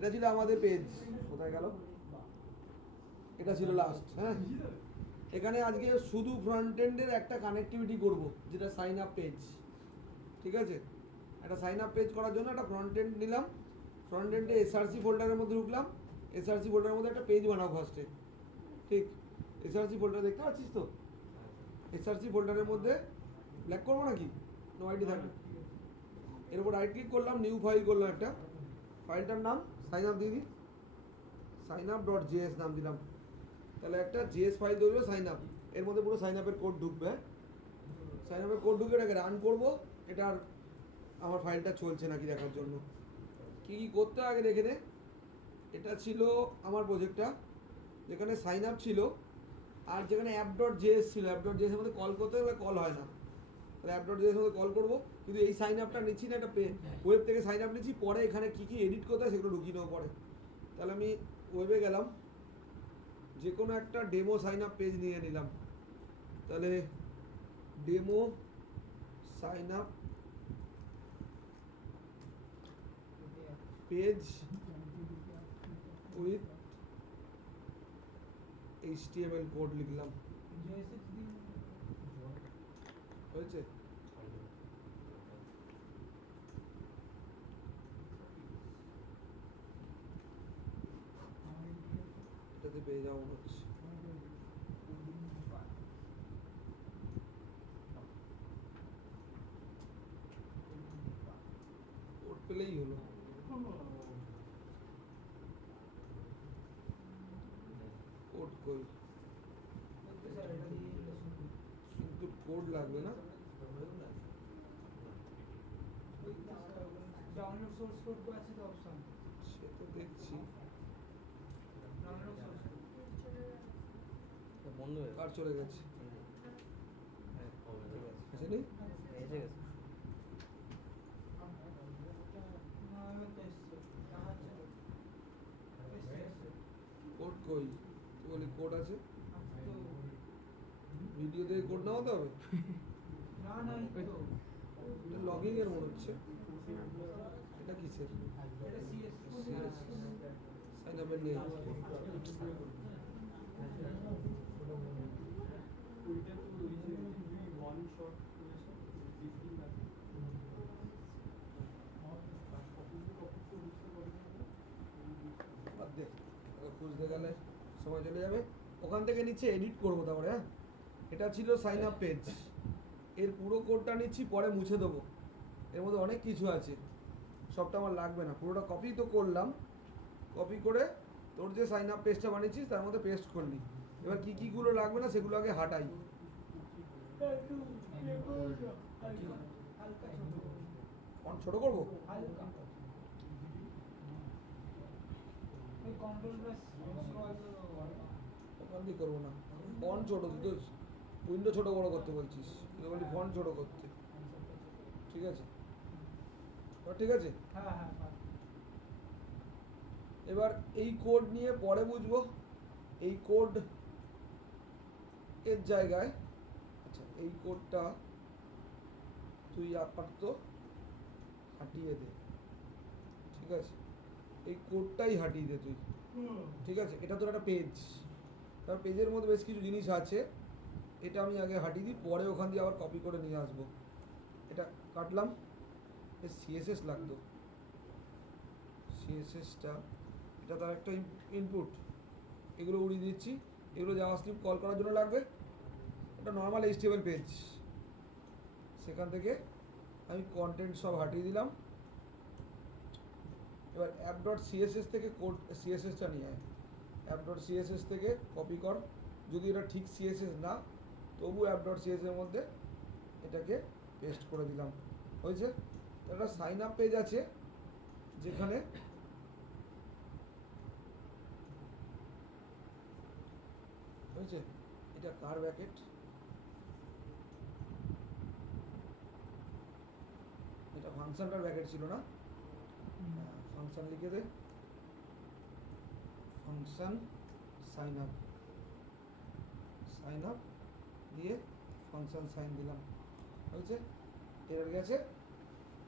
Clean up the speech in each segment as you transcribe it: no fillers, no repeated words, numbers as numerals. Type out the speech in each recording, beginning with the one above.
এটা ছিল আমাদের পেজ, কোথায় গেল, এটা ছিল লাস্ট। হ্যাঁ, এখানে আজকে শুধু ফ্রন্ট এন্ডের একটা কানেক্টিভিটি করব, যেটা সাইন আপ পেজ। ঠিক আছে, একটা সাইন আপ পেজ করার জন্য একটা ফ্রন্ট এন্ড নিলাম, ফ্রন্ট এন্ডে এসআরসি ফোল্ডারের মধ্যে ঢুকলাম, এসআরসি ফোল্ডারের মধ্যে একটা পেজ বানাবো ফার্স্টে। ঠিক, এসআরসি ফোল্ডার দেখতে পাচ্ছিস তো, এসআরসি ফোল্ডারের মধ্যে ব্ল্যাক করবো নাকি, নো আইডি থাকবে, এর উপর রাইট ক্লিক করলাম, নিউ ফাইল করলাম, একটা ফাইলটার নাম সাইন আপ দিয়ে দিই, সাইন আপ ডট জেএস নাম দিলাম। তাহলে একটা জেএস ফাইল তৈরি হলো সাইন আপ, এর মধ্যে পুরো সাইন আপের কোড ঢুকবে। সাইন আপের কোড ঢুকে এটাকে রান করবো, এটার আমার ফাইলটা চলছে নাকি দেখার জন্য। কী কী করতে আগে দেখে নে। এটা ছিল আমার প্রজেক্টটা, যেখানে সাইন আপ ছিল, আর যেখানে অ্যাপ ডট জেএস ছিল, অ্যাপ ডট জেএসের মধ্যে কল করতে হবে, কল হয় না, তাহলে অ্যাপ ডট জেএসের মধ্যে কল করবো। কিন্তু এই সাইন আপটা নিচ্ছি না, এটা ওয়েব থেকে সাইন আপ নিচ্ছি, পরে এখানে কী কী এডিট করতে হয় সেগুলো ঢুকিয়ে নেবো পরে। তাহলে আমি ওয়েবে গেলাম, যে কোনো একটা ডেমো সাইন আপ পেজ নিয়ে নিলাম। তাহলে demo sign up page with HTML code লিখলাম, হয়েছে। এটাতে পেয়ে যাওয়া মনে হচ্ছে, কোড পেলেই হলো। কোড কই, কিন্তু কোড লাগবে না, ডাউনলোড সোর্স কোড তো আছে তো অপশন, সে তো দেখছি। ডাউনলোড সোর্স কোড বন্ধ হয়ে কার চলে গেছে, আসেনি? এসে গেছে। কোড কই, তুই বলি কোড আছে, ভিডিও দিয়ে কোড না হতে হবে, না না তো এটা লগিং এর মনে হচ্ছে। এটা কিসের, এটা সিএস সাইন আপের নেই। বাদ দে, খুঁজতে গেলে সময় চলে যাবে। ওখান থেকে নিচ্ছে এডিট করবো তারপরে। হ্যাঁ, এটা ছিল সাইন আপ পেজ, এর পুরো কোডটা নিচ্ছি, পরে মুছে দেবো। এর মধ্যে অনেক কিছু আছে, সবটা আমার লাগবে না, পুরোটা কপি তো করলাম, কপি করে তোর যে সাইন আপ পেজটা বানিয়েছিস তার মধ্যে পেস্ট করলি। এবার কী কীগুলো লাগবে না সেগুলো আগে হাঁটাই। হালকা ছোট ফন্ট ছোটো করবো, হালকা ওই কন্ট্রোল প্লাস ওখান দিয়ে করবো না, ফন্ট ছোটো, তুই তো উইন্ডো ছোটো বড়ো করতে বলছিস, তুই বলি ফন্ট ছোটো করতে। ঠিক আছে, ঠিক আছে। হ্যাঁ হ্যাঁ এবার এই কোড নিয়ে পরে বুঝবো, এই কোড এর জায়গায়, আচ্ছা এই কোডটা তুই আপাতত হাঁটিয়ে দে, ঠিক আছে, এই কোডটাই হাঁটিয়ে দে তুই, ঠিক আছে। এটা তোর একটা পেজ, তার পেজের মধ্যে বেশ কিছু জিনিস আছে, এটা আমি আগে হাঁটিয়ে দিই, পরে ওখান দিয়ে আবার কপি করে নিয়ে আসবো। এটা কাটলাম, এর সিএসএস লাগতো, সিএসএসটা এটা তার একটা ইনপুট, এগুলো উড়িয়ে দিচ্ছি, এগুলো জাভাস্ক্রিপ্ট কল করার জন্য লাগবে। এটা নর্মাল HTML পেজ, সেখান থেকে আমি কন্টেন্ট সব হাঁটিয়ে দিলাম। এবার অ্যাপ ডট সিএসএস থেকে কোড সিএসএসটা নিয়ে আয়, অ্যাপ ডট সিএসএস থেকে কপি কর, যদি এটা ঠিক সিএসএস না তবু অ্যাপ ডট সিএসএসের মধ্যে এটাকে পেস্ট করে দিলাম, হয়েছে। একটা সাইন আপ পেজ আছে যেখানে হয়েছে, এটা কার ব্যাকেট, এটা ফাংশনটার ব্যাকেট ছিল না, ফাংশন লিখে দে, function sign up, sign up দিয়ে ফাংশন সাইন দিলাম, হয়েছে। এর গেছে,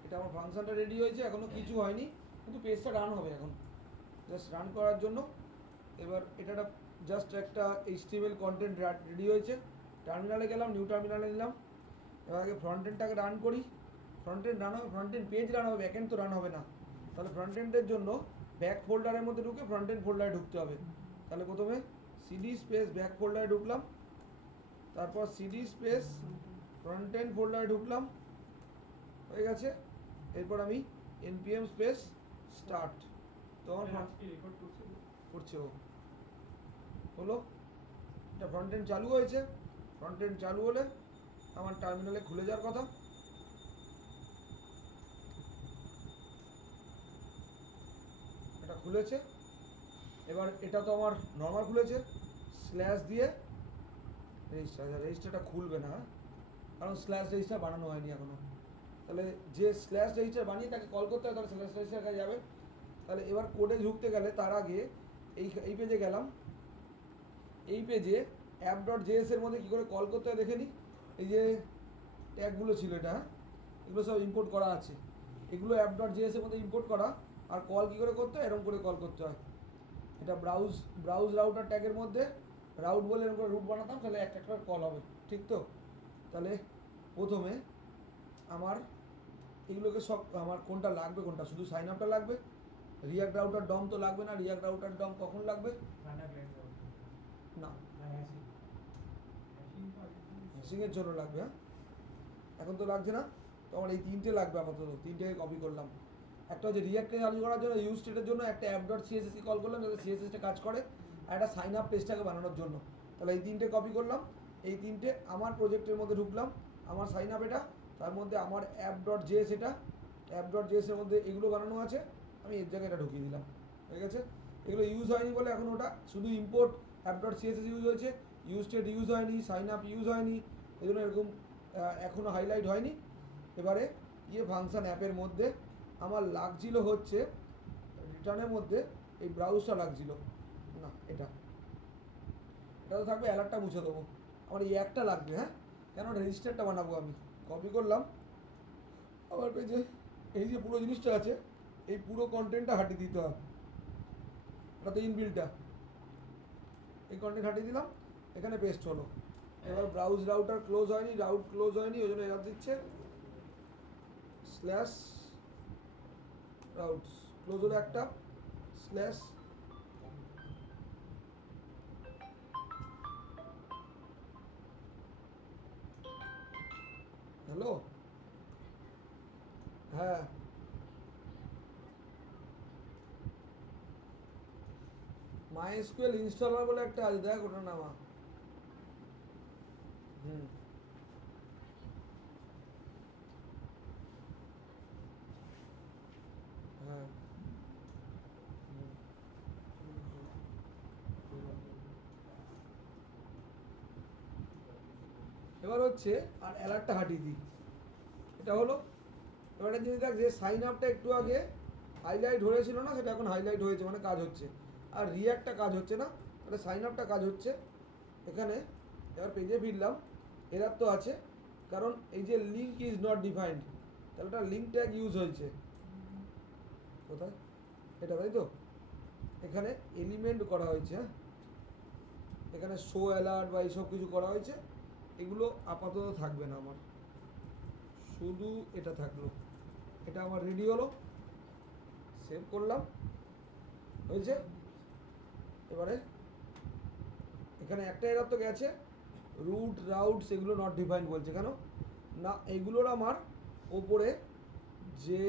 এটা আমার ফাংশনটা রেডি হয়েছে, এখনও কিছু হয়নি, কিন্তু পেজটা রান হবে এখন। জাস্ট রান করার জন্য। এবার এটা জাস্ট একটা HTML কন্টেন্ট রেডি হয়েছে। টার্মিনালে গেলাম, নিউ টার্মিনালে নিলাম। এবার আগে ফ্রন্ট এন্ডটাকে রান করি। ফ্রন্ট এন্ড রান হবে, ফ্রন্ট এন্ড পেজ রান হবে, ব্যাক এন্ড তো রান হবে না। তাহলে ফ্রন্ট এন্ডের জন্য ব্যাক ফোল্ডারের মধ্যে ঢুকে ফ্রন্ট এন্ড ফোল্ডারে ঢুকতে হবে। তাহলে প্রথমে সিডি স্পেস ব্যাক ফোল্ডারে ঢুকলাম, তারপর সিডি স্পেস ফ্রন্ট এন্ড ফোল্ডারে ঢুকলাম, হয়ে গেছে। এরপর আমি npm স্পেস স্টার্ট, তোমার রেকর্ড করছে করছে ও হলো। এটা ফ্রন্ট এন্ড চালু হয়েছে। ফ্রন্ট এন্ড চালু হলে আমার টার্মিনালে খুলে যাওয়ার কথা। এটা খুলেছে। এবার এটা তো আমার নর্মাল খুলেছে, স্ল্যাশ দিয়ে রেজিস্টার। রেজিস্টারটা খুলবে না, কারণ স্ল্যাশ রেজিস্টার বানানো হয়নি এখনো। তাহলে যে স্ল্যাশ রেজিস্টার বানিয়ে তাকে কল করতে হয়, তাহলে স্ল্যাশ রেজিস্টার কাছে যাবে। তাহলে এবার কোডে ঢুকতে গেলে তার আগে এই পেজে গেলাম। এই পেজে app.js এর মধ্যে কী করে কল করতে হয় দেখে নিই। এই যে ট্যাগগুলো ছিল, এটা এগুলো সব ইম্পোর্ট করা আছে। এগুলো app.js এর মধ্যে ইম্পোর্ট করা। আর কল কী করে করতে হয়, এরকম করে কল করতে হয়। এটা ব্রাউজ রাউটার ট্যাগের মধ্যে রাউট বলে এরকম করে রুট বানাতাম, তাহলে একটা একটা কল হবে, ঠিক তো? তাহলে প্রথমে আমার এগুলোকে সব, আমার কোনটা লাগবে, কোনটা শুধু সাইন আপটা লাগবে, রিয়াক্ট রাউটার ডম তো লাগবে না। রিয়াক্ট রাউটার ডম কখন লাগবে? না, হ্যাশিংয়ের জন্য লাগবে। হ্যাঁ, এখন তো লাগছে না, তো আমার এই তিনটে লাগবে আপাতত। তিনটেকে কপি করলাম। একটা হচ্ছে রিয়াক্টে চালু করার জন্য, ইউজ স্টেটের জন্য একটা app.css কল করলাম যাতে CSSটা কাজ করে, আর একটা সাইন আপ পেজটাকে বানানোর জন্য। তাহলে এই তিনটে কপি করলাম। এই তিনটে আমার প্রজেক্টের মধ্যে ঢুকলাম। আমার সাইন আপ এটা, তার মধ্যে আমার app.js, এটা app.js এর মধ্যে এগুলো বানানো আছে, আমি এর জায়গায় এটা ঢুকিয়ে দিলাম, হয়ে গেছে। এগুলো ইউজ হয়নি বলে এখন ওটা শুধু ইম্পোর্ট app.css ইউজ হয়েছে, ইউজ স্টেট ইউজ হয়নি, সাইন আপ ইউজ হয়নি, এই জন্য এরকম এখনও হাইলাইট হয়নি। এবারে ফাংশন অ্যাপের মধ্যে আমার লাগছিল হচ্ছে রিটার্নের মধ্যে এই ব্রাউজটা লাগছিল না, এটা তো থাকবে। অ্যালার্টটা মুছে দেবো, আমার এই একটা লাগবে। হ্যাঁ, কেন রেজিস্টারটা বানাবো আমি। কপি করলাম আমার পেজে। এই যে পুরো জিনিসটা আছে, এই পুরো কন্টেন্টটা হাঁটিয়ে দিতে হবে। এটা তো ইনবিল্টটা, এই কন্টেন্ট হাঁটিয়ে দিলাম, এখানে পেস্ট হলো। এবার ব্রাউজ রাউটার ক্লোজ হয়নি, রাউট ক্লোজ হয়নি, ওই জন্য এরার দিচ্ছে। স্ল্যাশ রাউটস ক্লোজ হলো একটা, স্ল্যাশ হ্যালো। হ্যাঁ, MySQL ইনস্টলার বলে একটা আছে, দেখ ওটার নামা। হুম, হ্যাঁ, এবার হচ্ছে আর অ্যালার্টটা হাঁটিয়ে দিই, এটা হলো। এবার একটা জিনিস দেখ, যে সাইন আপটা একটু আগে হাইলাইট হয়েছিল না, সেটা এখন হাইলাইট হয়েছে, মানে কাজ হচ্ছে। আর রিয়াক্টটা কাজ হচ্ছে না, তাহলে সাইন আপটা কাজ হচ্ছে এখানে। এবার পেজে ফিরলাম, এরার তো আছে, কারণ এই যে লিঙ্ক ইজ নট ডিফাইন্ড, তাহলে একটা লিঙ্ক ট্যাগ ইউজ হয়েছে কোথায়, এটা তাই তো। এখানে এলিমেন্ট করা হয়েছে, হ্যাঁ, এখানে শো অ্যালার্ট বা এইসব কিছু করা হয়েছে। এগুলো আপাতত থাকবে না আমার, শুধু এটা থাকলো। এটা আমার রেডি হলো, সেভ করলাম, হয়েছে। এবারে এখানে একটা এরর তো গেছে, রুট রাউট সেগুলো নট ডিফাইন্ড বলছে কেন না। এগুলোর আমার ওপরে যে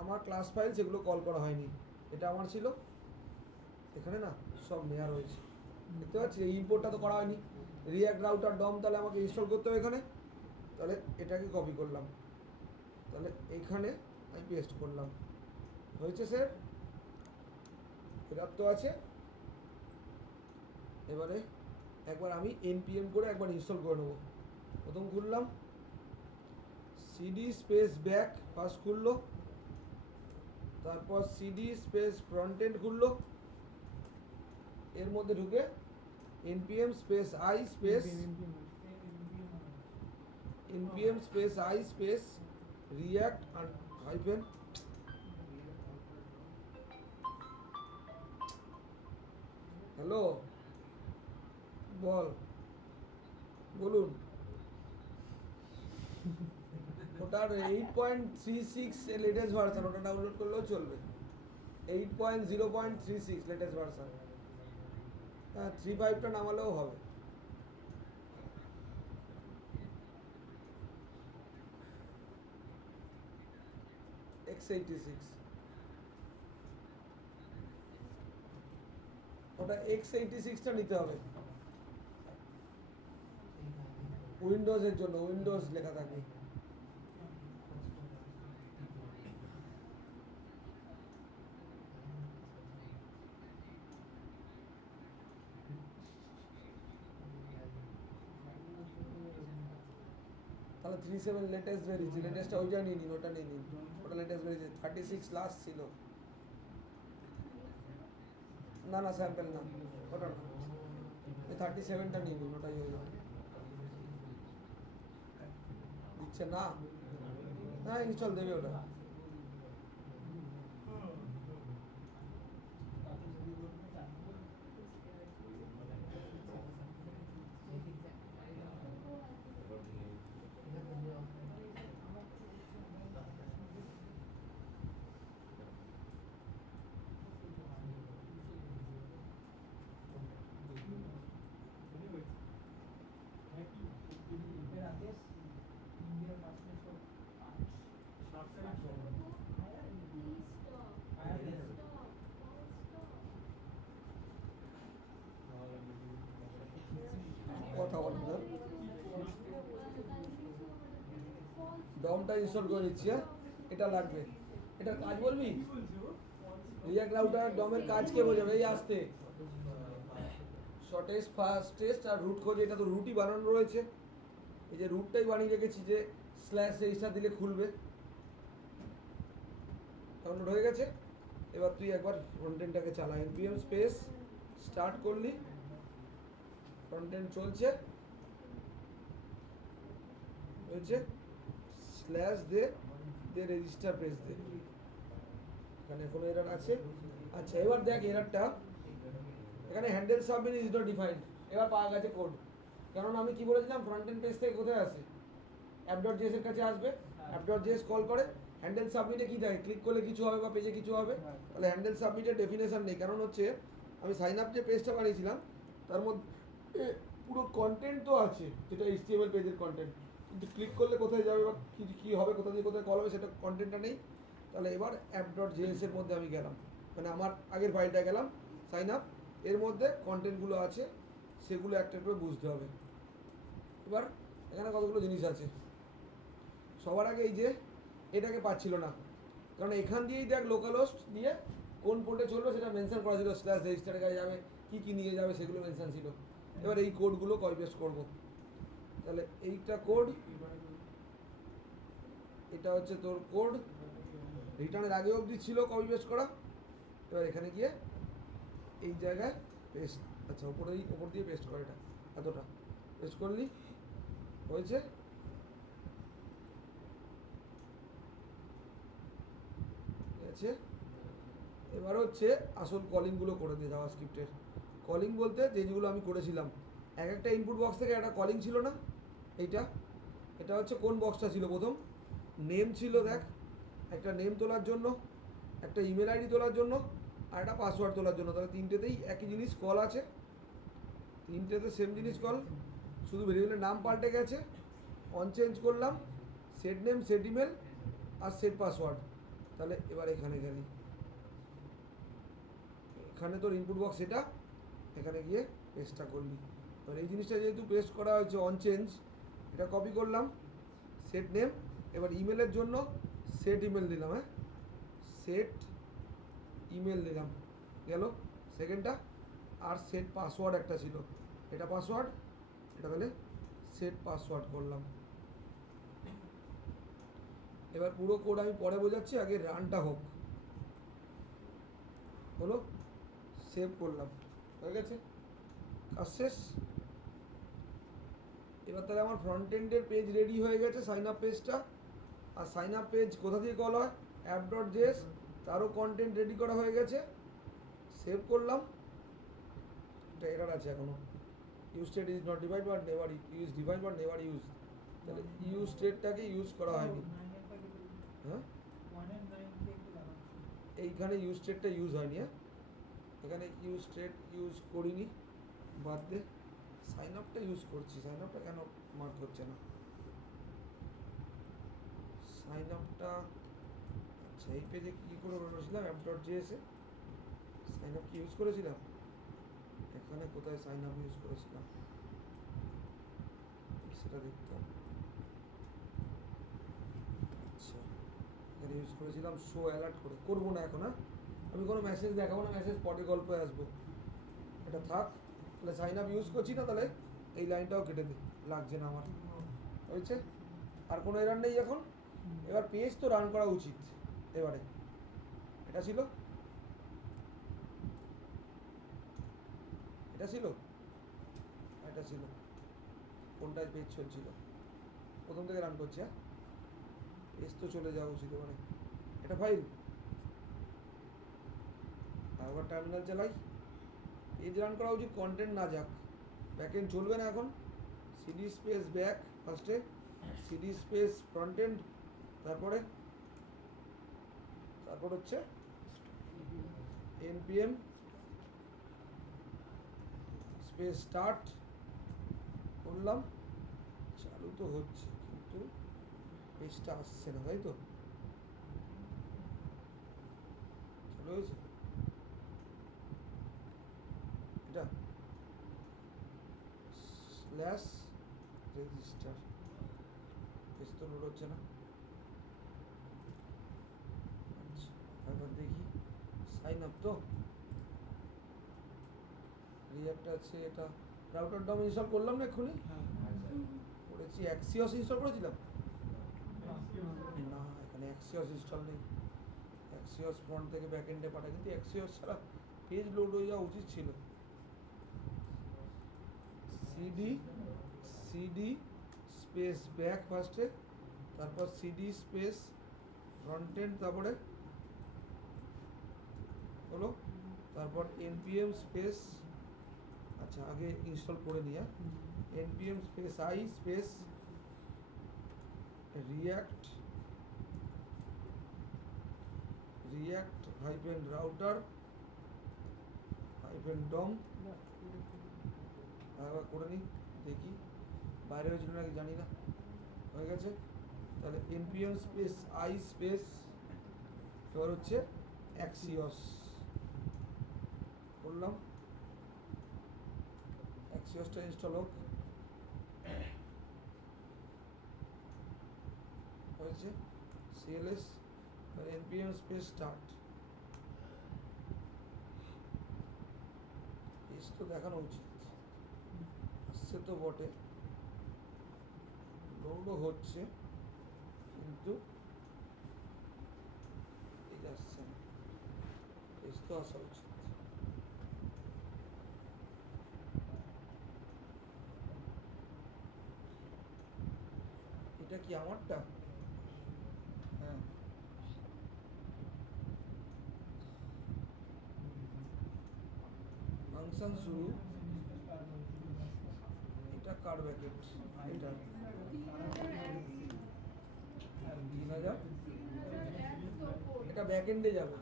আমার ক্লাস ফাইল, সেগুলো কল করা হয়নি। এটা আমার ছিল এখানে না, সব নেওয়া রয়েছে, দেখতে পাচ্ছি। এই ইম্পোর্টটা তো করা হয়নি। রিয়াক্ট রাউটার ডম তাহলে আমাকে ইনস্টল করতে হবে এখানে। তাহলে এটাকে কপি করলাম, তাহলে এইখানে আমি পেস্ট করলাম, হয়েছে স্যার। এটার তো আছে। এবারে একবার আমি npm করে একবার ইনস্টল করে নেবো। প্রথম খুললাম সিডি স্পেস ব্যাক, ফার্স্ট খুললো, তারপর সিডি স্পেস ফ্রন্ট এন্ড খুললো, এর মধ্যে ঢুকে npm space i space npm space i space React hyphen hello, বল, বলুন। ওটার 8.36 লেটেস্ট ভার্সন, ওটা ডাউনলোড করলেও চলবে। 8.0.36 লেটেস্ট ভার্সন। হ্যাঁ, 3.5টা নামালেও হবে। x86, ওটা x86টা নিতে হবে। উইন্ডোজের জন্য, উইন্ডোজ লেখা থাকবে। তাহলে 37 লেটেস্ট বেরিয়েছে, লেটেস্টটা ওইটা নিয়ে নিন, ওটা নিয়ে নিন, ওটা লেটেস্ট বেরিয়েছে। 36 লাস্ট ছিল। না না, স্যাম্পল না, ওটা না, এই 37টা নিয়ে নিন, ওটাই হয়ে যাবে। দিচ্ছে না, না ইনস্টল দেবে ওটা। রাকেশ ইন্ডিয়ার মাঝখানে সব কথা বলেন স্যার, ডমটা ইনস্টল করে দিচ্ছি। হ্যাঁ, এটা লাগবে, এটার কাজ বলবি। রিয়াক্ট রাউটার ডমের কাজ কে বোঝাবে? এই আসতে শর্টেস্ট, ফাস্টেস্ট আর রুট খোঁজ। এটা তো রুটই বানানো রয়েছে, এই যে রুটটাই বানিয়ে রেখেছি, যে স্ল্যাশ এইটা দিলে খুলবে। ডাউনলোড হয়ে গেছে। এবার তুই একবার ফ্রন্টেন্ডটাকে চালা। npm স্পেস স্টার্ট করলি, ফ্রন্টেন্ড চলছে, হয়েছে। স্ল্যাশ দে, দিয়ে রেজিস্টার পেজ দে। এখানে কোনো এরর আছে? আচ্ছা, এবার দেখ এররটা। এখানে handle submit is not defined. এবার পাওয়া গেছে কোড। কারণ আমি কি বলেছিলাম, ফ্রন্টেন্ড পেজ থেকে কোথায় আসে? app.js এর কাছে আসবে, app.js কল করে হ্যান্ডেল সাবমিটে কি দেয়? ক্লিক করলে কিছু হবে বা পেজে কিছু হবে। তাহলে হ্যান্ডেল সাবমিটের ডেফিনেশন নেই, কারণ হচ্ছে আমি সাইন আপ যে পেজটা বানিয়েছিলাম তার মধ্যে পুরো কন্টেন্ট তো আছে, যেটা HTML পেজের কন্টেন্ট, কিন্তু ক্লিক করলে কোথায় যাবে বা কী হবে, কোথা দিয়ে কোথায় কল হবে, সেটা কন্টেন্টটা নেই। তাহলে এবার app.js এর মধ্যে আমি গেলাম, মানে আমার আগের ফাইলটা গেলাম সাইন আপ, এর মধ্যে কন্টেন্টগুলো আছে, সেগুলো একটা করে বুঝতে হবে। এবার এখানে কতগুলো জিনিস আছে। সবার আগে এই যে এটাকে পাচ্ছিল না, কারণ এখান দিয়েই দেখ লোকাল হোস্ট দিয়ে কোন পোর্টে চলবে সেটা মেনশন করা ছিল, স্ল্যাশ রেজিস্টার কাছে যাবে, কী নিয়ে যাবে সেগুলো মেনশন ছিল। এবার এই কোডগুলো কপি পেস্ট করবো। তাহলে এইটা কোড, এটা হচ্ছে তোর কোড, রিটার্নের আগে অবধি ছিল কপি পেস্ট করা। এবার এখানে গিয়ে এই জায়গায় পেস্ট, আচ্ছা ওপর দিয়ে পেস্ট করা, এটা এতটা পেস্ট করলি, হয়েছে। আছে, এবার হচ্ছে আসল কলিংগুলো করে দিয়ে যাওয়া স্ক্রিপ্টের। কলিং বলতে যেগুলো আমি করেছিলাম, একটা ইনপুট বক্স থেকে একটা কলিং ছিল না, এটা হচ্ছে কোন বক্সটা ছিল? প্রথম নেম ছিল, দেখ একটা নেম তোলার জন্য, একটা ইমেল আইডি তোলার জন্য, আর একটা পাসওয়ার্ড তোলার জন্য। তাহলে তিনটেতেই একই জিনিস কল আছে, তিনটেতে সেম জিনিস কল, শুধু ভেরিয়েবলের নাম পাল্টে গেছে। অন চেঞ্জ করলাম, সেট নেম, সেট ইমেল আর সেট পাসওয়ার্ড। তাহলে এবার এখানে গেলি, এখানে তোর ইনপুট বক্স, এটা এখানে গিয়ে পেস্টটা করলি। এবার এই জিনিসটা যেহেতু পেস্ট করা হয়েছে অন চেঞ্জ, এটা কপি করলাম, সেট নেম। এবার ইমেলের জন্য সেট ইমেল দিলাম, হ্যাঁ সেট ইমেল দিলাম, গেল সেকেন্ডটা। আর সেট পাসওয়ার্ড একটা ছিল, এটা পাসওয়ার্ড, এটা তাহলে সেট পাসওয়ার্ড করলাম। এবার পুরো কোড আমি পরে বোঝাচ্ছি, আগে রানটা হোক। হলো, সেভ করলাম, হয়ে গেছে, কাজ শেষ। এবার তাহলে আমার ফ্রন্ট এন্ডের পেজ রেডি হয়ে গেছে, সাইন আপ পেজটা। আর সাইন আপ পেজ কোথা দিয়ে কল হয়? app.js, তারও কন্টেন্ট রেডি করা হয়ে গেছে, সেভ করলাম, একটা এরর আছে এখনো। Use state is not defined but never use defined but never use, তাহলে ইউজ স্টেটটাকে ইউজ করা হয়নি। হ্যাঁ, এইখানে ইউজ স্টেটটা ইউজ হয়নি। হ্যাঁ, এখানে ইউজ স্টেট ইউজ করিনি, বাদ দে। সাইন আপটা ইউজ করছি, সাইন আপটা কেন মার্ক হচ্ছে না? সাইন আপটা আচ্ছা, এই পেজে কী করে বলেছিলাম? app.js এ সাইন আপ কি ইউজ করেছিলাম? এখানে কোথায় সাইন আপ ইউজ করেছিলাম সেটা দেখতে হবে। আচ্ছা, এখানে ইউজ করেছিলাম শো অ্যালার্ট করে। করবো না এখন। হ্যাঁ, আমি কোনো মেসেজ দেখাবো না, মেসেজ পরে গল্পে আসবো, এটা থাক। তাহলে সাইন আপ ইউজ করছি না, তাহলে এই লাইনটাও কেটে দে, লাগছে না আমার। হয়েছে? আর কোনো এরার নেই এখন। এবার পেজ তো রান করা উচিত। এবারে এটা ছিল, এটা ছিল, এটা ছিল, কোনটায় পেজ চলছিল? প্রথম থেকে রান করছে। হ্যাঁ, পেজ তো চলে যাওয়া উচিত এবারে। এটা ফাইল, আবার টার্মিনাল চালাই। পেজ রান করা উচিত, কন্টেন্ট না যাক। ব্যাকএন্ড চলবে না এখন। সিডি স্পেস ব্যাক ফার্স্টে, সিডি স্পেস ফ্রন্ট এন্ড, তারপরে হচ্ছে npm স্পেস স্টার্ট করলাম। চালু তো হচ্ছে কিন্তু পেজটা আসছে না, তাই তো? চালু হয়েছে এটা স্ল্যাশ রেজিস্টার, পেজ তো লোড হচ্ছে না। আচ্ছা, একবার দেখি। সাইন আপ তো রিঅ্যাক্ট আছে, এটা রাউটার ডম ইনস্টল করলাম না এক্ষুনি? করেছি। অ্যাক্সিওস ইনস্টল করেছিলাম না, এখানে অ্যাক্সিওস ইনস্টল নেই। অ্যাক্সিওস ফ্রন্ট থেকে ব্যাক এন্ডে পাঠায়, কিন্তু অ্যাক্সিওস ছাড়া পেজ লোড হয়ে যাওয়া উচিত ছিল। সিডি স্পেস ব্যাক ফার্স্টে, তারপর সিডি স্পেস ফ্রন্ট এন্ড, তারপরে হলো, তারপর npm স্পেস, আচ্ছা আগে ইনস্টল করে নিয়ে npm space i space React hyphen router hyphen DOM. একবার করে নিই, দেখি বাইরে হয়েছিল নাকি জানি না। হয়ে গেছে। তাহলে npm স্পেস আই স্পেস, এবার হচ্ছে অ্যাক্সিওস করলাম। অ্যাক্সিওসটা ইনস্টল হোক, হয়েছে। cls npm space start, page তো দেখানো উচিত, আসছে তো বটে, লোডও হচ্ছে কিন্তু পেজ আসছে না। পেজ তো আসা উচিত। এটা কি আমারটা? হ্যাঁ, ফাংশন শুরু, এটা কার ব্যাকেট? এটা 3000, এটা ব্যাক এন্ডে যাবে,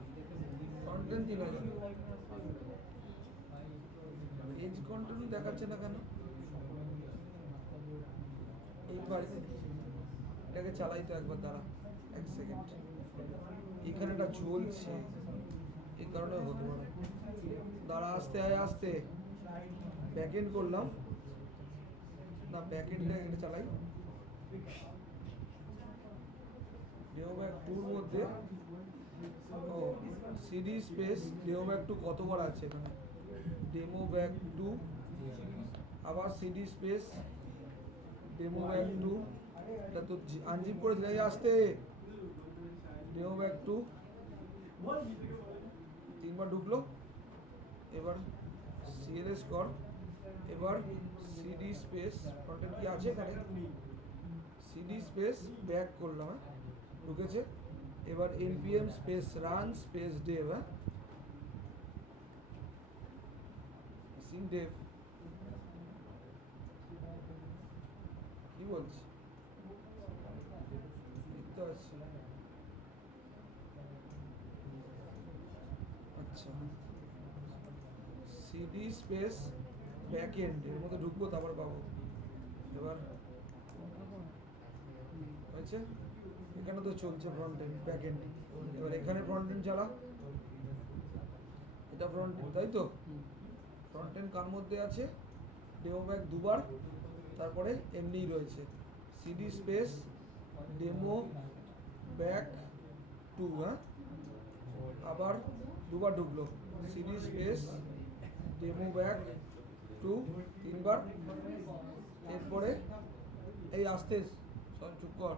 ফ্রন্ট এন্ড 3000। পেজ কন্ট্রোল দেখাচ্ছে না কেন? এইবার এটাকে চালাই তো একবার, দাঁড়া 1 সেকেন্ড। এখানে এটা চলছে, এই কারণে হতে পারে। দাঁড়া, আস্তে আস্তে ব্যাক এন্ড করলাম না, ব্যাক এন্ডে এটা চালাই। ডেমো ব্যাক 2 এর মধ্যে ও সিডি স্পেস ডেমো ব্যাক 2 কতবার আছে এখানে? ডেমো ব্যাক 2, আবার সিডি স্পেস ডেমো ব্যাক 2, এটা তো আনজিপ করেছিল। এই আসতে ডেমো ব্যাক 2 3বার ঢুকলো। এবার cls কর, এবার সিডি স্পেস ফ্রন্টেন্ড কি আছে এখানে, সিডি স্পেস ব্যাক করলাম। হ্যাঁ, ঢুকেছে। এবার npm space run space Dave, missing Dave কি বলছি লিখতে পারছি আচ্ছা সিডি স্পেস ব্যাক এন্ড এর মধ্যে ঢুকবো তারপর পাবো এবার হয়েছে এখানে তো চলছে ফ্রন্ট এন্ড ব্যাক এন্ড এবার এখানে ফ্রন্ট এন্ড চালা এটা ফ্রন্ট এন্ড তাই তো ফ্রন্ট এন্ড কার মধ্যে আছে ডেমো ব্যাক দুবার তারপরে এমনিই রয়েছে CD space demo back to হ্যাঁ আবার দুবার ঢুকলো CD space demo back to তিনবার এরপরে এই আস্তে সব চুপ কর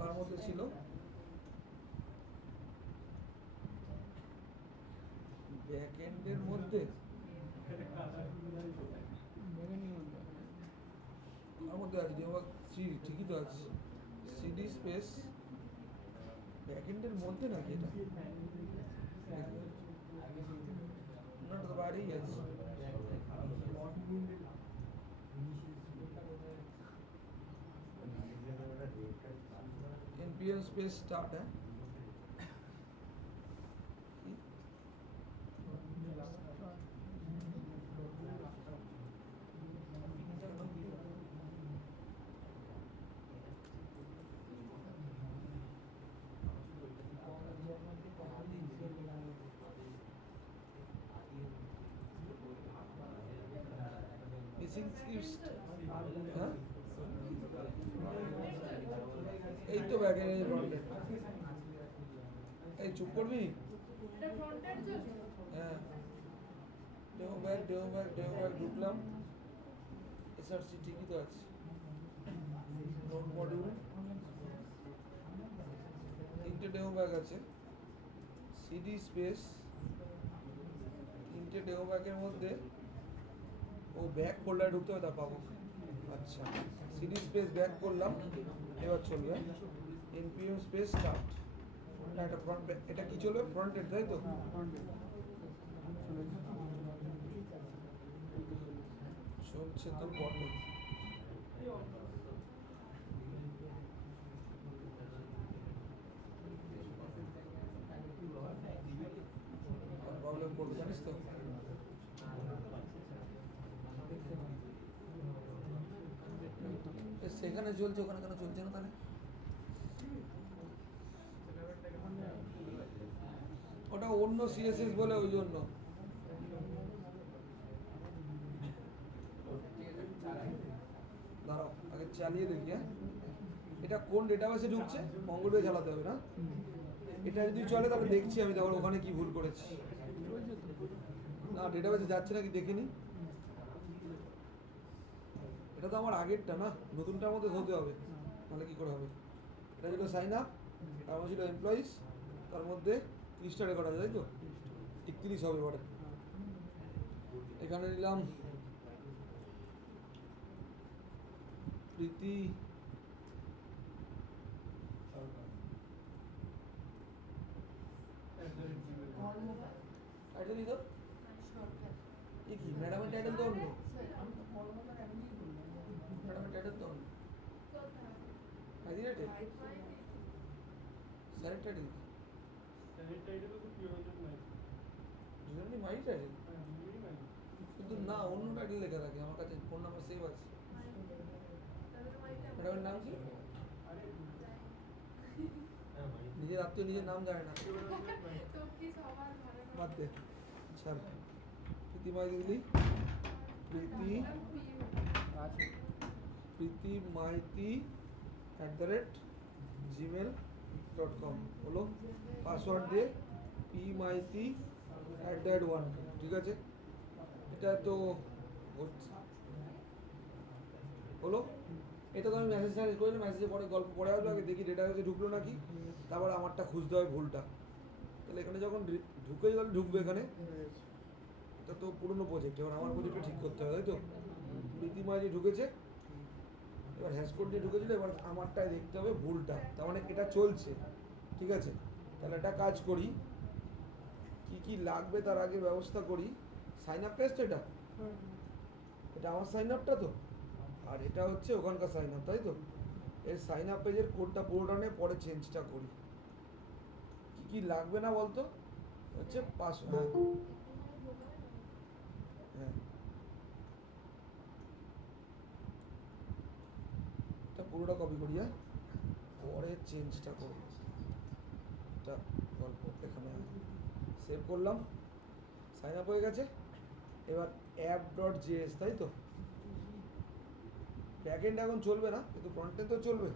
কার মধ্যে ছিল ব্যাক এন্ডের মধ্যে কার মধ্যে আছে ডেমো থ্রি ঠিকই তো আছে সিডি স্পেস ব্যাক এন্ডের মধ্যে নাকি এটা না তো বাইরেই আছে npm স্পেস স্টার্ট হ্যাঁ মিসিং স্ক্রিপ্ট হ্যাঁ এই তো ব্যাক এন্ড ফ্রন্ট এন্ড এই চুপ করবি এটা ফ্রন্ট এন্ড চলছে হ্যাঁ ডেমো ব্যাক ঢুকলাম এসআরসি ঠিকই তো আছে নোট মডিউল তিনটে ডেমো ব্যাক আছে সিডি স্পেস তিনটে ডেমো ব্যাকের মধ্যে ও ব্যাক ফোল্ডারে ঢুকতে হবে তা পাবো আচ্ছা সিডি স্পেস ব্যাক করলাম এবার চলবে npm স্পেস স্টার্ট না এটা ফ্রন্ট এটা কি চলবে ফ্রন্ট এন্ড তাই তো চলছে তো বটে প্রবলেম করবে জানিস তো সেখানে চলছে ওখানে কেন চলছে না তাহলে ওটা অন্য সিএসএস বলে ওই জন্য দাঁড়াও আগে চালিয়ে দেখি হ্যাঁ এটা কোন ডেটাবেসে ঢুকছে মঙ্গলবার চালাতে হবে না এটা যদি চলে তাহলে দেখছি আমি তাহলে ওখানে কি ভুল করেছি না ডেটাবেসে যাচ্ছে নাকি দেখিনি এটা তো আমার আগেরটা না নতুনটার মধ্যে হতে হবে তাহলে কি করে হবে এটা ছিল সাইন আপ তার মধ্যে ছিল এমপ্লয়িজ তার মধ্যে 30টা রেকর্ড আছে তাই তো 31 হবে এবারে এখানে নিলাম প্রীতি টাইটেল দিত শর্টকাট এ কি ম্যাডামের টাইটেল তো অন্য আমি তো কর্মকার এমনি বললাম ম্যাডামের টাইটেল তো অন্য আইডি রেটে স্যারের টাইটেল দুজনই মাই টাইটেল কিন্তু না অন্য টাইটেল লেখা থাকে আমার কাছে ফোন নাম্বার সেভ আছে ম্যাডামের নাম কি নিজের আত্মীয় নিজের নাম জানে না তো কি সবার ভালো বাদ দে ছাড় প্রীতি মাইতি দিলি প্রীতি মাইতি @gmail.com হলো পাসওয়ার্ড দিয়ে pmaiti@1 ঠিক আছে এটা তো হচ্ছে হলো এটা তো আমি মেসেজ সার্চ করি মেসেজে পরে গল্প পড়ে আসবে আগে দেখি ডেটা হচ্ছে ঢুকলো নাকি তারপর আমারটা খুঁজতে হবে ভুলটা তাহলে এখানে যখন ঢুকে তাহলে ঢুকবে এখানে এটা তো পুরনো প্রজেক্ট এবার আমার প্রজেক্টটা ঠিক করতে হবে তাই তো প্রীতিমা যে ঢুকেছে এবার হ্যাশ কোড দিয়ে ঢুকেছিল, এবার আমারটায় দেখতে হবে ভুলটা, তার মানে এটা চলছে, ঠিক আছে। তাহলে একটা কাজ করি, কি কি লাগবে তার আগে ব্যবস্থা করি। সাইন আপ টেস্ট এটা, এটা আমার সাইন আপটা তো, আর এটা হচ্ছে ওখানকার সাইন আপ, তাই তো। এর সাইন আপ পেজের কোডটা পুরোটা নিয়ে পরে চেঞ্জটা করি। কি কি লাগবে না বলতো, হচ্ছে হ্যাঁ হ্যাঁ, এটা পুরোটা কপি করি, হ্যাঁ পরে চেঞ্জটা করব। এটা গল্প এখানে সেভ করলাম, সাইন আপ হয়ে গেছে। এবার অ্যাপ ডট জিএস, তাই তো। ব্যাক এন্ড এখন চলবে না, কিন্তু ফ্রন্ট এন্ড তো চলবে।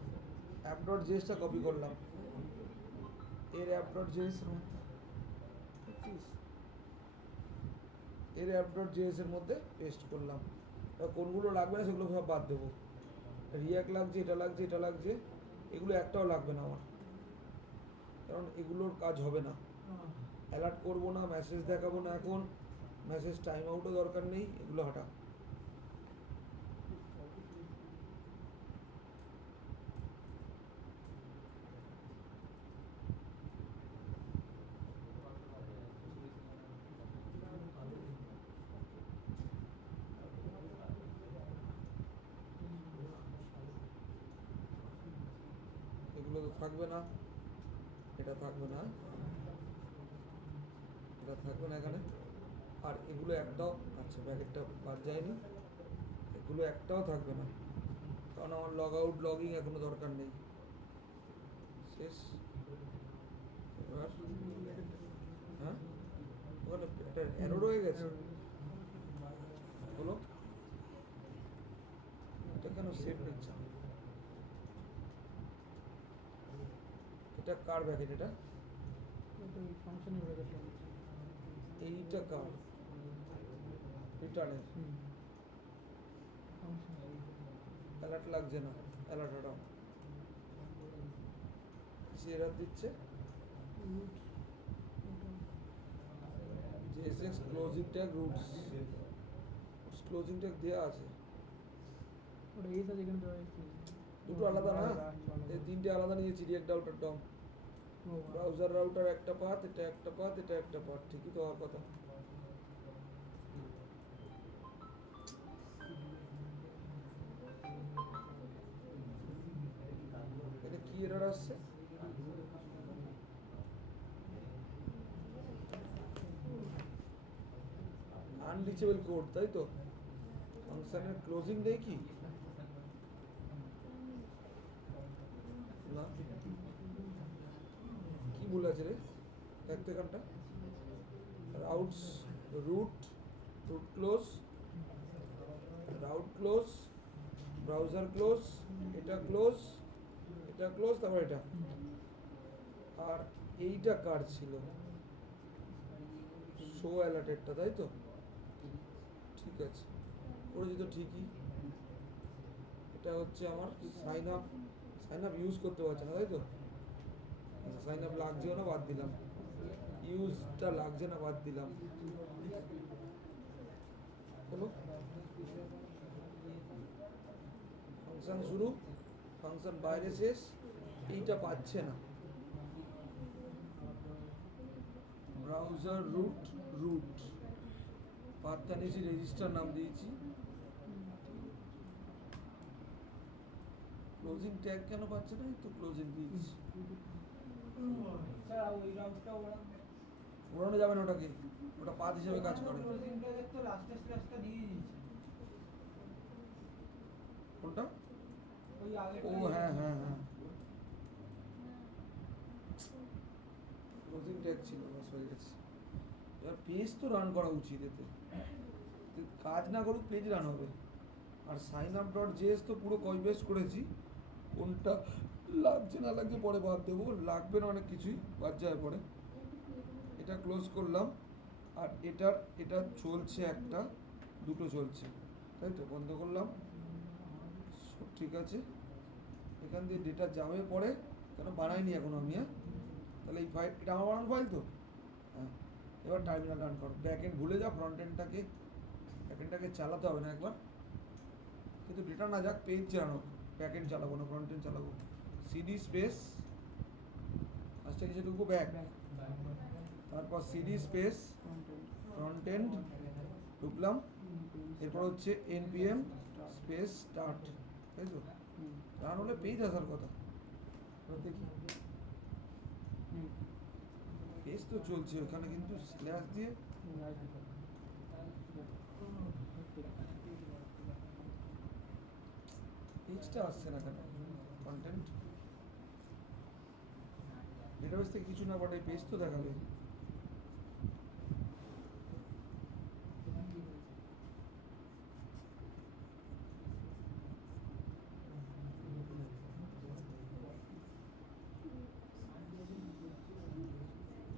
অ্যাপ ডট জিএসটা কপি করলাম, এর অ্যাপ ডট জিএস এর অ্যাপ ডট জিএস এর মধ্যে পেস্ট করলাম। এবার কোনগুলো লাগবে না সেগুলো সব বাদ দেবো। রিয়াক্ট লাগছে, এটা লাগছে, এটা লাগছে, এগুলো একটাও লাগবে না আমার, কারণ এগুলোর কাজ হবে না। অ্যালার্ট করবো না, মেসেজ দেখাবো না এখন, মেসেজ টাইম আউটও দরকার নেই, এগুলো হটা। এগুলো তো থাকবে না, এটা থাকবে না, এটা থাকবে না এখানে। আর এগুলো একটাও, আচ্ছা ব্যাকেটটা বাদ যায়নি, এগুলো একটাও থাকবে না, কারণ আমার লগ আউট লগইন এখনো দরকার নেই। শেষ। এবার হ্যাঁ, ওখানে একটা অ্যারো রয়ে গেছে, হলো এটা কেন সেভ নিচ্ছে না? এটা কার ব্যাকেট, এটা ফাংশনের ব্যাপারটা এইটা কার রিটার্নের অ্যালার্ট লাগছে না, অ্যালার্ট হটাও। সে এরার দিচ্ছে JSX closing tag roots, closing tag দেওয়া আছে, ওটা এই সাথে এখানে দেওয়া আছে দুটো আলাদা না, এই তিনটে আলাদা নিয়েছি। রিয়াক্ট রাউটার ডম, ব্রাউজার রাউটার একটা পাথ, এটা একটা পাথ, এটা একটা পাথ, ঠিকই তো হওয়ার কথা। এটা কি এরর আসছে? আনরিচেবল কোড, তাই তো। ফাংশনের ক্লোজিং দেয় কি না, কি ভুল আছে রে? দেখতে কানটা routes, route route close, route close, browser close, এটা ক্লোজ, এটা ক্লোজ, তারপর এটা। আর এইটা কার ছিল? শো অ্যালার্টেডটা, তাই তো। ঠিক আছে, করেছি তো ঠিকই। এটা হচ্ছে আমার sign up, sign up use করতে পারছে না, তাই তো। সাইন আপ লাগছেও না, বাদ দিলাম। ইউজটা লাগছে না, বাদ দিলাম। হলো ফাংশন শুরু, ফাংশন বাইরে শেষ, এইটা পাচ্ছে না। ব্রাউজার রুট, রুট পাথটা নিয়েছি, রেজিস্টার নাম দিয়েছি। ক্লোজিং ট্যাগ কেন পাচ্ছে না? এই তো ক্লোজিং দিয়েছি। স্যার ওই রাউটটা ওড়ানো যাবে না ওটাকে, ওটা পাথ হিসেবে কাজ করে। ক্লোজিংটা তো লাস্টের স্ল্যাশটা দিয়ে দিয়েছে কোনটা? ওই আগে ও হ্যাঁ হ্যাঁ হ্যাঁ, ক্লোজিং ট্যাগ ছিল, বাস হয়ে গেছে। এবার পেজ তো রান করা উচিত, এতে কাজ না করুক পেজ রান হবে। আর সাইন আপ ডট জেএস তো পুরো কপি পেস্ট করেছি, কোনটা লাগছে না লাগছে পরে বাদ দেবো, লাগবে না অনেক কিছুই, বাদ যায় পরে। এটা ক্লোজ করলাম, আর এটা চলছে, একটা দুটো চলছে, তাই তো। বন্ধ করলাম, সব ঠিক আছে। এখান দিয়ে ডেটা যাবে পরে, কেন বানাইনি এখনো আমি, হ্যাঁ। তাহলে এই ফাইল, এটা আমার বানানো ফাইল তো, হ্যাঁ। এবার টার্মিনাল রান করো, ব্যাক এন্ড ভুলে যাও, ফ্রন্ট এন্ডটাকে, ব্যাক এন্ডটাকে চালাতে হবে না একবার, কিন্তু ডেটা না যাক, পেজ চালানো। ব্যাক এন্ড চালাবো না, ফ্রন্ট এন্ড চালাবো। সিডি স্পেস ফার্স্টে কিছু ঢুকবো ব্যাক, তারপর সিডি স্পেস ফ্রন্ট এন্ড ঢুকলাম, এরপর হচ্ছে npm স্পেস স্টার্ট, তাই তো? রান হলে পেজ আসার কথা। এবার দেখি পেজ তো চলছে ওখানে, কিন্তু স্ল্যাশ দিয়ে পেজটা আসছে না কেন? কন্টেন্ট ডেটাবেস থেকে কিছু না পাঠাই পেজ তো দেখাবে।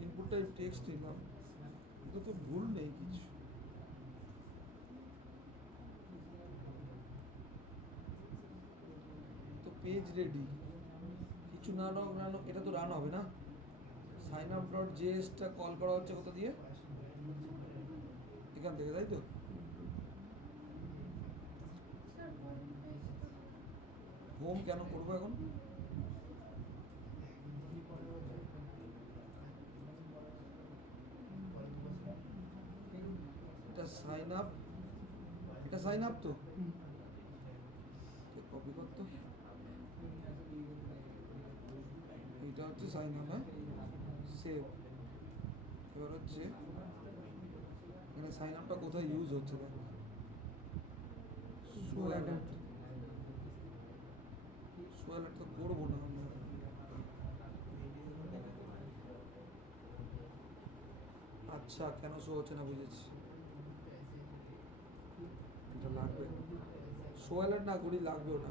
ইনপুট টাইপ টেক্সট নিলাম, এটা তো ভুল নেই কিছু। তো পেজ রেডি, কিছু না রান, এটা তো রান হবে না। সাইন আপ ডট জেএসটা কল করা হচ্ছে কোথা দিয়ে? এখান থেকে, তাই তো? স্যার হোম পেজ তো হোম কেন করবো এখন? এটা সাইন আপ, এটা সাইন আপ তো কপি করতো, এটা হচ্ছে সাইন আপ, হ্যাঁ সেভ। এবার হচ্ছে এখানে সাইন আপটা কোথায় ইউজ হচ্ছে দেখো, শো অ্যালার্ট, শো অ্যালার্ট তো করবো না আমরা। আচ্ছা কেন শো হচ্ছে না বুঝেছি, এটা লাগবে। শো অ্যালার্ট না করি লাগবে ওটা,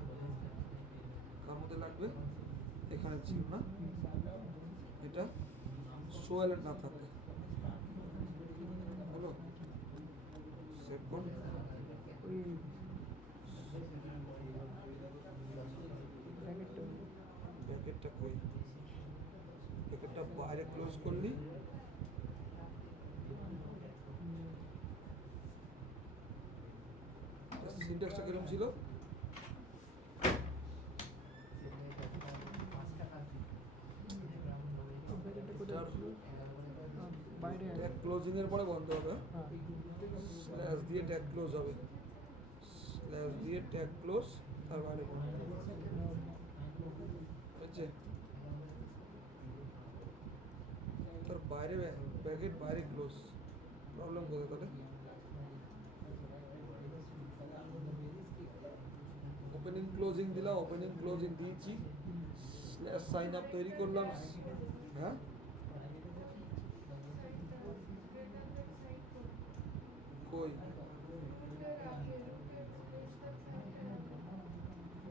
কার মধ্যে লাগবে? এখানে ছিল না, এটা শো অ্যালার্ট না থাকে, হলো সেভ কর। ব্র্যাকেটটা কই? ব্র্যাকেটটা বাইরে ক্লোজ করলি, সিনট্যাক্সটা কিরকম ছিল? ট্যাগ ক্লোজিং এর পরে বন্ধ হবে, স্ল্যাশ দিয়ে ট্যাগ ক্লোজ হবে, স্ল্যাশ দিয়ে ট্যাগ ক্লোজ, তার বাইরে হচ্ছে তার বাইরে ব্র্যাকেট বাইরে ক্লোজ। প্রবলেম কোথায় তাহলে? ওপেনিং ক্লোজিং দিলাম, ওপেনিং ক্লোজিং দিয়েছি, স্ল্যাশ সাইন আপ তৈরি করলাম, হ্যাঁ কই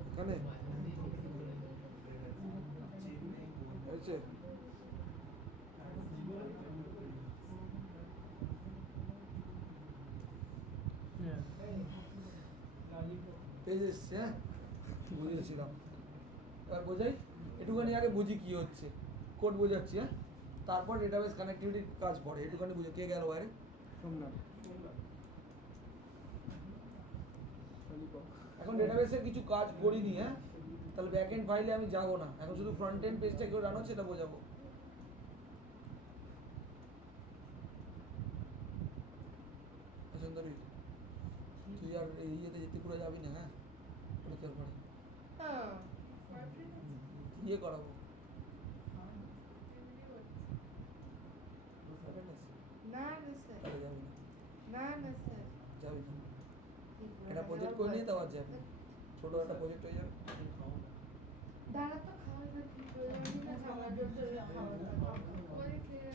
এখানে হয়েছে? পেজ এসছে, হ্যাঁ বুঝেছিলাম। এবার বোঝাই, একটুখানি আগে বুঝি কি হচ্ছে, কোড বোঝাচ্ছি, হ্যাঁ তারপর ডেটাবেস কানেক্টিভিটির কাজ পড়ে, একটুখানি বুঝে। কে গেল বাইরে? এখন ডেটাবেসের কিছু কাজ করিনি, হ্যাঁ তাহলে ব্যাক এন্ড ফাইলে আমি যাবো না, এখন শুধু ফ্রন্ট এন্ড পেজটা কেউ রান হচ্ছে এটা বোঝাবো। সুন্দরী তুই আর এই ইয়েতে ত্রিপুরা যাবি না, হ্যাঁ পরীক্ষার পরে হ্যাঁ ইয়ে করাবো। না না স্যার, তাহলে যাবি না, না না স্যার, যাবি না, একটা প্রজেক্ট করে নিয়ে তাও আর যাবি, ছোটো একটা প্রজেক্ট হয়ে যাবে। দাঁড়া তো খাওয়ার পর কি প্রয়োজন না খাওয়ার জন্য খাওয়ার পরে খেয়ে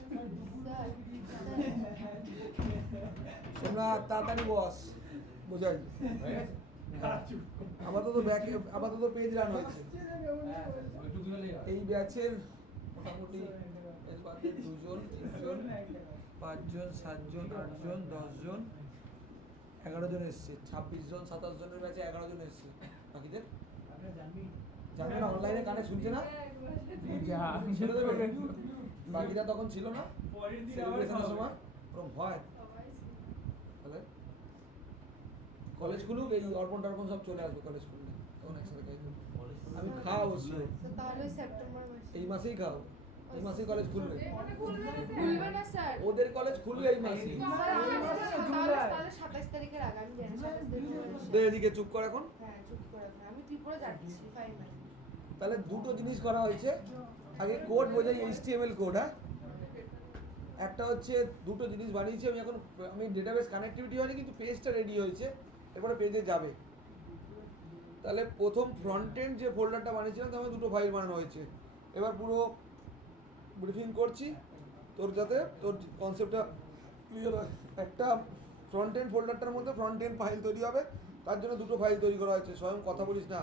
তোমরা তাড়াতাড়ি বস, বোঝাই আপাতত পেজ রান হয়েছে। এই ব্যাচের মোটামুটি এর বাদে 2 জন 3 জন 5 জন 7 জন 8 জন 10 জন 11 জন এসছে, 26 জন 27 জনের ব্যাচে 11 জন এসছে। বাকিদের জানে না, অনলাইনে কানে শুনছে না, ছেড়ে দেবে। বাকিরা তখন ছিল না সেলিব্রেশনের সময়, ওরকম হয়। তাহলে কলেজ খুলুক, এই অর্পণ টর্পণ সব চলে আসবে কলেজ খুললে, তখন একসাথে খাই। খাও অবশ্যই। তো তাহলে সেপ্টেম্বর মাসে এই মাসেই খাও, এই মাসেই কলেজ খুলবে। খুলবে না স্যার? ওদের কলেজ খুলবে এই মাসেই। তাহলে 27 তারিখের আগে আমি জানি 27 তারিখে। দে এদিকে চুপ কর এখন। হ্যাঁ চুপ করে থাক। আমি ত্রিপুরা যাচ্ছি ফাইনাল। তাহলে দুটো জিনিস করা হয়েছে, আগে কোড বোঝাই, HTML কোড। হ্যাঁ, একটা হচ্ছে দুটো জিনিস বানিয়েছি আমি এখন। আমি ডেটাবেস কানেক্টিভিটি হয়নি কিন্তু পেজটা রেডি হয়েছে, এরপরে পেজে যাবে। তাহলে প্রথম ফ্রন্ট এন্ড যে ফোল্ডারটা বানিয়েছিলাম তার মধ্যে দুটো ফাইল বানানো হয়েছে। এবার পুরো ব্রিফিং করছি তোর, যাতে তোর কনসেপ্টটা ক্লিয়ার হয়। একটা ফ্রন্ট এন্ড ফোল্ডারটার মধ্যে ফ্রন্ট এন্ড ফাইল তৈরি হবে, তার জন্য দুটো ফাইল তৈরি করা হয়েছে। স্বয়ং কথা বলিস না।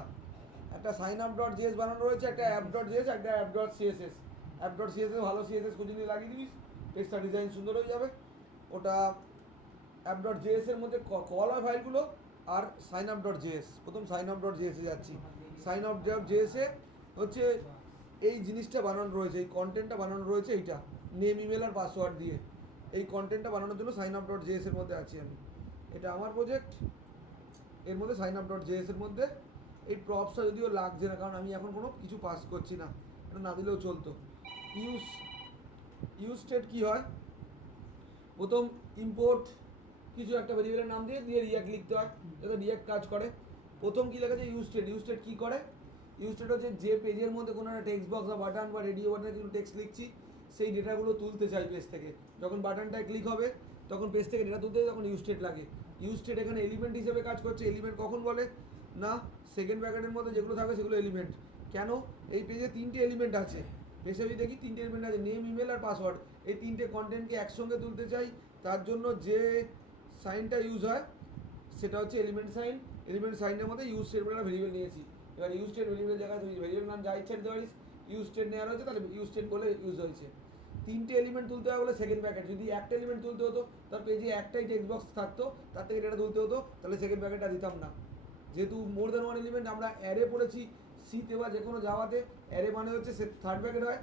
একটা সাইন আপ ডট জেএস বানানো রয়েছে, একটা অ্যাপ ডট জেএস, একটা app dot CSS. App dot CSS ভালো সিএসএস খুঁজে নিয়ে লাগিয়ে দিবি, পেজটা ডিজাইন সুন্দর হয়ে যাবে। ওটা অ্যাপ ডট জেএস এর মধ্যে কল হয় ফাইলগুলো, আর সাইন আপ ডট জেএস। প্রথম সাইন আপ ডট জেএসে যাচ্ছি। সাইন আপ ডট জেএসে হচ্ছে এই জিনিসটা বানানো রয়েছে, এই কন্টেন্টটা বানানো রয়েছে, এইটা নেম ইমেল আর পাসওয়ার্ড দিয়ে এই কন্টেন্টটা বানানোর জন্য সাইন আপ ডট জেএস এর মধ্যে আছি আমি। এটা আমার প্রজেক্ট, এর মধ্যে সাইন আপ ডট জেএস এর মধ্যে। এই প্রপসটা যদিও লাগছে না, কারণ আমি এখন কোনো কিছু পাস করছি না, এটা না দিলেও চলতো। ইউজ স্টেট কী হয়, প্রথম ইম্পোর্ট কিছু একটা ভেরিয়েবলের নাম দিয়ে দিয়ে রিয়াক্ট লিখতে হয় যাতে রিয়াক্ট কাজ করে। প্রথম কী লেখা আছে ইউজ স্টেট। ইউজ স্টেট কী করে, ইউজ স্টেট হচ্ছে যে পেজের মধ্যে কোনো একটা টেক্সট বক্স বা বাটন বা রেডিও বাটনে কিছু টেক্সট লিখছি, সেই ডেটাগুলো তুলতে চাই পেজ থেকে। যখন বাটনটায় ক্লিক হবে তখন পেজ থেকে ডেটা তুলতে তখন ইউজ স্টেট লাগে। ইউজ স্টেট এখানে এলিমেন্ট হিসেবে কাজ করছে। এলিমেন্ট কখন বলে না, সেকেন্ড ব্র্যাকেটের মধ্যে যেগুলো থাকে সেগুলো এলিমেন্ট। কেন, এই পেজে 3টে এলিমেন্ট আছে, পেজে যদি দেখি 3টে এলিমেন্ট আছে, নেম ইমেল আর পাসওয়ার্ড। এই 3টে কন্টেন্টকে একসঙ্গে তুলতে চাই, তার জন্য যে সাইনটা ইউজ হয় সেটা হচ্ছে এলিমেন্ট সাইন। এলিমেন্ট সাইনের মধ্যে ইউজ স্টেট বলে একটা ভেরিয়েবল নিয়েছি। এবার ইউজ স্টেট ভেরিয়েবলের জায়গায় ভেরিয়েবল নাম যা ইচ্ছা দিতে পারিস। ইউজ স্টেট নেওয়া হয়েছে, তাহলে ইউজ স্টেট বলে ইউজ হয়েছে। 3টে এলিমেন্ট তুলতে হবে বলে সেকেন্ড ব্র্যাকেট। যদি একটা এলিমেন্ট তুলতে হতো, তার পেজে একটাই টেক্সট বক্স থাকতো, তার থেকে ডেটা তুলতে হতো, তাহলে সেকেন্ড ব্র্যাকেটটা দিতাম না। যেহেতু মোর দ্যান ওয়ান এলিমেন্ট, আমরা অ্যারে পড়েছি সিতে বা যে কোনো জাভাতে, অ্যারে মানে হচ্ছে থার্ড ব্র্যাকেট হয়।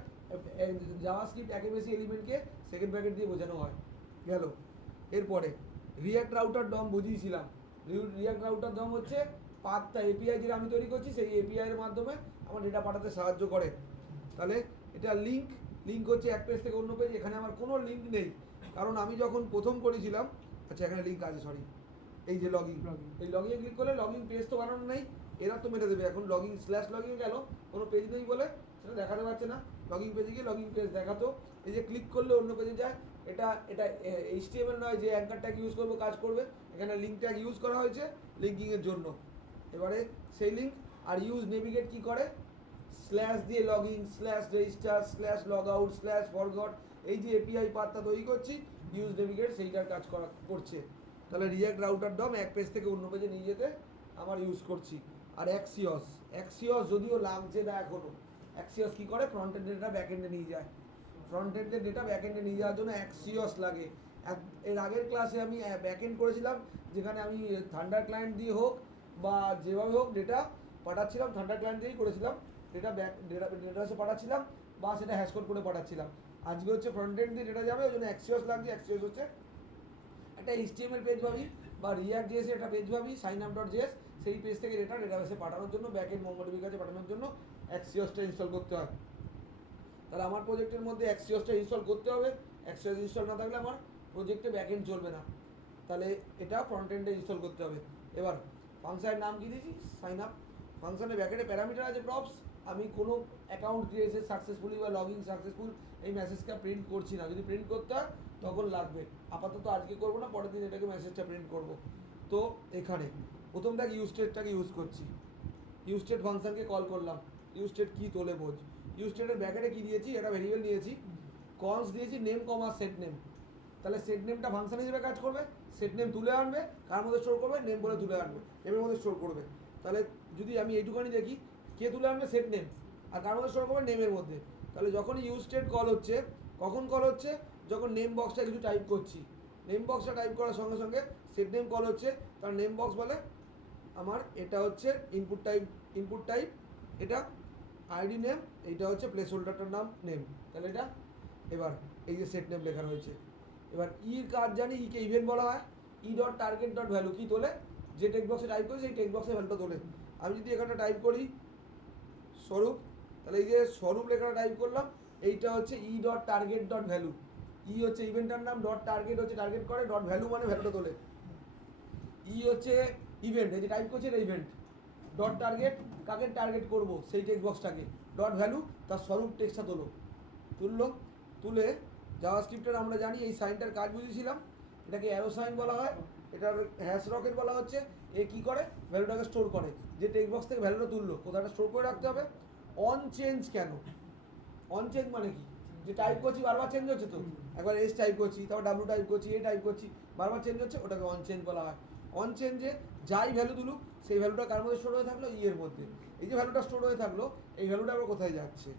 জাভা স্ক্রিপ্ট একের বেশি এলিমেন্টকে সেকেন্ড ব্র্যাকেট দিয়ে বোঝানো হয়। গেল। এরপরে রিয়াক্ট রাউটার ডম বুঝিয়েছিলাম। রিয়াক্ট রাউটার ডম হচ্ছে পাথটা, এপিআই যেটা আমি তৈরি করছি সেই এপিআই এর মাধ্যমে আমার ডেটা পাঠাতে সাহায্য করে। তাহলে এটা লিঙ্ক হচ্ছে এক পেজ থেকে অন্য পেজ। এখানে আমার কোনো লিঙ্ক নেই, কারণ আমি যখন প্রথম করেছিলাম, আচ্ছা এখানে লিঙ্ক আছে, সরি, এই যে লগইন, এই লগইনে ক্লিক করলে লগইন পেজ তো বানানো নেই, এরা তো মেরে দেবে। এখন লগইন /লগইন গেল, কোনো পেজ নেই বলে সেটা দেখাতে পারছে না। লগইন পেজে গিয়ে লগইন পেজ দেখাতো। এই যে ক্লিক করলে অন্য পেজে যায়। এটা HTML নয় যে অ্যাঙ্কার ট্যাগ ইউজ করবো কাজ করবে, এখানে লিঙ্ক ট্যাগ ইউজ করা হয়েছে লিঙ্কিংয়ের জন্য। এবারে সেই লিঙ্ক আর ইউজ নেভিগেট কী করে, স্ল্যাশ দিয়ে লগইন, /রেজিস্টার, /লগআউট, /ফরগট, এই যে এপিআই পাথটা তৈরি করছি, ইউজ নেভিগেট সেইটার কাজ করছে। তাহলে রিয়াক্ট রাউটার ডম এক পেজ থেকে অন্য পেজে নিয়ে যেতে আমার ইউজ করছি। আর অ্যাক্সিওস যদিও লাগছে না এখনও। অ্যাক্সিওস কী করে, ফ্রন্ট এন্ডের ডেটা ব্যাক এন্ডে নিয়ে যায়। ফ্রন্ট এন্ডের ডেটা ব্যাক এন্ডে নিয়ে যাওয়ার জন্য অ্যাক্সিওস লাগে। এর আগের ক্লাসে আমি ব্যাক এন্ড করেছিলাম, যেখানে আমি থান্ডার ক্লায়েন্ট দিয়ে হোক বা যেভাবে হোক ডেটা পাঠাচ্ছিলাম, থান্ডার ক্লায়েন্ট দিয়েই করেছিলাম। ডেটাবেসে পাঠাচ্ছিলাম বা সেটা হ্যাশ কোড করে পাঠাচ্ছিলাম। আজকে হচ্ছে ফ্রন্ট এন্ড দিয়ে ডেটা যাবে, ওই জন্য অ্যাক্সিওস লাগছে। অ্যাক্সিওস হচ্ছে একটা HTML পেজ ভাবি বা রিয়াক্ট জেএস একটা পেজ ভাবি, সাইন আপ ডট জেএস, সেই পেজ থেকে ডেটাবেসে পাঠানোর জন্য, ব্যাক এন্ড মঙ্গলবির কাছে পাঠানোর জন্য অ্যাক্সিওসটা ইনস্টল করতে হয়। তাহলে আমার প্রজেক্টের মধ্যে অ্যাক্সিওসটা ইনস্টল করতে হবে। অ্যাক্সিওস ইনস্টল না থাকলে আমার প্রজেক্টে ব্যাক এন্ড চলবে না। তাহলে এটা ফ্রন্ট এন্ডে ইনস্টল করতে হবে। এবার ফাংশনের নাম কী দিয়েছি, সাইন আপ। ফাংশনের ব্যাকেটে প্যারামিটার আছে প্রপস। আমি কোনো অ্যাকাউন্ট ক্রিয়েশন সাকসেসফুলি বা লগ ইন সাকসেসফুল এই মেসেজটা প্রিন্ট করছি না। যদি প্রিন্ট করতে হয় তখন লাগবে, আপাতত আজকে করবো না, পরের দিন এটাকে মেসেজটা প্রিন্ট করব। তো এখানে প্রথম দেখ ইউজ স্টেটটাকে ইউজ করছি। ইউজ স্টেট ফাংশনকে কল করলাম। ইউজ স্টেট কী তোলে বোঝ। ইউজ স্টেটের ব্যাকেটে কী দিয়েছি, এটা ভেরিয়েবল নিয়েছি, কনস দিয়েছি নেম কমা সেট নেম। তাহলে সেট নেমটা ফাংশন হিসেবে কাজ করবে। সেট নেম তুলে আনবে, কার মধ্যে স্টোর করবে, নেম বলে তুলে আনবে, নেমের মধ্যে স্টোর করবে। তাহলে যদি আমি এইটুখানি দেখি, কে তুলে আনবে, সেট নেম, আর কার মধ্যে স্টোর করবে, নেমের মধ্যে। তাহলে যখনই ইউজ স্টেট কল হচ্ছে, কখন কল হচ্ছে, যখন নেম বক্সটা কিছু টাইপ করছি, নেম বক্সটা টাইপ করার সঙ্গে সঙ্গে সেট নেম কল হচ্ছে। তার নেম বক্স বলে আমার এটা হচ্ছে ইনপুট টাইপ, এটা আইডি নেম, এইটা হচ্ছে প্লেস হোল্ডারটার নাম নেম। তাহলে এটা এবার এই যে সেট নেম লেখা রয়েছে। এবার ইর কাজ জানি, ইকে ইভেন্ট বলা হয়। ই.টার্গেট.ভ্যালু কী তোলে, যে টেক্সট বক্সে টাইপ করি সেই টেক্সট বক্সে ভ্যালুটা তোলে। আমি যদি এখানে টাইপ করি স্বরূপ, তাহলে এই যে স্বরূপ লেখাটা টাইপ করলাম, এইটা হচ্ছে e dot target dot value. E হচ্ছে ইভেন্টার নাম, ডট টার্গেট হচ্ছে টার্গেট করে, ডট ভ্যালু মানে ভ্যালুটা তোলে। ই হচ্ছে ইভেন্ট, এই যে টাইপ করছে এটা ইভেন্ট। ডট টার্গেট কাকে টার্গেট করব সেই টেক্সট বক্সটাকে, ডট ভ্যালু তার স্বরূপ টেক্সটটা তোলো। তুললো, তুলে জাভাস্ক্রিপ্টের আমরা জানি এই সাইনটার কাজ বুঝেছিলাম, এটাকে অ্যারো সাইন বলা হয়, এটার হ্যাশ রকেট বলা হচ্ছে। এ কি করে, ভ্যালুটাকে স্টোর করে, যে টেক্সট বক্স থেকে ভ্যালুটা তুললো কোথাটা স্টোর করে রাখতে হবে। অন চেঞ্জ কেন, অন চেঞ্জ মানে কি, যে টাইপ করছি বারবার চেঞ্জ হচ্ছে, তো একবার এস টাইপ করছি, তারপর ডাব্লু টাইপ করছি, এ টাইপ করছি, বারবার চেঞ্জ হচ্ছে, ওটাকে অন চেঞ্জ বলা হয়। অন চেঞ্জে যাই ভ্যালু তুলুক সেই ভ্যালুটা কার মধ্যে স্টোর হয়ে থাকলো, ই এর মধ্যে। এই যে ভ্যালুটা স্টোর হয়ে থাকলো, এই ভ্যালুটা আবার কোথায় যাচ্ছে,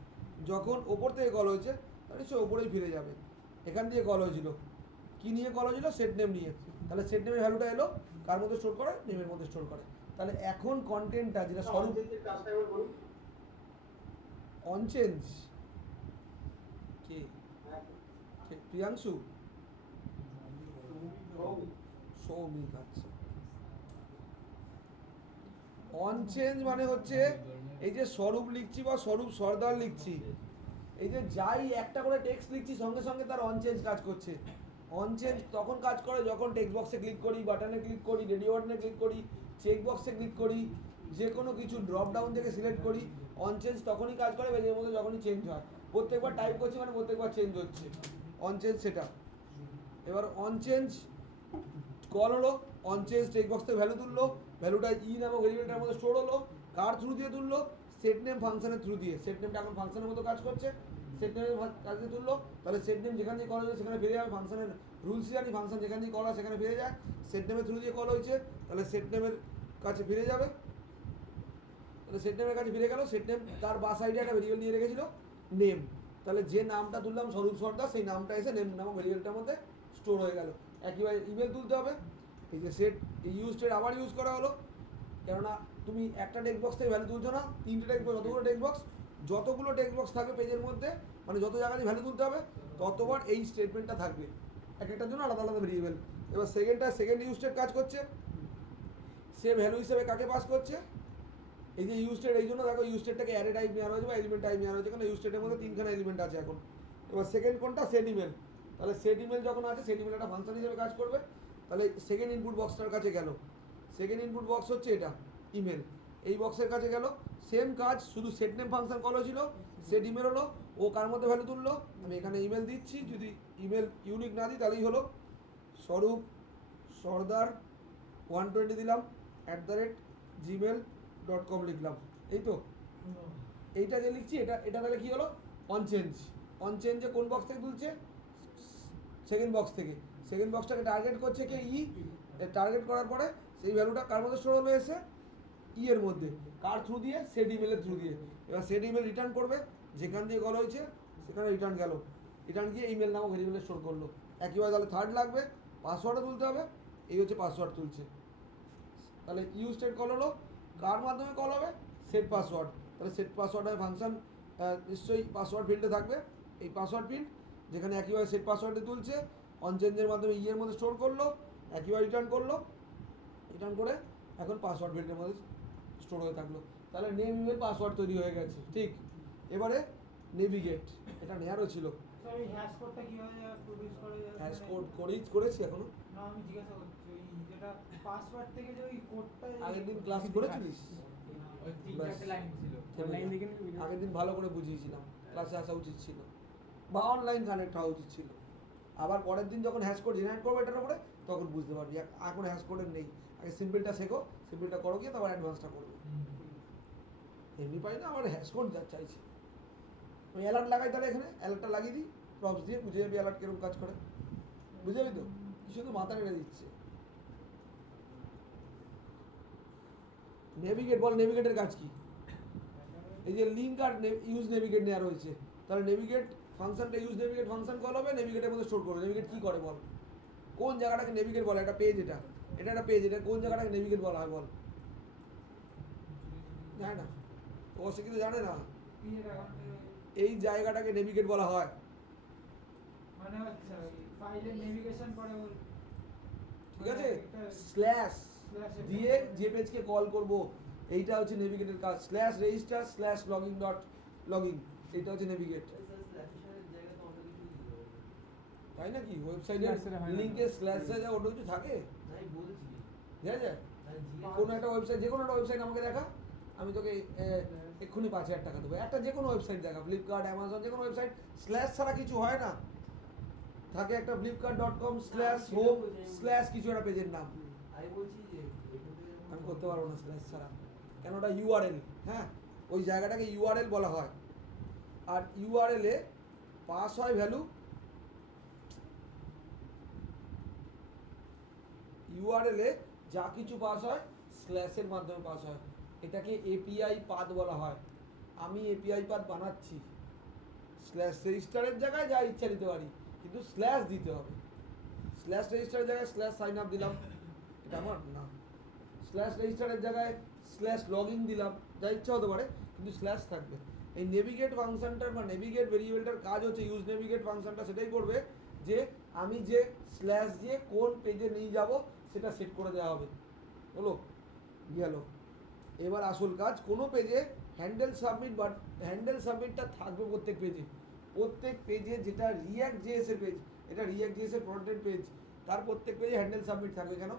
যখন ওপর থেকে কল হয়েছে তাহলে সে ওপরেই ফিরে যাবে। এখান দিয়ে কল হয়েছিল, কী নিয়ে কল হয়েছিল, সেট নেম নিয়ে, তাহলে সেট নেমের ভ্যালুটা এলো কার মধ্যে স্টোর করে, নেমের মধ্যে স্টোর করে। তাহলে এখন কন্টেন্টটা যেটা স্বরূপ অন চেঞ্জ, কে কে? প্রিয়াংশু, সৌমিক, আচ্ছা। অন চেঞ্জ মানে হচ্ছে এই যে স্বরূপ লিখছি বা স্বরূপ সর্দার লিখছি, এই যে যাই একটা করে টেক্সট লিখছি সঙ্গে সঙ্গে তার অন চেঞ্জ কাজ করছে। অন চেঞ্জ তখন কাজ করে যখন টেক্সট বক্সে ক্লিক করি, বাটনে ক্লিক করি, রেডিও বাটনে ক্লিক করি, চেক বক্সে ক্লিক করি, যে কোনো কিছু ড্রপ ডাউন থেকে সিলেক্ট করি, অন চেঞ্জ তখনই কাজ করে পেজের মধ্যে যখনই চেঞ্জ হয়। প্রত্যেকবার টাইপ করছি মানে প্রত্যেকবার চেঞ্জ হচ্ছে, অন চেঞ্জ সেটা। এবার অন চেঞ্জ কল হলো, অন চেঞ্জ টেক্সট বক্স থেকে ভ্যালু তুললো, ভ্যালুটা ই নামক ভেরিয়েবলটার মধ্যে স্টোর হলো, কার থ্রু দিয়ে তুললো, সেট নেম ফাংশনের থ্রু দিয়ে। সেট নেমটা এখন ফাংশনের মতো কাজ করছে, সেট নেমের কাজ দিয়ে তুললো, তাহলে সেট নেম যেখান দিয়ে কল হয়েছে সেখানে ফিরে যাবে। ফাংশনের রুলস জানি, ফাংশন যেখান দিয়ে কল হয় সেখানে ফিরে যায়। সেট নেমের থ্রু দিয়ে কল হয়েছে, তাহলে সেট নেমের কাছে ফিরে যাবে, তাহলে সেট নেমের কাছে ফিরে গেল। সেট নেম তার বা সাইডে একটা ভেরিয়েবল নিয়ে রেখেছিল নেম, তাহলে যে নামটা তুললাম স্বরূপ সর্দার, সেই নামটা এসে নেম নামক ভেরিয়েবলটার মধ্যে স্টোর হয়ে গেল। একইভাবে ইমেল তুলতে হবে, এই যে সেট ইউজ স্টেট আবার ইউজ করা হলো, কেননা তুমি একটা টেক্সট বক্স থেকে ভ্যালু তুলছো না, তিনটে টেক্সট বক্স, যতগুলো টেক্সট বক্স থাকবে পেজের মধ্যে, মানে যত জায়গায় ভ্যালু তুলতে হবে ততবার এই স্টেটমেন্টটা থাকবে, এক একটার জন্য আলাদা আলাদা ভেরিয়েবল। এবার সেকেন্ড ইউজ স্টেট কাজ করছে, সে ভ্যালু হিসেবে কাকে পাস করছে, এই যে ইউজ স্টেট, এই জন্য দেখো ইউজ স্টেটটাকে অ্যারে টাইপ নেওয়া হয়েছে বা এলিমেন্ট টাইপ নেওয়া হয়েছে, কারণ ইউজ স্টেটের মধ্যে তিনখানা এলিমেন্ট আছে এখন। এবার সেকেন্ড কোনটা, সেট ইমেল, তাহলে সেট ইমেল যখন আছে সেট ইমেল একটা ফাংশন হিসেবে কাজ করবে, তাহলে সেকেন্ড ইনপুট বক্সটার কাছে গেল, সেকেন্ড ইনপুট বক্স হচ্ছে এটা ইমেল, এই বক্সের কাছে গেল, সেম কাজ, শুধু সেট নেম ফাংশন কল হয়েছিল, সেট ইমেল হলো, ও কার মধ্যে ভ্যালু তুললো, আমি এখানে ইমেল দিচ্ছি, যদি ইমেল ইউনিক না দিই তাহলেই হলো স্বরূপ সর্দার 120 দিলাম @gmail.com লিখলাম, এই তো। এইটা যে লিখছি এটা তাহলে কি হলো, অন চেঞ্জ। অন চেঞ্জে কোন বক্স থেকে তুলছে, সেকেন্ড বক্স থেকে। সেকেন্ড বক্সটাকে টার্গেট করছে কে, ই। টার্গেট করার পরে সেই ভ্যালুটা কার মধ্যে স্টোর হলো, এসে ই এর মধ্যে, কার থ্রু দিয়ে, সেট ইমেলের থ্রু দিয়ে। এবার সেট ইমেল রিটার্ন করবে, যেখান দিয়ে কল হয়েছে সেখানে রিটার্ন গেল, রিটার্ন গিয়ে ইমেল নামক ভেরিয়েবলে স্টোর করলো। একইভাবে তাহলে থার্ড লাগবে, পাসওয়ার্ডও তুলতে হবে, এই হচ্ছে পাসওয়ার্ড তুলছে। তাহলে ইউজ স্টেট কল হলো, কার মাধ্যমে কল হবে, সেট পাসওয়ার্ড, তাহলে সেট পাসওয়ার্ড হয় ফাংশন, নিশ্চয়ই পাসওয়ার্ড ফিল্ডে থাকবে এই পাসওয়ার্ড ফিল্ড, যেখানে একইভাবে সেট পাসওয়ার্ডে তুলছে, অন চেঞ্জের মাধ্যমে ই এর মধ্যে স্টোর করলো, একইভাবে রিটার্ন করলো, রিটার্ন করে এখন পাসওয়ার্ড ফিল্ডের মধ্যে স্টোর হয়ে থাকলো। তাহলে নেম ইমেল পাসওয়ার্ড তৈরি হয়ে গেছে, ঠিক। এবারে নেভিগেট, এটা নেয়ারও ছিল, স্যার এই হ্যাশ কোডটা কিভাবে প্রডিউস করে, হ্যাশ কোড করেছি এখনো। না আমি জিজ্ঞাসা করছি ওই যেটা পাসওয়ার্ড থেকে যে ওই কোডটা আগের দিন ক্লাস করেছিলিস, ওই তিন ব্যাস। চারটে লাইন ছিল, লাইন দেখে আগের দিন ভালো করে বুঝিয়েছিলাম, ক্লাসে আসা উচিত ছিল বা অনলাইন কানেক্ট হওয়া উচিত ছিল। আবার পরের দিন যখন হ্যাশ কোড জেনারেট করবো এটার উপরে, তখন বুঝতে পারবি। এখন হ্যাশ কোডের নেই, আগে সিম্পলটা শেখো, সিম্পলটা করো গিয়ে তারপর অ্যাডভান্সটা করবে। এমনি পারি না, আবার হ্যাশ কোড যা চাইছি। আমি অ্যালার্ট লাগাই, তাহলে এখানে অ্যালার্টটা লাগিয়ে দিই, প্রপস দিয়ে বুঝে যাবি অ্যালার্ট কিরকম কাজ করে, বুঝে যাবি তো, কি শুধু মাথা নেড়ে দিচ্ছে। নেভিগেট বল, নেভিগেটের কাজ কি, এই যে লিঙ্ক আর ইউজ নেভিগেট নেওয়া রয়েছে, তাহলে নেভিগেট ফাংশনটা ইউজ নেভিগেট ফাংশন কল হবে, নেভিগেটের মধ্যে স্টোর করবে। নেভিগেট কি করে বল, কোন জায়গাটাকে নেভিগেট বলে, একটা পেজ, এটা একটা পেজ, এটা কোন জায়গাটাকে নেভিগেট বলা হয় বল, জানে না ও, সে কিন্তু জানে না, এই জায়গাটাকে নেভিগেট বলা হয়, মানে হচ্ছে ফাইলের নেভিগেশন করে ওর, ঠিক আছে, স্ল্যাশ দিয়ে যে পেজকে কল করব এইটা হচ্ছে নেভিগেটের কাজ, slash register slash login dot login, এটা হচ্ছে নেভিগেট। তাই নাকি ওয়েবসাইটের Slash এর হয় না। লিংকে স্ল্যাশ যা ওটা কিছু থাকে দেখা যায় কোনো একটা ওয়েবসাইট, যে কোনো একটা ওয়েবসাইট আমাকে দেখা, আমি তোকে এক্ষুনি 5,000 টাকা দেবো। একটা যে কোনো ওয়েবসাইট দেখা, ফ্লিপকার্ট, অ্যামাজন, যে কোনো ওয়েবসাইট স্ল্যাশ ছাড়া কিছু হয় না। থাকে একটা flipkart.com স্ল্যাশ হোম স্ল্যাশ কিছু একটা পেজের নাম, আমি করতে পারবো না স্ল্যাশ ছাড়া, কেন ওটা ইউআরএল। হ্যাঁ, ওই জায়গাটাকে ইউআরএল বলা হয়। আর ইউআরএল এ পাস হয় ভ্যালু, ইউআরএল এ যা কিছু পাস হয় স্ল্যাশের মাধ্যমে পাস হয়। এটাকে এপিআই পাথ বলা হয়। আমি এপিআই পাথ বানাচ্ছি, স্ল্যাশ রেজিস্টারের জায়গায় যা ইচ্ছা দিতে পারি, কিন্তু স্ল্যাশ দিতে হবে। স্ল্যাশ রেজিস্টারের জায়গায় স্ল্যাশ সাইন আপ দিলাম, এটা আমার না। স্ল্যাশ রেজিস্টারের জায়গায় স্ল্যাশ লগইন দিলাম, যা ইচ্ছা হতে পারে, কিন্তু স্ল্যাশ থাকবে। এই নেভিগেট ফাংশনটার বা নেভিগেট ভেরিয়েবলটার কাজ হচ্ছে, ইউজ নেভিগেট ফাংশনটা সেটাই করবে যে আমি যে স্ল্যাশ দিয়ে কোন পেজে নিয়ে যাব সেটা সেট করে দেওয়া হবে। হলো গেল। এবার আসল কাজ, কোনো পেজে হ্যান্ডেল সাবমিট, বাট হ্যান্ডেল সাবমিটটা থাকবে প্রত্যেক পেজে। প্রত্যেক পেজে যেটা রিয়াক্ট জেএস এর পেজ, এটা রিয়াক্ট জেএস এর ফ্রন্ট এন্ড পেজ, তার প্রত্যেক পেজে হ্যান্ডেল সাবমিট থাকবে। কেন?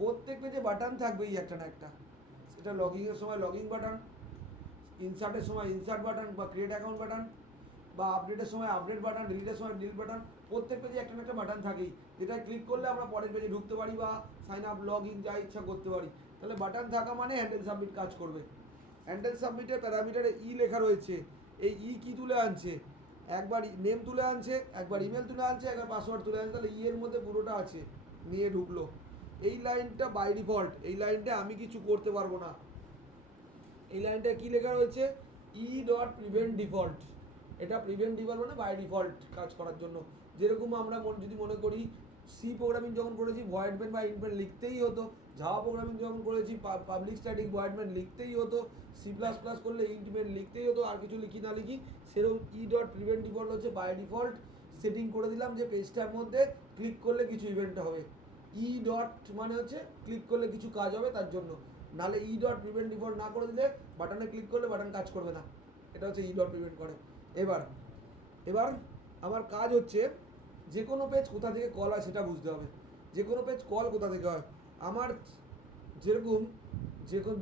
প্রত্যেক পেজে বাটন থাকবেই একটা না একটা। সেটা লগইনের সময় লগইন বাটন, ইনসার্টের সময় ইনসার্ট বাটন বা ক্রিয়েট অ্যাকাউন্ট বাটন, বা আপডেটের সময় আপডেট বাটন, ডিলিটের সময় ডিলিট বাটন, প্রত্যেক পেজে একটা না একটা বাটন থাকেই, যেটা ক্লিক করলে আমরা পরের পেজে ঢুকতে পারি বা সাইন আপ লগ ইন যা ইচ্ছা করতে পারি। তাহলে বাটন থাকা মানে হ্যান্ডেল সাবমিট কাজ করবে। হ্যান্ডেল সাবমিটের প্যারামিটারে ই লেখা রয়েছে। এই ই কি তুলে আনছে? একবার নেম তুলে আনছে, একবার ইমেল তুলে আনছে, একবার পাসওয়ার্ড তুলে আনছে। তাহলে ই এর মধ্যে পুরোটা আছে, নিয়ে ঢুকলো। এই লাইনটা বাই ডিফল্ট, এই লাইনটা আমি কিছু করতে পারবো না। এই লাইনটা কি লেখা রয়েছে? E dot prevent default. এটা প্রিভেন্ট ডিফল্ট মানে বাই ডিফল্ট কাজ করার জন্য। যেরকম আমরা যদি মনে করি সি প্রোগ্রামিং যখন করেছি ভয়েড মেন বা ইনমেন লিখতেই হতো, জাভা প্রোগ্রামিং যখন করেছি পাবলিক স্ট্যাটিক ভয়েড মেন লিখতেই হতো, সি প্লাস প্লাস করলে ইন্টিমেন্ট লিখতেই হতো, আর কিছু লিখি না লিখি, সেরকম ই ডট প্রিভেন্ট ডিফল্ট হচ্ছে বাই ডিফল্ট সেটিং করে দিলাম যে পেজটার মধ্যে ক্লিক করলে কিছু ইভেন্ট হবে। ই ডট মানে হচ্ছে ক্লিক করলে কিছু কাজ হবে তার জন্য, নাহলে ই ডট প্রিভেন্ট ডিফল্ট না করে দিলে বাটনে ক্লিক করলে বাটন কাজ করবে না। এটা হচ্ছে ই ডট প্রিভেন্ট করে। এবার আমার কাজ হচ্ছে যে কোনো পেজ কোথা থেকে কল হয় সেটা বুঝতে হবে। যে কোনো পেজ কল কোথা থেকে হয়। আমার যেরকম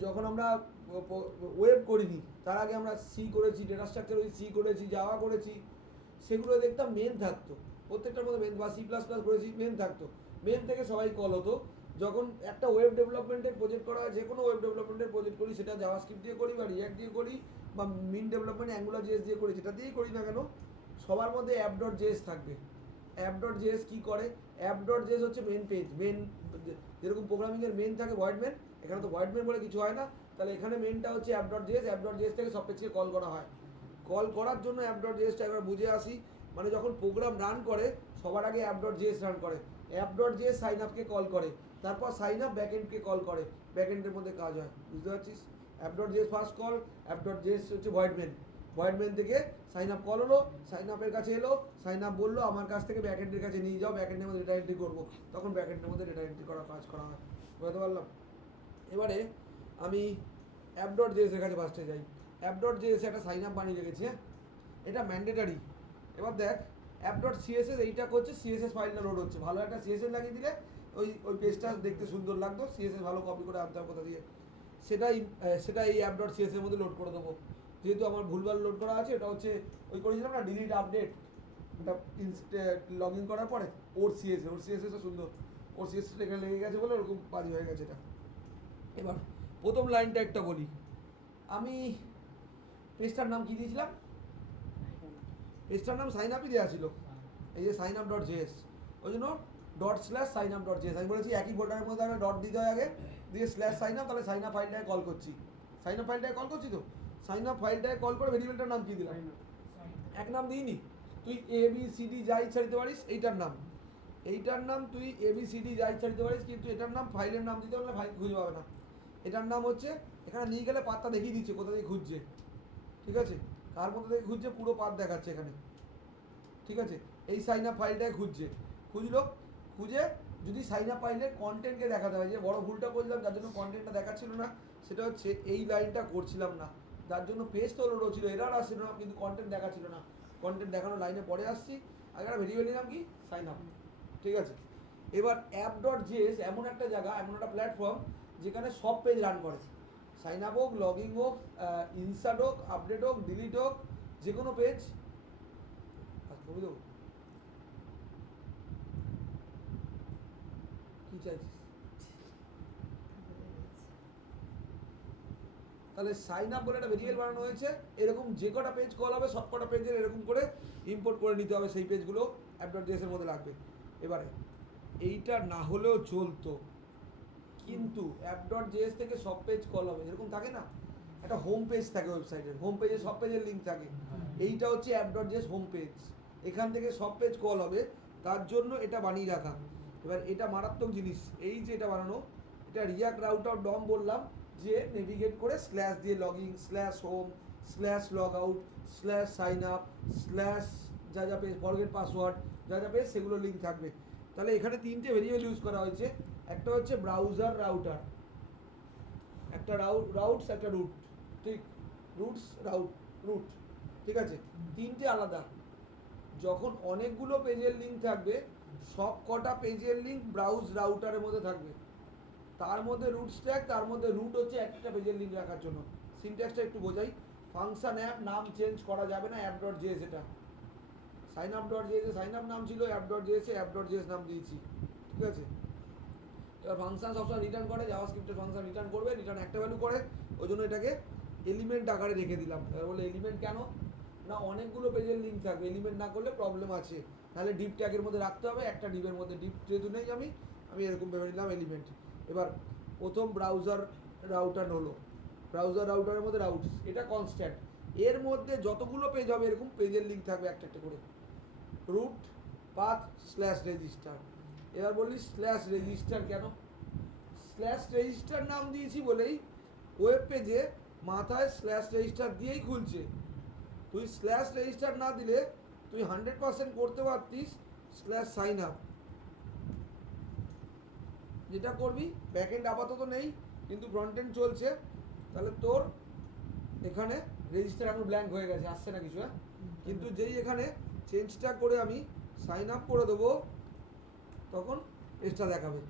যখন আমরা ওয়েব করিনি, তার আগে আমরা সি করেছি, ডেটা স্ট্রাকচার ওই সি করেছি, জাভা করেছি, সেগুলো দেখতাম মেন থাকতো, প্রত্যেকটার মধ্যে মেন, বা সি প্লাস প্লাস করেছি মেন থাকতো। মেন থেকে সবাই কল হতো। যখন একটা ওয়েব ডেভেলপমেন্টের প্রজেক্ট করা হয়, যে কোনো ওয়েব ডেভেলপমেন্টের প্রজেক্ট করি, সেটা জাভাস্ক্রিপ্ট দিয়ে করি বা রিয়াক্ট দিয়ে করি বা মিন ডেভেলপমেন্ট অ্যাঙ্গুলার জেএস দিয়ে করি, যেটা দিয়েই করি না কেন, সবার মধ্যে অ্যাপ ডট জেএস থাকবে। অ্যাপ ডট জেএস কী করে? অ্যাপ ডট জেএস হচ্ছে মেন পেজ, মেন, যেরকম প্রোগ্রামিংয়ের মেন থাকে ভয়েড মেন, এখানে তো ভয়েড মেন বলে কিছু হয় না, তাহলে এখানে মেনটা হচ্ছে app dot JS. App dot JS থেকে সব পেজকে কল করা হয়। কল করার জন্য অ্যাপ ডট জেএসটা একবার বুঝে আসি। মানে যখন প্রোগ্রাম রান করে সবার আগে অ্যাপ ডট জেএস রান করে, অ্যাপ ডট জেএস সাইন আপকে কল করে, তারপর সাইন আপ ব্যাকএন্ডকে কল করে, ব্যাকএন্ডের মধ্যে কাজ হয়। বুঝতে পারছিস? App dot JS first call, app dot JS হচ্ছে ভয়েড মেন, ভয়েড মেন থেকে সাইন আপ কল হলো, সাইন আপের কাছে এলো, সাইন আপ বললো আমার কাছ থেকে ব্যাকএন্ডের কাছে নিয়ে যাও, ব্যাকএন্ডের মধ্যে ডেটা এন্ট্রি করবো, তখন ব্যাকএন্ডের মধ্যে ডেটা এন্ট্রি করার কাজ করা হয়। বুঝতে পারলাম? এবারে আমি অ্যাপ ডট জেএস এর কাছে ফার্স্টে যাই। অ্যাপ ডট জেএস একটা সাইন আপ বানিয়ে রেখেছি, হ্যাঁ, এটা ম্যান্ডেটারি। এবার দেখ অ্যাপ ডট সিএসএস, এইটা করছে সিএসএস ফাইলটা লোড হচ্ছে, ভালো একটা সিএসএস লাগিয়ে দিলে ওই পেজটা দেখতে সুন্দর লাগতো। সিএসএস ভালো কপি করে আনতে হবে কোথা দিয়ে, সেটা এই অ্যাপ ডট সিএসএস এর মধ্যে লোড করে দেবো। যেহেতু আমার ভুলভাল লোড করা আছে, এটা হচ্ছে ওই করেছিলাম না ডিলিট আপডেট, এটা লগ ইন করার পরে ওর সিএসএসটা সুন্দর, ওর সিএসএসটা এখানে লেগে গেছে বলে ওরকম বাজে হয়ে গেছে এটা। এবার প্রথম লাইনটা একটা বলি, আমি পেজটার নাম কি দিয়েছিলাম? পেজটার নাম সাইন আপই দেওয়া ছিল, এই যে সাইন আপ ডট জেএস, ওই জন্য dot slash sign up dot JS. আমি বলেছি একই ফোল্ডারের মধ্যে আমি ডট দিতে হয় আগে, দিয়ে স্ল্যাশ সাইন আপ, তাহলে সাইন আপ ফাইলটায় কল করছি, সাইন আপ ফাইলটায় কল করছি। তো সাইন আপ ফাইলটায় কল করে ভেরিয়েবলটার নাম কি দিলাম? এক নাম দিইনি, তুই ABCD যা ইচ্ছা দিতে পারিস, এইটার নাম তুই ABCD যা ইচ্ছা দিতে পারিস, কিন্তু এটার নাম ফাইলের নাম দিতে পারলে ফাইল খুঁজে পাবে না। এটার নাম হচ্ছে, এখানে নিয়ে গেলে পাতটা দেখিয়ে দিচ্ছে কোথা থেকে খুঁজছে, ঠিক আছে, কার মধ্যে থেকে খুঁজছে পুরো পাত দেখাচ্ছে এখানে, ঠিক আছে। এই সাইন আপ ফাইলটায় খুঁজলো, খুঁজে যদি সাইন আপ ফাইলের কন্টেন্টকে দেখাতে হয়, যে বড় ভুলটা করলাম যার জন্য কন্টেন্টটা দেখাচ্ছিল না, সেটা হচ্ছে এই লাইনটা করছিলাম না, যার জন্য পেজ তো লোড হচ্ছিল, এরার আসছিল না, কিন্তু কন্টেন্ট দেখাচ্ছিল না। কন্টেন্ট দেখানো লাইনে পরে আসছি, আগে একটা ভেরিয়েবল নিলাম কি সাইন আপ, ঠিক আছে। এবার অ্যাপ ডট জেএস এমন একটা জায়গা, এমন একটা প্ল্যাটফর্ম যেখানে সব পেজ রান করে, সাইন আপ হোক, লগইন হোক, ইনসার্ট হোক, আপডেট হোক, ডিলিট হোক, যে কোনো পেজ। কবি দেবো কি চাইছিস? তাহলে সাইন আপ বলে একটা ভেরিয়েবল বানানো হয়েছে, এরকম যে কটা পেজ কল হবে সব কটা পেজের এরকম করে ইম্পোর্ট করে নিতে হবে, সেই পেজগুলো অ্যাপ.js এর মধ্যে লাগবে। এবারে এইটা না হলেও চলতো, কিন্তু অ্যাপ.js থেকে সব পেজ কল হবে এরকম থাকে না, একটা হোম পেজ থাকে ওয়েবসাইটের, হোম পেজে সব পেজের লিঙ্ক থাকে, এইটা হচ্ছে অ্যাপ.js হোম পেজ, এখান থেকে সব পেজ কল হবে, তার জন্য এটা বানিয়ে রাখা। এবার এটা মারাত্মক জিনিস, এই যে এটা বানানো, এটা রিয়াক্ট রাউটার ডম বললাম, যে নেভিগেট করে স্ল্যাশ দিয়ে login, slash home, slash log out, slash sign up, slash যা যা পেজ, ফরগেট পাসওয়ার্ড, যা যা পেজ সেগুলো লিঙ্ক থাকবে। তাহলে এখানে তিনটে ভেরিয়েবল ইউজ করা হয়েছে, একটা হচ্ছে ব্রাউজার রাউটার, একটা রাউটস, একটা রুট, ঠিক, রুটস রুট, ঠিক আছে, তিনটে আলাদা। যখন অনেকগুলো পেজের লিঙ্ক থাকবে, সব কটা পেজের লিঙ্ক ব্রাউজ রাউটারের মধ্যে থাকবে, তার মধ্যে রুট স্ট্যাক, তার মধ্যে রুট হচ্ছে একটা পেজের লিঙ্ক রাখার জন্য। সিনট্যাক্সটা একটু বোঝাই, ফাংশন অ্যাপ নাম চেঞ্জ করা যাবে না, অ্যাপ.js এটা সাইন আপ.js এ সাইন আপ নাম ছিল, অ্যাপ.js এ অ্যাপ.js নাম দিয়েছি, ঠিক আছে। এবার ফাংশন সবসময় রিটার্ন করে, জাভাস্ক্রিপ্টের ফাংশন রিটার্ন করবে, রিটার্ন একটা ভ্যালু করে, ওই জন্য এটাকে এলিমেন্ট আকারে রেখে দিলাম। এবার বলে এলিমেন্ট কেন না, অনেকগুলো পেজের লিঙ্ক থাকবে, এলিমেন্ট না করলে প্রবলেম আছে, তাহলে ডিপ ট্যাগের মধ্যে রাখতে হবে, একটা ডিপের মধ্যে, ডিপ যেহেতু নেই আমি এরকম ভেবে নিলাম এলিমেন্ট। এবার প্রথম ব্রাউজার রাউটার হলো, ব্রাউজার রাউটারের মধ্যে রাউটস, এটা কনস্ট্যান্ট, এর মধ্যে যতগুলো পেজ হবে এরকম পেজের লিঙ্ক থাকবে একটা একটা করে, রুট পাথ স্ল্যাশ রেজিস্টার। এবার বললি স্ল্যাশ রেজিস্টার কেন, স্ল্যাশ রেজিস্টার নাম দিয়েছি বলেই ওয়েব পেজে মাথায় স্ল্যাশ রেজিস্টার দিয়েই খুলছে। তুই স্ল্যাশ রেজিস্টার না দিলে তুই 100% করতে পারতিস স্ল্যাশ সাইন আপ, যেটা করবি ব্যাকএন্ড আপাতত নেই কিন্তু ফ্রন্ট এন্ড চলছে, তাহলে তোর এখানে রেজিস্টার এখন ব্ল্যাঙ্ক হয়ে গেছে, আসছে না কিছু, হ্যাঁ, কিন্তু যেই এখানে চেঞ্জটা করে আমি সাইন আপ করে দেবো তখন এক্সট্রা দেখাবে,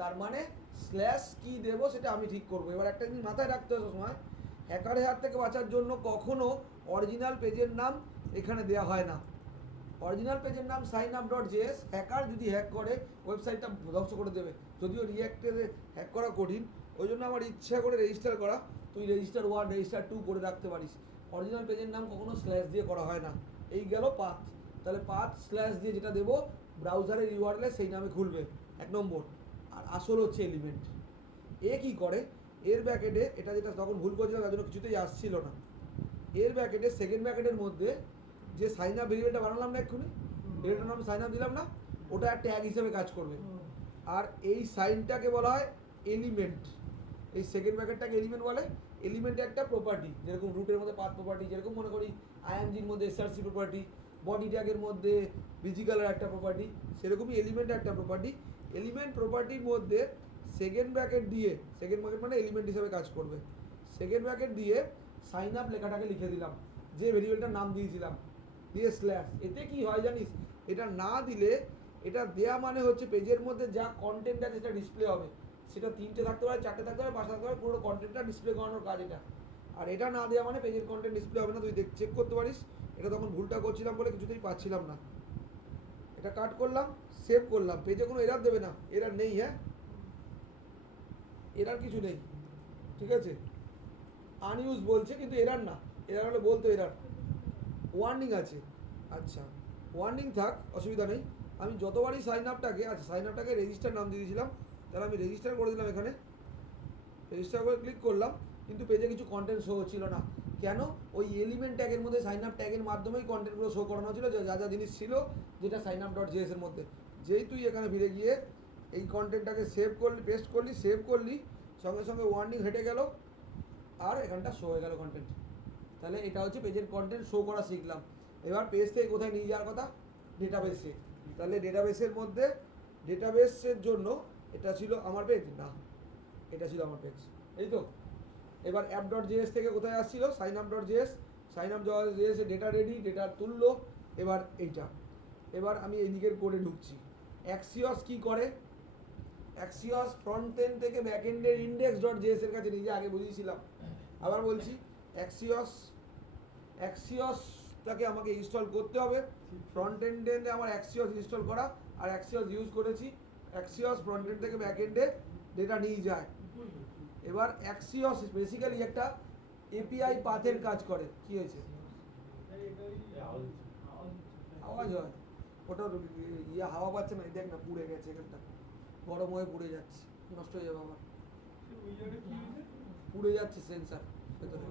তার মানে স্ল্যাশ কি দেবো সেটা আমি ঠিক করবো। এবার একটা জিনিস মাথায় রাখতে হবে সবসময়, হ্যাকারের হাত থেকে বাঁচার জন্য কখনো অরিজিনাল পেজের নাম এখানে দেওয়া হয় না। অরিজিনাল পেজের নাম signup.js, হ্যাকার যদি হ্যাক করে ওয়েবসাইটটা ধ্বংস করে দেবে, যদিও রিঅ্যাক্টে হ্যাক করা কঠিন, ওই জন্য আমার ইচ্ছা করে রেজিস্টার করা, তুই রেজিস্টার 1 রেজিস্টার 2 করে রাখতে পারিস। অরিজিনাল পেজের নাম কখনো স্ল্যাশ দিয়ে করা হয় না। এই গেল পাথ, তাহলে পাথ স্ল্যাশ দিয়ে যেটা দেবো ব্রাউজারের ইউআরএল সেই নামে খুলবে, এক নম্বর। আর আসল হচ্ছে এলিমেন্ট, এ কি করে, এর ব্যাকেটে, এটা যেটা তখন ভুল করেছিলাম তার জন্য কিছুতেই আসছিল না, এর ব্যাকেটে সেকেন্ড ব্যাকেটের মধ্যে যে সাইন আপ ভেরিয়েবলটা বানালাম না এক্ষুনি, ভেরিয়েবলটার নাম সাইন আপ দিলাম না, ওটা ট্যাগ হিসেবে কাজ করবে। আর এই সাইনটাকে বলা হয় এলিমেন্ট, এই সেকেন্ড ব্র্যাকেটটাকে এলিমেন্ট বলে। এলিমেন্ট একটা প্রপার্টি, যেরকম রুটের মধ্যে পাথ প্রপার্টি, যেরকম মনে করি আইএমজির মধ্যে এসআরসি প্রপার্টি, বডি ট্যাগের মধ্যে ভিজিক্যালের একটা প্রপার্টি, সেরকমই এলিমেন্ট একটা প্রপার্টি। এলিমেন্ট প্রপার্টির মধ্যে সেকেন্ড ব্র্যাকেট দিয়ে, সেকেন্ড ব্র্যাকেট মানে এলিমেন্ট হিসেবে কাজ করবে, সেকেন্ড ব্র্যাকেট দিয়ে সাইন আপ লেখাটাকে লিখে দিলাম, যে ভেরিয়েবলটার নাম দিয়েছিলাম, দিয়ে স্ল্যাশ। এতে কি হয় জানিস, এটা না দিলে, এটা দেয়া মানে হচ্ছে পেজের মধ্যে যা কন্টেন্ট আছে সেটা ডিসপ্লে হবে, সেটা 3টে থাকতে পারে, 4টে থাকতে পারে, 5 থাকতে পারে, পুরো কন্টেন্টটা ডিসপ্লে করানোর কাজ এটা। আর এটা না দেওয়া মানে পেজের কন্টেন্ট ডিসপ্লে হবে না, তুই চেক করতে পারিস। এটা তখন ভুলটা করছিলাম বলে কিছুতেই পাচ্ছিলাম না, এটা কাট করলাম, সেভ করলাম, পেজে কোনো এরার দেবে না, এরার নেই, হ্যাঁ, এরার কিছু নেই, ঠিক আছে, আনইউজ বলছে কিন্তু এরার না, এরার হলে বলতো এরার, ওয়ার্নিং আছে, আচ্ছা ওয়ার্নিং থাক, অসুবিধা নেই। আমি যতবারই সাইন আপটাকে, আচ্ছা সাইন আপটাকে রেজিস্টার নাম দিয়ে দিয়েছিলাম, তাহলে আমি রেজিস্টার করে দিলাম, এখানে রেজিস্টার করে ক্লিক করলাম, কিন্তু পেজে কিছু কন্টেন্ট শো হচ্ছিল না, কেন, ওই এলিমেন্ট ট্যাগের মধ্যে সাইন আপ ট্যাগের মাধ্যমেই কন্টেন্টগুলো শো করানো ছিল, যা যা জিনিস ছিল যেটা signup.js এর মধ্যে। যেই তুই এখানে ফিরে গিয়ে এই কন্টেন্টটাকে সেভ করলি, পেস্ট করলি, সেভ করলি, সঙ্গে সঙ্গে ওয়ার্নিং হেঁটে গেল, আর এখানটা শো হয়ে গেল কন্টেন্ট। তাহলে এটা হচ্ছে পেজের কন্টেন্ট শো করা শিখলাম। এবার পেজ থেকে কোথায় নিয়ে যাওয়ার কথা, ডেটাবেসে। তাহলে ডেটাবেসের মধ্যে, ডেটাবেসের জন্য এটা ছিল আমার পেজ, না এটা ছিল আমার পেজ, এই তো এবার অ্যাপ ডট জেএস থেকে কোথায় আসছিল, sign up dot JS, sign up dot JS এ ডেটা রেডি, ডেটা তুললো। এবার এইটা, এবার আমি এইদিকের কোডে ঢুকছি। অ্যাক্সিওস কি করে, অ্যাক্সিওস ফ্রন্ট এন্ড থেকে ব্যাক এন্ডের ইন্ডেক্স ডট জেএস এর কাছে নিজে আগে বুঝিয়েছিলাম, আবার বলছি অ্যাক্সিওসটাকে আমাকে ইনস্টল করতে হবে। ফ্রন্ট এন্ডে আমার অ্যাক্সিওস ইনস্টল করা, আর অ্যাক্সিওস ইউজ করেছি। অ্যাক্সিওস ফ্রন্ট এন্ড থেকে ব্যাক এন্ডে ডেটা নিয়ে যায়। এবার অ্যাক্সিওস বেসিক্যালি একটা এপিআই পাথের কাজ করে। কি হয়েছে, আওয়াজ হয়, ওটা ইয়ে হাওয়া পাচ্ছে না, দেখ না পুড়ে গেছে এখানটা, গরম হয়ে পুড়ে যাচ্ছে, নষ্ট হয়ে যাবে আবার, পুড়ে যাচ্ছে সেন্সার ভেতরে।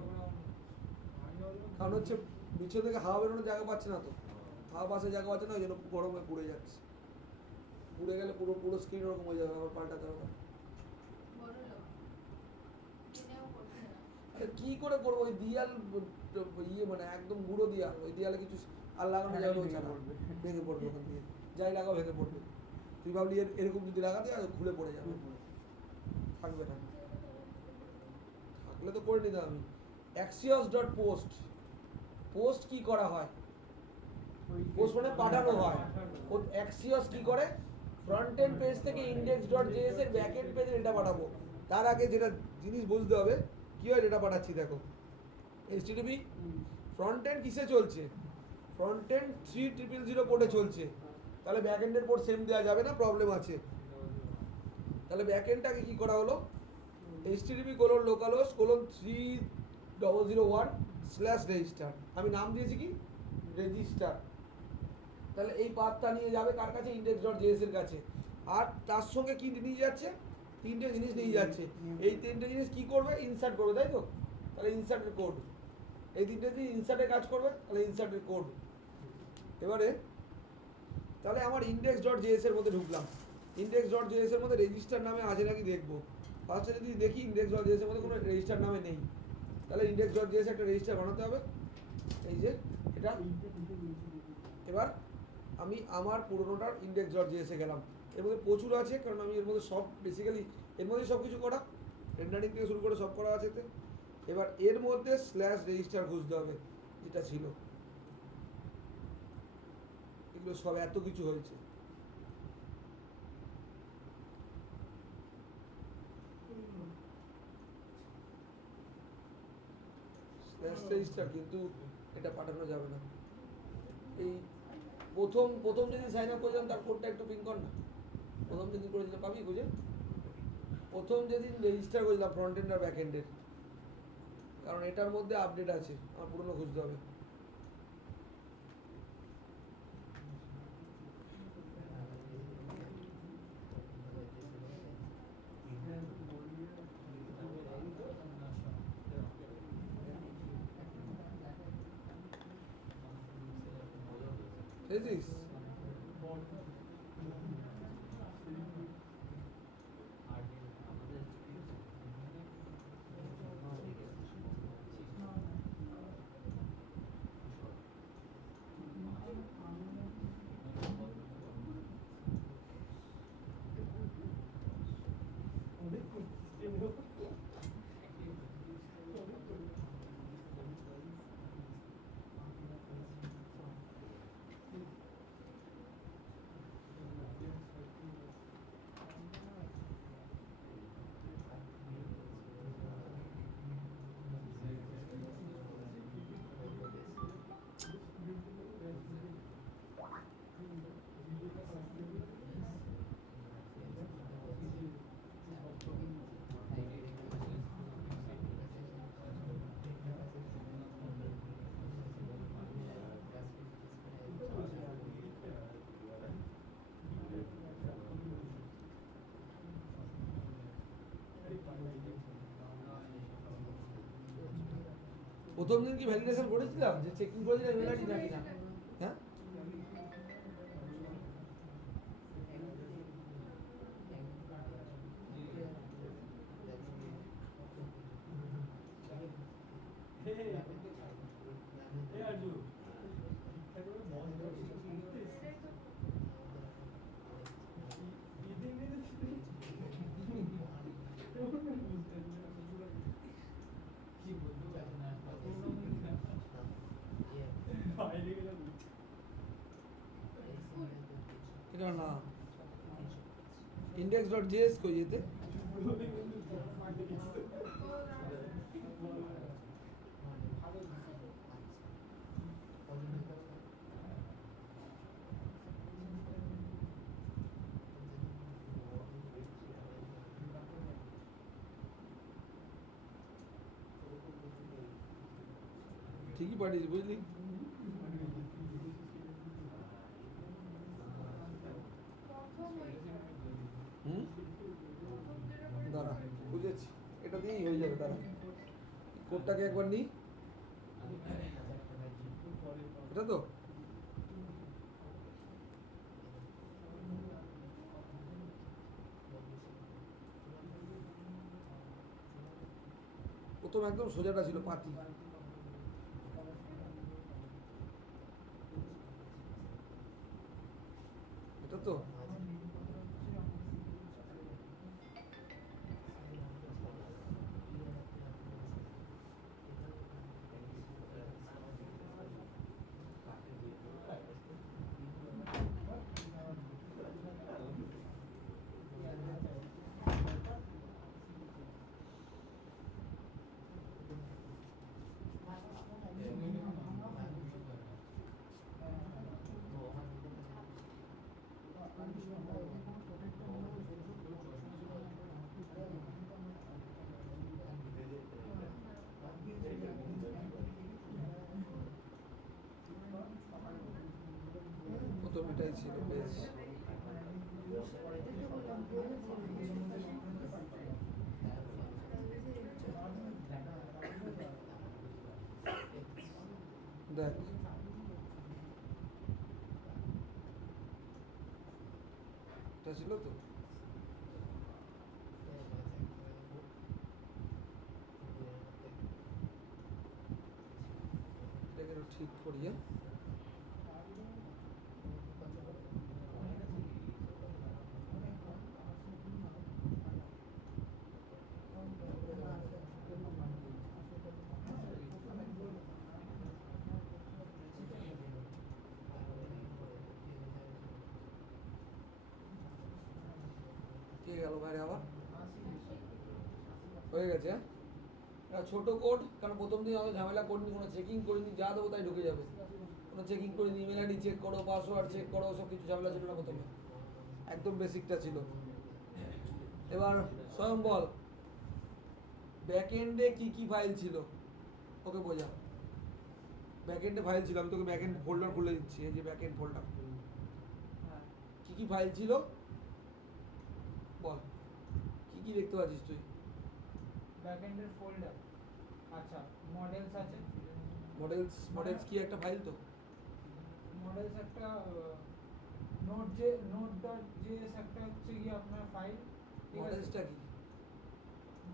কারণ হচ্ছে নিচে থেকে হাওয়া বেরোনোর জায়গা পাচ্ছে না, তো হাওয়া পাশে জায়গা পাচ্ছে না, ওই জন্য গরম হয়ে পুড়ে যাচ্ছে। পুড়ে গেলে পুরো পুরো স্ক্রিন ওরকম হয়ে যাবে, আবার পাল্টাতে হবে। আরে কি করে করবো, ওই দিয়াল ইয়ে মানে একদম গুঁড়ো দিয়াল, ওই দিয়ালে কিছু আর লাগানো যাবে ওই ছাড়া ভেঙে পড়বে ওখান দিয়ে, যাই লাগাও ভেঙে পড়বে। তুই ভাবলি এরকম যদি লাগাতে আর খুলে পড়ে যাবে, থাকবে না। থাকলে তো করে নিতাম আমি। অ্যাক্সিওস ডট পোস্ট, পোস্ট কি করা হয়, পোস্ট মানে পাঠানো হয়। ও অ্যাক্সিওস কি করে, ফ্রন্ট এন্ড পেজ থেকে ইন্ডেক্স ডট জেএস এর ব্যাক এন্ড পেজে ডেটা পাঠাবো। তার আগে যেটা জিনিস বুঝতে হবে, কি হয় ডেটা পাঠাচ্ছি দেখো। এইচটিটিপি ফ্রন্ট এন্ড কিসে চলছে, ফ্রন্ট এন্ড 3000 পোর্টে চলছে, তাহলে ব্যাক এন্ডের পোর্ট সেম দেওয়া যাবে না, প্রবলেম আছে। তাহলে ব্যাক এন্ডটাকে কি করা হলো, http://localhost:3001/register, আমি নাম দিয়েছি কি রেজিস্টার। তাহলে এই পাথটা নিয়ে যাবে কার কাছে, ইন্ডেক্স ডট জেএস এর কাছে। আর তার সঙ্গে কি নিয়ে যাচ্ছে, তিনটে জিনিস নিয়ে যাচ্ছে। এই তিনটে জিনিস কি করবে, ইনসার্ট করবে, তাই তো। তাহলে ইনসার্টের কোড, এই তিনটে জিনিস ইনসার্টের কাজ করবে, তাহলে ইনসার্টের কোড। এবারে তাহলে আমার ইন্ডেক্স ডট জেএস এর মধ্যে ঢুকলাম। ইন্ডেক্স ডট জেএস এর মধ্যে রেজিস্টার নামে আছে নাকি দেখবো। ফার্স্টে যদি দেখি ইন্ডেক্স ডট জেএস এর মধ্যে কোনো রেজিস্টার নামে নেই, তাহলে ইন্ডেক্স ডট জেএস একটা রেজিস্টার বানাতে হবে, এই যে এটা। এবার আমি আমার পুরোনোটার ইন্ডেক্স ডট জেএস এ গেলাম। এর মধ্যে প্রচুর আছে, কারণ আমি এর মধ্যে সব বেসিক্যালি এর মধ্যেই সব কিছু করা, রেন্ডারিং থেকে শুরু করে সব করা আছে এতে। এবার এর মধ্যে স্ল্যাশ রেজিস্টার খুঁজতে হবে, যেটা ছিল। এগুলো সব এত কিছু হয়েছে। স্ল্যাশ রেজিস্টার, কিন্তু এটা পাঠানো যাবে না। এই প্রথম যেদিন সাইন আপ করেছিলাম তার কোডটা একটু পিন কর না, প্রথম যেদিন করেছিলাম পাবি বুঝে, প্রথম যেদিন রেজিস্টার করেছিলাম ফ্রন্ট এন্ড আর ব্যাক এন্ডের, কারণ এটার মধ্যে আপডেট আছে, আমার পুরনো খুঁজতে হবে। বুঝেছিস? প্রথম দিন কি ভ্যালিডেশন করেছিলাম, যে চেকিং করেছিলাম ইমেল আইডি নাকি না? হ্যাঁ, এটা না index.js কই যেতে ঠিকই পাঠিয়েছি বুঝলি প্রথম ওই হুম প্রথম যেটা করে দাঁড়া বুঝেছি এটা দিয়েই হয়ে যাবে দাঁড়া কোডটাকে একবার নিই এটা তো প্রথম একদম সোজাটা ছিল পাতি এটা তো প্রথম এটাই ছিল বেশ দেখ এটা ছিল তো এটাকে একটু ঠিক করিয়ে কে গেল বাইরে আবার হয়ে গেছে হ্যাঁ এটা ছোট কোড কারণ প্রথম দিন অত ঝামেলা করিনি কোনো চেকিং করিনি যা দেবো তাই ঢুকে যাবে কোনো চেকিং করিনি ইমেল আইডি চেক করো পাসওয়ার্ড চেক করো সব কিছু ঝামেলা ছিল না প্রথমে একদম বেসিকটা ছিল এবার স্বয়ং বল ব্যাকএন্ডে কি কি ফাইল ছিল ওকে বোঝা ব্যাকএন্ডে ফাইল ছিল আমি তোকে ব্যাকএন্ড ফোল্ডার খুলে দিচ্ছি এই যে ব্যাকএন্ড ফোল্ডার হ্যাঁ কি কি ফাইল ছিল বল কি কি দেখতে পাচ্ছিস তুই ব্যাকএন্ডের ফোল্ডার আচ্ছা মডেলস আছে মডেলস কি একটা ফাইল তো মডেলস একটা নোট.js একটা হচ্ছে কি আপনার ফাইল ঠিক আছে মডেলসটা কি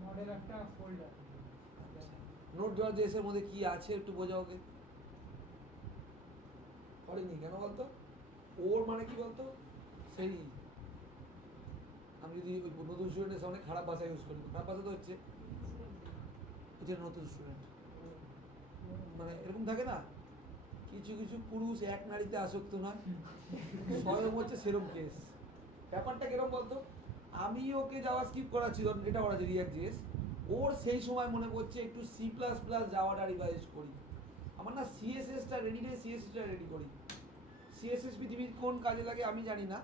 মডেল একটা ফোল্ডার নোট.js এর মধ্যে কি আছে একটু বোঝাও ওকে করেনি কেন বলতো ওর মানে কি বলতো সেই আমি যদি ওই নতুন স্টুডেন্টের সামনে খারাপ ভাষা ইউজ করি খারাপ ভাষা তো হচ্ছে যে নতুন স্টুডেন্ট মানে এরকম থাকে না কিছু কিছু পুরুষ এক নারীতে আসক্ত নয় স্বয়ং হচ্ছে সেরম কেস ব্যাপারটা কিরকম বলতো আমি ওকে যাওয়া স্কিপ করাচ্ছি ধরুন এটা করাচ্ছি রিয়াক্ট.js ওর সেই সময় মনে পড়ছে একটু C++ যাওয়াটা রিভাইজ করি আমার না সিএসএসটা রেডি নেই সিএসএসটা রেডি করি সিএসএস পৃথিবীর কোন কাজে লাগে আমি জানি না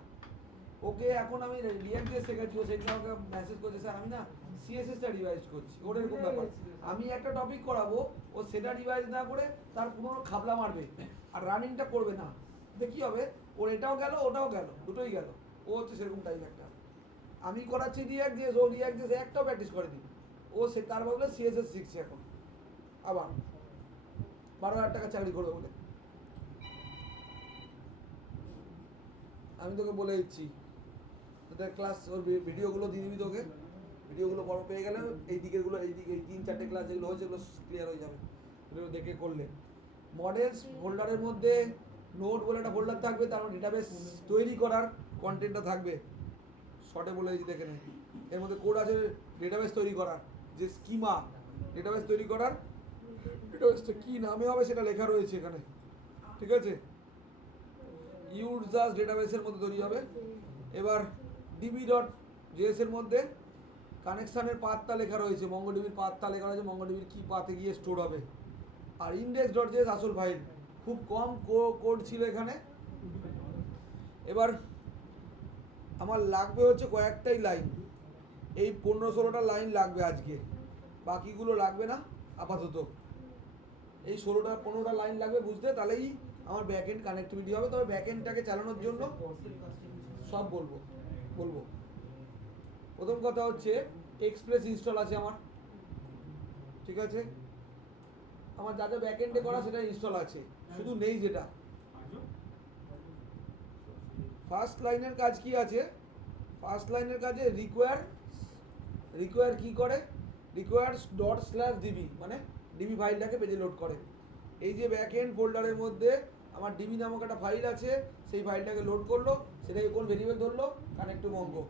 ওকে এখন আমি রিয়াক্ট.js শেখাচ্ছি ও সেদিন আমাকে মেসেজ করছে স্যার আমি না সিএসএসটা রিভাইজ করছি ওর এরকম ব্যাপার আমি একটা টপিক করাবো ও সেটা রিভাইজ না করে তার পুরো খাবলা মারবে আর রানিংটা করবে না কি হবে ওর এটাও গেল ওটাও গেল দুটোই গেল ও হচ্ছে সেরকম টাইপ একটা আমি করাচ্ছি রিয়াক্ট.js ও রিয়াক্ট.js একটাও প্র্যাকটিস করেনি ও সে তার বদলে সিএসএস শিখছে এখন আবার 12,000 টাকা চাকরি করবে বলে আমি তোকে বলে দিচ্ছি তোদের ক্লাস ওর ভিডিওগুলো দিয়ে দিবি তোকে ভিডিওগুলো বড় পেয়ে গেলে এই দিকেরগুলো এই দিকে এই 3-4টে ক্লাস যেগুলো হয়েছে এগুলো ক্লিয়ার হয়ে যাবে এগুলো দেখে করলে মডেলস ফোল্ডারের মধ্যে নোট বলে একটা ফোল্ডার থাকবে তার মধ্যে ডেটাবেস তৈরি করার কন্টেন্টটা থাকবে শর্টে বলে দিচ্ছি দেখে নে এর মধ্যে কোড আছে ডেটাবেস তৈরি করার যে স্কিমা ডেটাবেস তৈরি করার ডেটাবেসটা কী নামে হবে সেটা লেখা রয়েছে এখানে ঠিক আছে ইউজার্স ডেটাবেসের মধ্যে তৈরি হবে। এবার ডিবি ডট জেএস এর মধ্যে কানেকশানের পাথটা লেখা রয়েছে, মঙ্গোডিবির পাথটা লেখা রয়েছে, মঙ্গোডিবির কি পাথে গিয়ে স্টোর হবে। আর ইন্ডেক্স ডট জেএস আসল ফাইল, খুব কম কোড ছিল এখানে। এবার আমার লাগবে হচ্ছে কয়েকটাই লাইন, এই 15-16টা লাইন লাগবে আজকে, বাকিগুলো লাগবে না আপাতত। এই 16-15টা লাইন লাগবে বুঝতে, তাহলেই আমার ব্যাকএন্ড কানেক্টিভিটি হবে। তবে ব্যাকএন্ডটাকে চালানোর জন্য সব বলবো। প্রথম কথা হচ্ছে এক্সপ্রেস ইনস্টল আছে আমার, ঠিক আছে, আমার যা যা ব্যাকএন্ডে করা সেটা ইনস্টল আছে, শুধু নেই যেটা। ফার্স্ট লাইনের কাজ কি আছে? ফার্স্ট লাইনের কাজে রিকোয়ার কি করে? রিকোয়ার্স ডট স্ল্যাশ ডিবি, মানে ডিবি ফাইলটাকে পেজে লোড করে। এই যে ব্যাকএন্ড ফোল্ডারের মধ্যে আমার ডিবি নামক একটা ফাইল আছে, সেই ফাইলটাকে লোড করলো, সেটাকে কোন ভেরিয়েবল ধরলো? Connect to Mongo.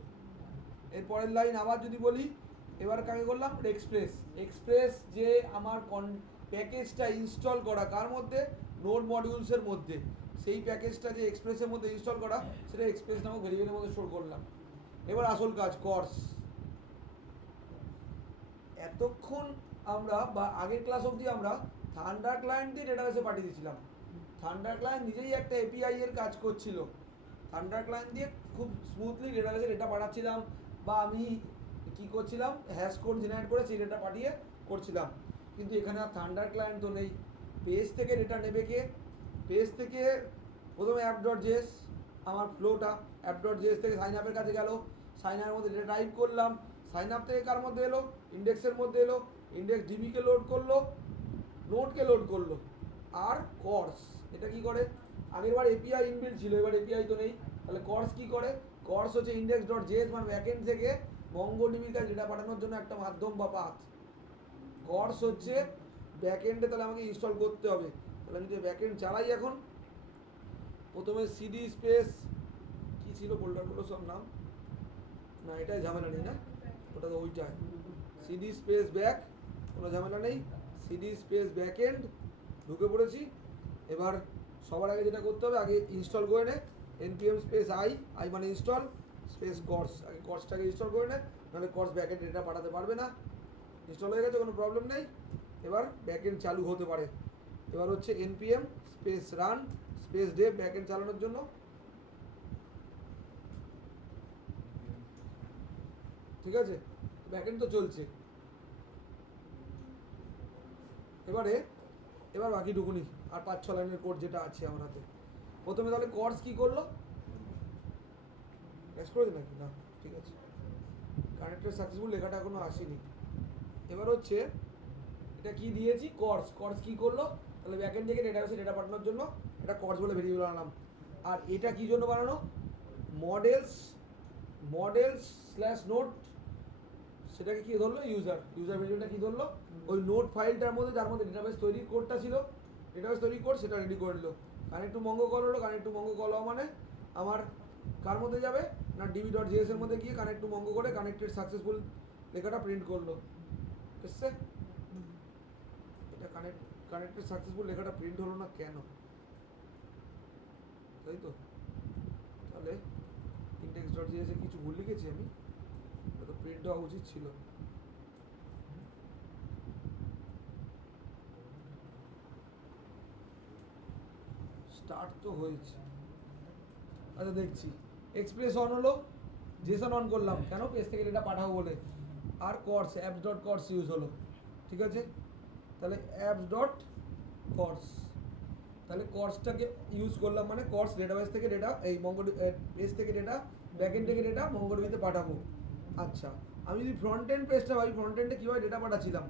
এরপরের লাইন আবার যদি বলি, এবার কাকে করলাম? এক্সপ্রেস যে আমার প্যাকেজটা ইনস্টল করা কার মধ্যে? নোড মডিউলসের মধ্যে। সেই প্যাকেজটা যে এক্সপ্রেসের মধ্যে ইনস্টল করা, সেটা এক্সপ্রেস নামক ভেরিয়েবলের মধ্যে স্টোর করলাম। এবার আসল কাজ কর্স। এতক্ষণ আমরা বা আগের ক্লাস অবধি আমরা থান্ডার ক্লায়েন্ট দিয়ে ডেটাবেসে পাঠিয়ে দিয়েছিলাম। থান্ডার ক্লায়েন্ট নিজেই একটা এপিআই এর কাজ করছিল। থান্ডার ক্লায়েন্ট দিয়ে খুব স্মুথলি ডেটাবেসে ডেটা পাঠাচ্ছিলাম, বা আমি কি করছিলাম, হ্যাশ কোড জেনারেট করে সেই ডেটা পাঠিয়ে করছিলাম। কিন্তু এখানে আর থান্ডার ক্লায়েন্ট তো নেই। পেজ থেকে ডেটা নেবে কে? পেজ থেকে প্রথমে অ্যাপ ডট জেএস, আমার ফ্লোটা অ্যাপ ডট জেএস থেকে সাইন আপের কাছে গেল, সাইন আপের মধ্যে ডেটা টাইপ করলাম, সাইন আপ থেকে কার মধ্যে এলো? ইন্ডেক্সের মধ্যে এলো, ইন্ডেক্স ডিবিকে লোড করলো, নোটকে লোড করলো। আর কর্স এটা কি করে? আগেরবার এপিআই ইনবিল্ট ছিল, এবার এপিআই তো নেই, তাহলে কর্স কি করে? কর্স হচ্ছে ইন্ডেক্স ডট জেএস মানে ব্যাকএন্ড থেকে মঙ্গোডিবির কাছে ডেটা পাঠানোর জন্য একটা মাধ্যম বা পাথ। কর্স হচ্ছে ব্যাকএন্ডে, তাহলে আমাকে ইনস্টল করতে হবে। তাহলে আমি যে ব্যাকএন্ড চালাই এখন, প্রথমে সিডি স্পেস কি ছিল ফোল্ডারগুলো সব নাম, না এটাই ঝামেলা নেই, না ওটা তো ওইটাই, সিডি স্পেস ব্যাক, কোনো ঝামেলা নেই, সিডি স্পেস ব্যাকএন্ড ঢুকে পড়েছি। এবার সবার আগে যেটা করতে হবে, আগে ইনস্টল করে নে npm স্পেস আই মানে ইনস্টল স্পেস কর্স, আগে কর্সটাকে ইনস্টল করে নে, নাহলে কর্স ব্যাকএন্ড ডেটা পাঠাতে পারবে না। ইনস্টল হয়ে গেছে, কোনো প্রবলেম নেই। এবার ব্যাকএন্ড চালু হতে পারে। এবার হচ্ছে npm space run space Dave backend চালানোর জন্য। ঠিক আছে, ব্যাকএন্ড তো চলছে। এবার বাকি টুকুনি আর 5-6 লাইনের কোড যেটা আছে আমার হাতে। প্রথমে তাহলে কর্স কি করলো? টেক্সট করেছে নাকি? না, ঠিক আছে, কানেক্টেড সাকসেসফুল লেখাটা এখনো আসেনি। এবার হচ্ছে এটা কি দিয়েছি? কর্স কি করলো? তাহলে ব্যাকএন্ড থেকে ডেটাবেসে ডেটা পাঠানোর জন্য এটা কর্স বলে ভেরিয়েবল বানালাম। আর এটা কি জন্য বানানো? মডেলস স্ল্যাশ নোট, সেটাকে কি ধরলো? ইউজার ভেরিয়েবলটা কি ধরলো? ওই নোট ফাইলটার মধ্যে যার মধ্যে ডেটাবেস তৈরির কোডটা ছিল, ডেটাবেস তৈরির কোড সেটা রেডি করে নিল। কানেক্ট টু মঙ্গো কল হলো, কানেক্ট টু মঙ্গো কল হওয়া মানে আমার কার মধ্যে যাবে না, ডিবি ডট জেএস এর মধ্যে গিয়ে কানেক্ট টু মঙ্গো করে কানেক্টেড সাকসেসফুল লেখাটা প্রিন্ট করলো। এসছে? এটা কানেক্টেড সাকসেসফুল লেখাটা প্রিন্ট হলো না কেন? তাই তো, তাহলে ইন্ডেক্স ডট জেএস এ কিছু ভুল লিখেছি আমি, এটা তো প্রিন্ট হওয়া উচিত ছিল। স্টার্ট তো হয়েছে, আচ্ছা দেখছি। এক্সপ্রেস অন হলো, জেসন অন করলাম কেন? পেজ থেকে ডেটা পাঠাবো বলে। আর কর্স অ্যাপস ডট কর্স ইউজ হলো, ঠিক আছে। তাহলে অ্যাপস ডট কর্স, তাহলে কর্সটাকে ইউজ করলাম মানে কর্স ডেটাবেস থেকে ডেটা, এই পেজ থেকে ডেটা, ব্যাকএন্ড থেকে ডেটা মঙ্গোডিবিতে পাঠাবো। আচ্ছা, আমি যদি ফ্রন্ট এন্ড পেজটা ভাবি, ফ্রন্ট এন্ডে কীভাবে ডেটা পাঠাচ্ছিলাম?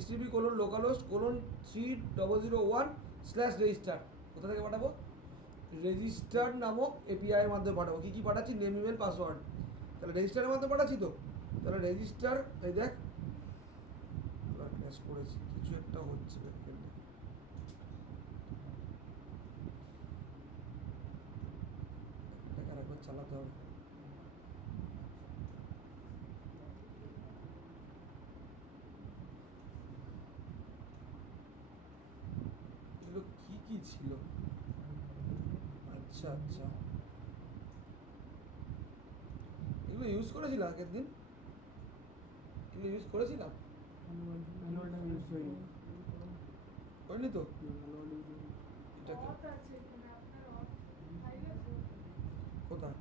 http://localhost:3001/register, কোথা থেকে পাঠাবো? রেজিস্টার নামক এপিআই এর মাধ্যমে পাঠাবো। কী কী পাঠাচ্ছি? Name, email, password. তাহলে রেজিস্টারের মাধ্যমে পাঠাচ্ছি তো, তাহলে রেজিস্টার, এই দেখ ক্র্যাশ করেছি, কিছু একটা হচ্ছে ব্যাকএন্ডে। এটাকে আরেকবার চালাতে হবে। এগুলো কি ছিল? আচ্ছা, এগুলো ইউজ করেছিলাম আগের দিন, এগুলো ইউজ করেছিলাম ম্যানুয়ালটা ইউজ হয়নি। করিনি তো ম্যানুয়াল ইউজ হয়নি। এটাকে অফ আছে এখানে আপনার অফ ফাইল আছে কোথায়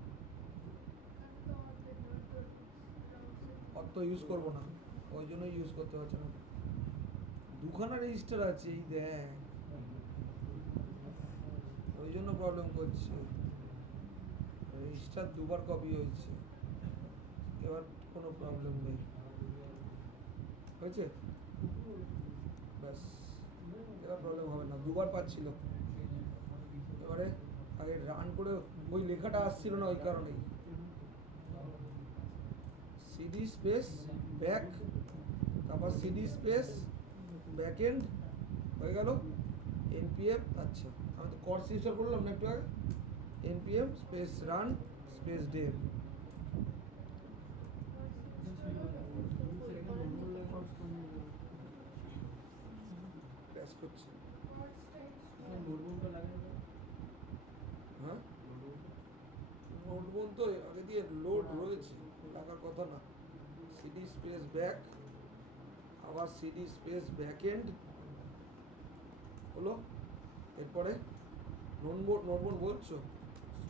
এখানে তো অফ অত ইউজ করবো না, ওই জন্য ইউজ করতে পারছে না। দুখানা রেজিস্টার আছে এই দেখ, ওই জন্য প্রবলেম করছে। রেজিস্টার দুবার কপি হয়েছে, এবার কোনো প্রবলেম নেই, হয়েছে ব্যাস, এবার প্রবলেম হবে না। দুবার পাচ্ছিল, এবারে আগে রান করে ওই লেখাটা আসছিল না, ওই কারণেই সিডি স্পেস ব্যাক, তারপর সিডি স্পেস ব্যাক এন্ড হয়ে গেল npm। আচ্ছা আমি তো কর্স ইনস্টল করলাম না একটু আগে, npm space run space Dave crash করছে। নোটবুকটা লাগে না? হ্যাঁ নোটবুক তো আগে দিয়ে লোড রয়েছে, লাগার কথা না। সিডি স্পেস ব্যাক, আবার সিডি স্পেস ব্যাক এন্ড হলো, এরপরে নোটবুক বলছো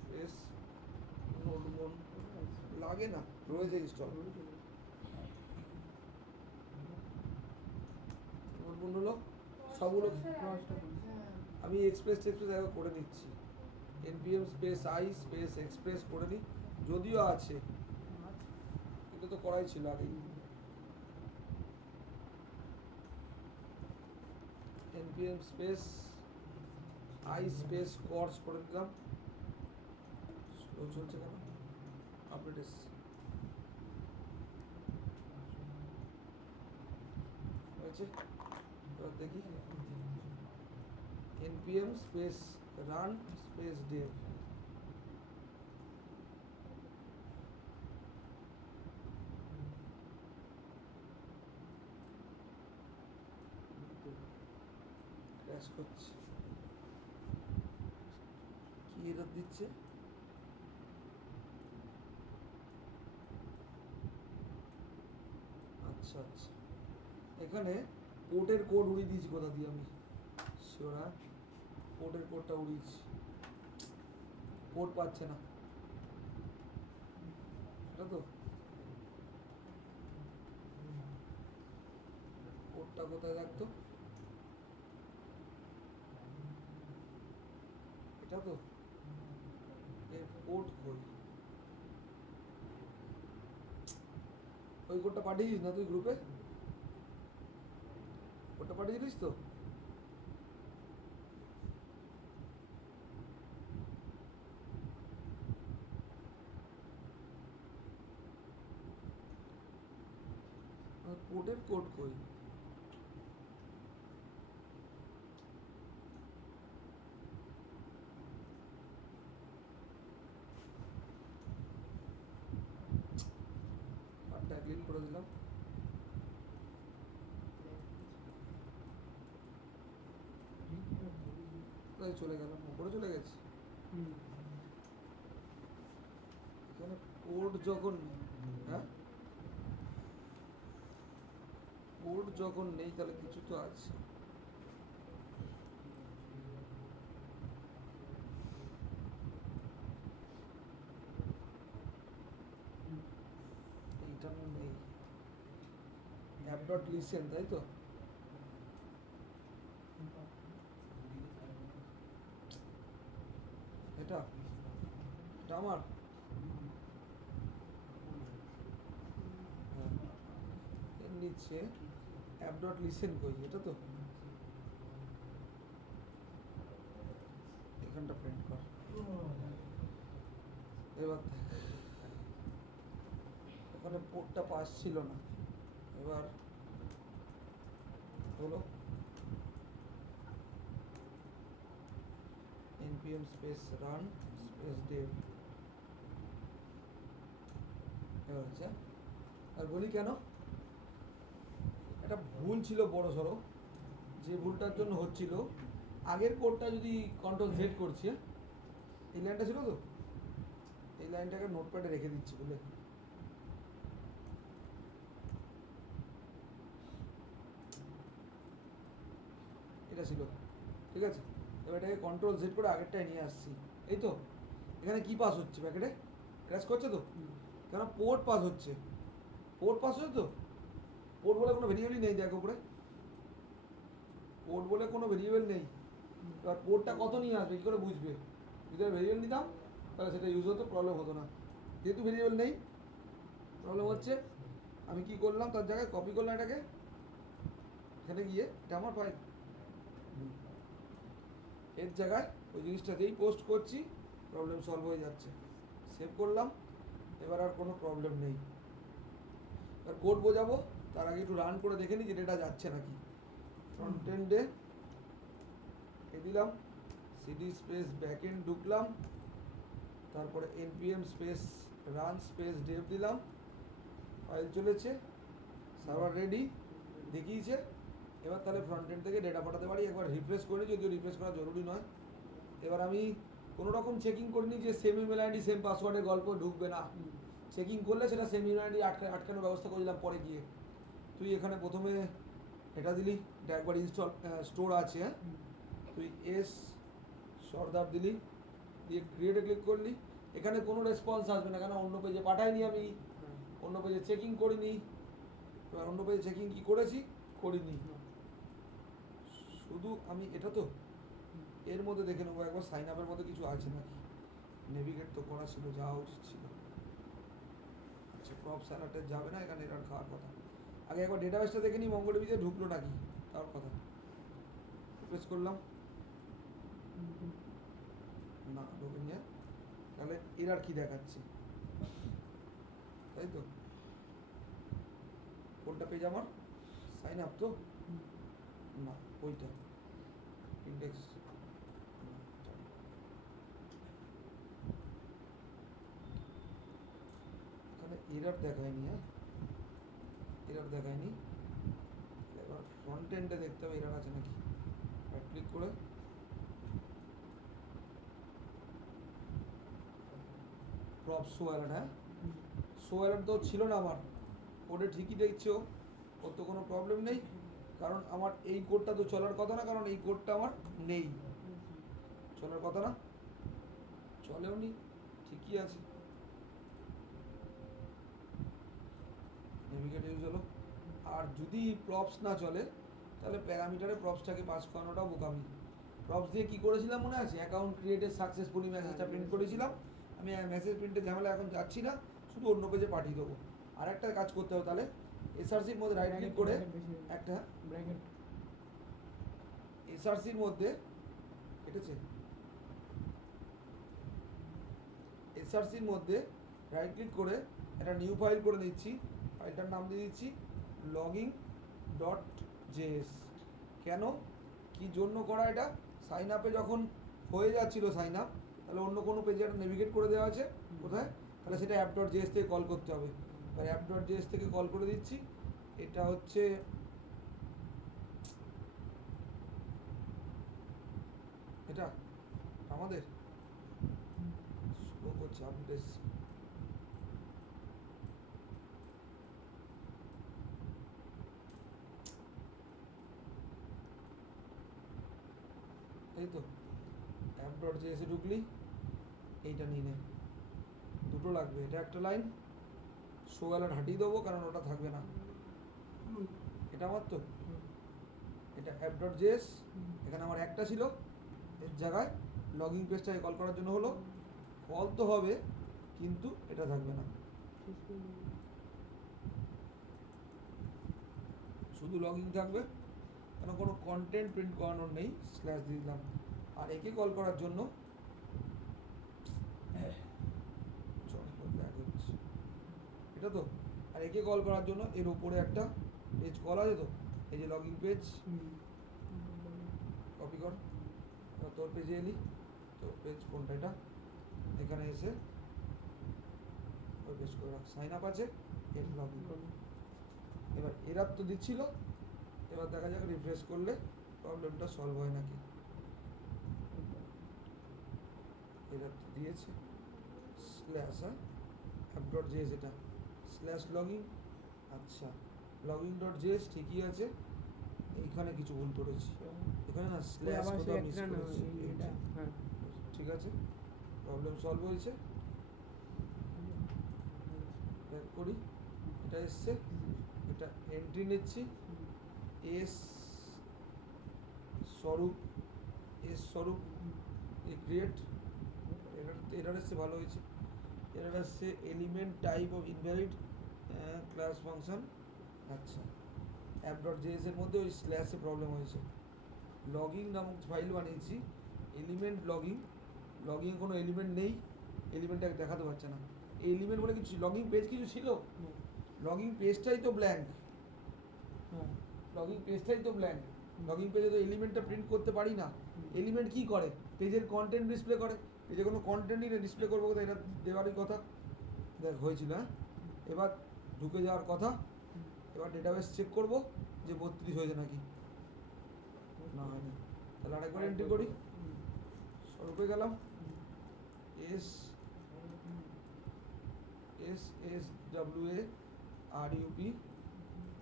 স্পেস নোটবুক লাগে না, রয়েছে ইনস্টল। নোটবুক হলো সবগুলো, আমি এক্সপ্রেস টেক্সপ্রেস একবার করে নিচ্ছি, npm space i space express করে নিই, যদিও আছে এটা তো করাই ছিল আগেই। npm space i space course করে দিলাম। স্লো চলছে কেন, আপডেট এসছে, হয়েছে। এবার দেখি npm space run space dev, crash করছে, কি এরর দিচ্ছে? আচ্ছা আচ্ছা, এখানে পোর্টের কোড উড়িয়ে দিয়েছি কোথা দিয়ে আমি, শিওরা পোর্টের কোডটা উড়িয়েছি, পোর্ট পাচ্ছে না, এটা তো পোর্টটা কোথায় দেখতো, এটা তো এর পোর্ট কই, ওই কোডটা পাঠিয়েছিস না তুই গ্রুপে, কোডটা পাঠিয়েছিস তো? পোর্টের কোড কই, আরটা ক্লিক করে দিলাম, কোথায় চলে গেলাম, উপরে চলে গেছে। এখানে পোর্ট যখন, হ্যাঁ পোর্ট যখন নেই তাহলে কিছু তো আছে। এইটা নেই, অ্যাপ ডট লিসেন, তাই তো? এটা এটা আমার, হ্যাঁ এর নিচে অ্যাপ ডট লিসেন কই, এটা তো, এখানটা প্রিন্ট কর, এবার দেখ ওখানে পোর্টটা পাস ছিল না, এবার হলো npm space run space dev, এবার হচ্ছে। আর বলি কেন, একটা ভুল ছিল বড় সড়ো, যে ভুলটার জন্য হচ্ছিল, আগের কোডটা যদি কন্ট্রোল জেড করছি, এই লাইনটা ছিল তো, এই লাইনটাকে নোটপ্যাডে রেখে দিচ্ছি বলে এটা ছিল, ঠিক আছে। এবার এটাকে কন্ট্রোল সেট করে আগেরটায় নিয়ে আসছি, এই তো। এখানে কি পাস হচ্ছে প্যাকেটে, ক্র্যাশ করছে তো, কেন পোর্ট পাস হচ্ছে, পোর্ট পাস হচ্ছে তো। পোর্ট বলে কোনো ভেরিয়েবলই নেই, দেখো উপরে পোর্ট বলে কোনো ভেরিয়েবল নেই। এবার পোর্টটা কত নিয়ে আসবে কী করে বুঝবে, যদি ভেরিয়েবল নিতাম তাহলে সেটা ইউজ হতো, প্রবলেম হতো না। যেহেতু ভেরিয়েবল নেই, প্রবলেম হচ্ছে। আমি কি করলাম, তার জায়গায় কপি করলাম এটাকে, এখানে গিয়ে এটা আমার ফাইল, এর জায়গায় ওই জিনিসটা যেই পোস্ট করছি প্রবলেম সলভ হয়ে যাচ্ছে। সেভ করলাম, এবার আর কোনো প্রবলেম নেই। এবার কোড বোঝাবো, তার আগে একটু রান করে দেখে নিই যে ডেটা যাচ্ছে নাকি। ফ্রন্ট এন্ডে এ দিলাম সিডি স্পেস ব্যাকএন্ড ঢুকলাম, তারপরে npm space run space Dave দিলাম, ফাইল চলেছে, সার্ভার রেডি দেখিয়েছে। এবার তাহলে ফ্রন্ট এন্ড থেকে ডেটা পাঠাতে পারি। একবার রিফ্রেশ করি, যদিও রিফ্রেশ করা জরুরি নয়। এবার আমি কোনো রকম চেকিং করিনি যে সেম ইমেল আইডি সেম পাসওয়ার্ডের গল্প ঢুকবে না। চেকিং করলে সেটা সেম ইমেল আইডি আটকানোর ব্যবস্থা করে দিলাম পরে গিয়ে। তুই এখানে প্রথমে এটা দিলি, এটা একবার ইনস্টল স্টোর আছে, হ্যাঁ, তুই এস সর্দার দিলি, দিয়ে ক্রিয়েটে ক্লিক করলি। এখানে কোনো রেসপন্স আসবে না, কেন অন্য পেজে পাঠাইনি আমি, অন্য পেজে চেকিং করিনি। এবার অন্য পেজে চেকিং কি করেছি, করিনি, শুধু আমি এটা তো এর মধ্যে দেখে নেবো একবার সাইন আপের মধ্যে কিছু আছে নাকি। নেভিগেট তো করা ছিল, যাওয়া উচিত ছিল। আচ্ছা, ক্রপ স্যালাডে যাবে না, এখানে এটার খাওয়ার কথা। আগে একবার ডেটাবেসটা দেখে নিই মঙ্গলবিতে ঢুকলো নাকি, তার কথা। প্রেস করলাম, না ঢোকে নিয়ে, তাহলে এরার কি দেখাচ্ছে, তাই তো। কোনটা পেজ আমার, সাইন আপ তো না, ওইটা ইন্ডেক্স, এখানে এরার দেখায়নি, হ্যাঁ এরার দেখায়নি। এবার ফ্রন্ট এন্ডে দেখতে হবে এরার আছে নাকি। রাইট ক্লিক করে প্রপ শো অ্যালার্ট, হ্যাঁ শো অ্যালার্ট তো ছিল না আমার কোডে, ঠিকই দেখছো, ওর তো কোনো প্রবলেম নেই। কারণ আমার এই কোডটা তো চলার কথা না, কারণ এই কোডটা আমার নেই, চলার কথা না, চলেও নি, ঠিকই আছে। নেভিগেট ইউজ হলো। আর যদি প্রপস না চলে তাহলে প্যারামিটারে প্রপসটাকে পাস করানোটাও বোকামি। প্রপস দিয়ে কী করেছিলাম মনে আছে, অ্যাকাউন্ট ক্রিয়েটেড সাকসেসফুলি মেসেজটা প্রিন্ট করেছিলাম। আমি মেসেজ প্রিন্টের ঝামেলা এখন যাচ্ছি না, শুধু অন্য পেজে পাঠিয়ে দেবো। আর একটা কাজ করতে হবে তাহলে, এসআরসির মধ্যে রাইট ক্লিক করে একটা ব্র্যাকেট এসআরসির মধ্যে কেটেছে, এসআরসির মধ্যে রাইট ক্লিক করে একটা নিউ ফাইল করে নিচ্ছি। ফাইলটার নাম দিয়ে দিচ্ছি লগিং.js। কেন, কি জন্য করা এটা, সাইন আপে যখন হয়ে যাচ্ছিলো সাইন আপ, তাহলে অন্য কোনো পেজে একটা নেভিগেট করে দেওয়া আছে কোথায়, তাহলে সেটা app.js থেকে কল করতে হবে। এবার app.js থেকে কল করে দিচ্ছি। এটা হচ্ছে এটা আমাদের স্লো করছে আপডেট, এই তো app.js এ ঢুকলি, এইটা নিয়ে নে, দুটো লাগবে, এটা একটা লাইন শো অ্যালার্ট হাঁটিয়ে দেবো কারণ ওটা থাকবে না, এটা আমার তো, এটা app.js, এখানে আমার একটা ছিল, এর জায়গায় লগিং পেজটাকে কল করার জন্য হলো, কল তো হবে কিন্তু এটা থাকবে না, শুধু লগিং থাকবে, কেন কোনো কন্টেন্ট প্রিন্ট করানোর নেই, স্ল্যাশ দিয়ে দিলাম। আর একে কল করার জন্য এটা তো, আর একে কল করার জন্য এর উপরে একটা পেজ কল আছে তো, এই যে লগইন পেজ, কপি কর, তোর পেজে এলি, তোর পেজ কোনটা, এটা এখানে এসে ওই পেজ করে রাখ, সাইন আপ আছে, এর লগইন কর। এবার এরার তো দিচ্ছিল, এবার দেখা যাক রিফ্রেশ করলে প্রবলেমটা সলভ হয় নাকি। এরার তো দিয়েছে, স্ল্যাশ, হ্যাঁ app.js, এটা স্ল্যাশ লগইন, আচ্ছা লগইন.js ঠিকই আছে, এইখানে কিছু ভুল করেছি, এখানে না ওই স্ল্যাশ আবার কথা সেই মিস একটা না করেছি। এটা হ্যাঁ ঠিক আছে, প্রবলেম সলভ হয়েছে। ব্যাক করি, এটা এসছে, এটা এন্ট্রি নিচ্ছি, এস স্বরূপ, এস স্বরূপ এ ক্রিয়েট, এরর এসছে, ভালো হয়েছে। এরর আসছে element type of invalid class function. আচ্ছা, অ্যাপ ডট জেএস এর মধ্যে ওই স্ল্যাশে প্রবলেম হয়েছে। লগিং নামক ফাইল বানিয়েছি, এলিমেন্ট লগিং, লগিং কোনো এলিমেন্ট নেই, এলিমেন্টটাকে দেখাতে পারছে না। এলিমেন্ট বলে কিছু লগিং পেজ কিছু ছিল, লগিং পেজটাই তো ব্ল্যাঙ্ক, হ্যাঁ লগিং পেজটাই তো ব্ল্যাঙ্ক। লগিং পেজে তো এলিমেন্টটা প্রিন্ট করতে পারি না। এলিমেন্ট কি করে? পেজের কন্টেন্ট ডিসপ্লে করে, পেজে কোনো কন্টেন্টই না, ডিসপ্লে করবো কোথায়? এটা দেওয়ারই কথা। দেখ হয়েছিল, হ্যাঁ। এবার ঢুকে যাওয়ার কথা, এবার ডেটাবেস চেক করবো যে 32 হয়েছে নাকি, না হয়নি। তাহলে আরেকবার এন্ট্রি করি, স্বরূপে গেলাম, S S S W A R UP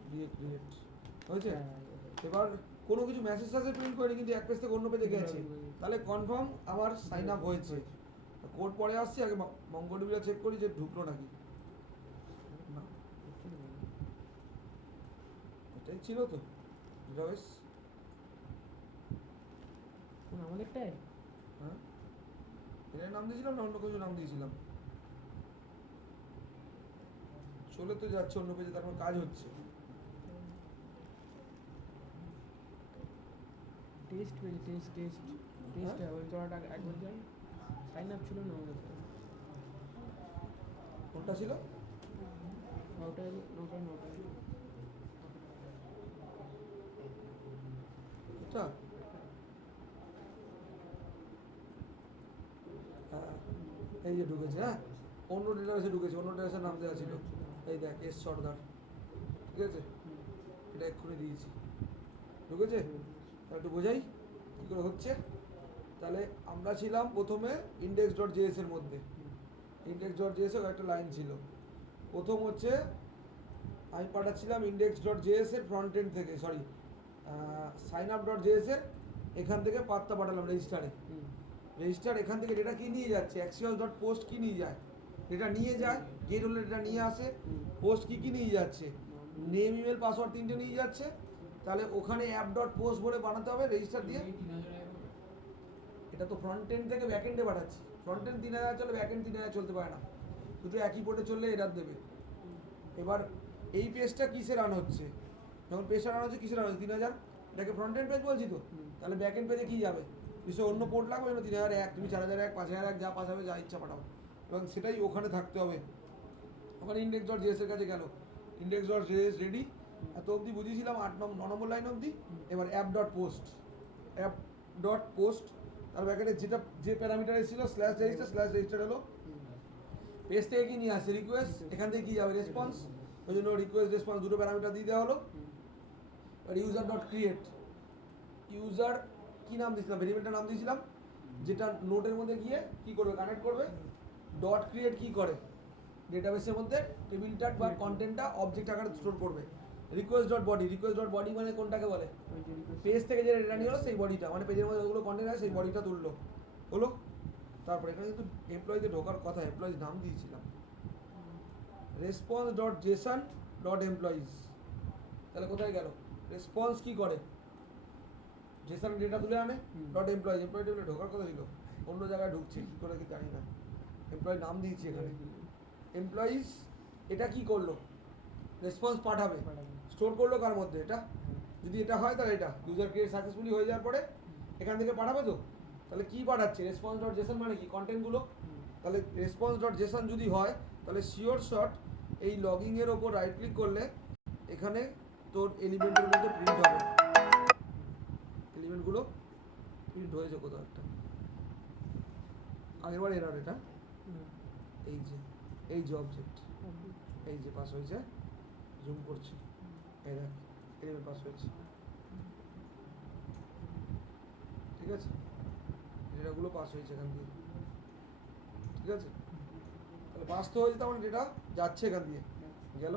দিয়ে ক্রিয়েট হয়েছে। এবার কোনো কিছু মেসেজ টাসেজ প্রিন্ট করিনি, কিন্তু এক পেজ থেকে অন্য পেজে গেছে, তাহলে কনফার্ম আমার সাইন আপ হয়েছে। কোড পরে আসছি, আগে মঙ্গলডিবিটা চেক করি যে ঢুকলো নাকি না। এটাই ছিল তো ডেটাবেস, আমাদেরটাই হ্যাঁ। এটাই নাম দিয়েছিলাম না অন্য কিছু নাম দিয়েছিলাম? চলে তো যাচ্ছে অন্য পেজে, তারপর কাজ হচ্ছে। Test page test test test ওই চড়াটা একবার যাই সাইন আপ ছিল না আমাদের কোনটা ছিল? নটায় নটায় নটায় এটা হ্যাঁ, এই যে ঢুকেছে, হ্যাঁ অন্য ডেটাবেসে ঢুকেছে, অন্য ডেটাবেসের নাম দেওয়া ছিল, এই দেখ এস সর্দার, ঠিক আছে, এটা এক্ষুনি দিয়েছি, ঢুকেছে। তাহলে একটু বোঝাই কী করে হচ্ছে। তাহলে আমরা ছিলাম প্রথমে ইন্ডেক্স ডট জেএস এর মধ্যে, ইন্ডেক্স ডট জেএস এর একটা লাইন ছিল। প্রথম হচ্ছে আমি পাঠাচ্ছিলাম ইন্ডেক্স ডট জেএস এর ফ্রন্ট এন্ড থেকে, sorry sign up dot JS এর এখান থেকে পাত্তা পাঠালাম রেজিস্টারে। রেজিস্টার এখান থেকে ডেটা কি নিয়ে যাচ্ছে, অ্যাক্সিওস ডট পোস্ট কি নিয়ে যায়, ডেটা নিয়ে যায়, গেট হলে ডেটা নিয়ে আসে, পোস্ট কি নিয়ে যাচ্ছে, নেম ইমেল পাসওয়ার্ড তিনটে নিয়ে যাচ্ছে। তাহলে ওখানে অ্যাপ ডট পোস্ট বলে বানাতে হবে রেজিস্টার দিয়ে। এটা তো ফ্রন্ট এন্ড থেকে ব্যাক এন্ডে পাঠাচ্ছি, ফ্রন্ট এন্ড 3000 চলে, ব্যাক এন্ড 3000 চলতে পারে না, দুটো একই পোর্টে চললে এরার দেবে। এবার এই পেজটা কিসে রান হচ্ছে, যখন পেজটা রান হচ্ছে কিসে রান হচ্ছে 3000, এটাকে ফ্রন্ট এন্ড পেজ বলছি তো, তাহলে ব্যাক এন্ড পেজে কি যাবে, নিশ্চয় অন্য পোর্ট লাগবে, 3001, তুমি 4001, 5001 যা পাঠাবে, যা ইচ্ছা পাঠাও, এবং সেটাই ওখানে থাকতে হবে। ওখানে ইন্ডেক্স ডট জেএস এর কাছে গেল, ইন্ডেক্স ডট জেএস রেডি, এত অবধি বুঝিয়েছিলাম 9 নম্বর লাইন অবধি। এবার app dot post, app dot post, তার ব্যাকেটে যেটা যে প্যারামিটার এসেছিল স্ল্যাশ রেজিস্টার হলো, পেজ থেকে কি নিয়ে আসছে রিকোয়েস্ট, এখান থেকে কি যাবে রেসপন্স, ওই জন্য রিকোয়েস্ট রেসপন্স দুটো প্যারামিটার দিয়ে দেওয়া হলো। আর ইউজার ডট ক্রিয়েট, ইউজার কি নাম দিয়েছিলাম, ভেরিয়েবলটার নাম দিয়েছিলাম, যেটা নোটের মধ্যে গিয়ে কি করবে, কানেক্ট করবে। ডট ক্রিয়েট কি করে, ডেটাবেসের মধ্যে টেবিলটা বা কন্টেন্টটা অবজেক্ট আকারে স্টোর করবে। Request dot body, request dot body মানে কোনটাকে বলে, পেজ থেকে যে ডেটা নিয়ে হলো সেই বডিটা, মানে পেজের মধ্যে ওগুলো কন্টেন্ট আছে সেই বডিটা তুললো, হলো। তারপরে এখানে কিন্তু এমপ্লয়িতে ঢোকার কথা, এমপ্লয়িজ নাম দিয়েছিলাম, response dot Jason dot employees. তাহলে কোথায় গেল, রেসপন্স কি করে, জেসন ডেটা তুলে আনে, ডট এমপ্লয়িজ, এমপ্লয়ি টেবিলে ঢোকার কথা ছিল, অন্য জায়গায় ঢুকছে কী করে কি জানি না, এমপ্লয়ি নাম দিয়েছি এখানে। এমপ্লয়িজ এটা কি করলো, রেসপন্স পাঠাবে, স্টোর করলো কার মধ্যে, এটা যদি এটা হয় তাহলে এটা ইউজার ক্রিয়েট সাকসেসফুলি হয়ে যাওয়ার পরে এখান থেকে পাঠাবে তো, তাহলে কি পাঠাচ্ছে, রেসপন্স ডট জেসন মানে কি কন্টেন্টগুলো। তাহলে রেসপন্স ডট জেসন যদি হয় তাহলে শিওর শট এই লগিংয়ের ওপর রাইট ক্লিক করলে এখানে তোর এলিমেন্টের মধ্যে প্রিন্ট হবে, এলিমেন্টগুলো প্রিন্ট হয়েছে কোথাও একটা, আগেরবার এরর এটা, এই যে অবজেক্ট, এই যে পাস হয়েছে, জুম করছি, এই দেখ এলিমেন্ট পাস হয়েছে, ঠিক আছে, ডেটাগুলো পাস হয়েছে এখান দিয়ে, ঠিক আছে। তাহলে পাস তো হয়েছে, তার মানে ডেটা যাচ্ছে এখান দিয়ে, গেল।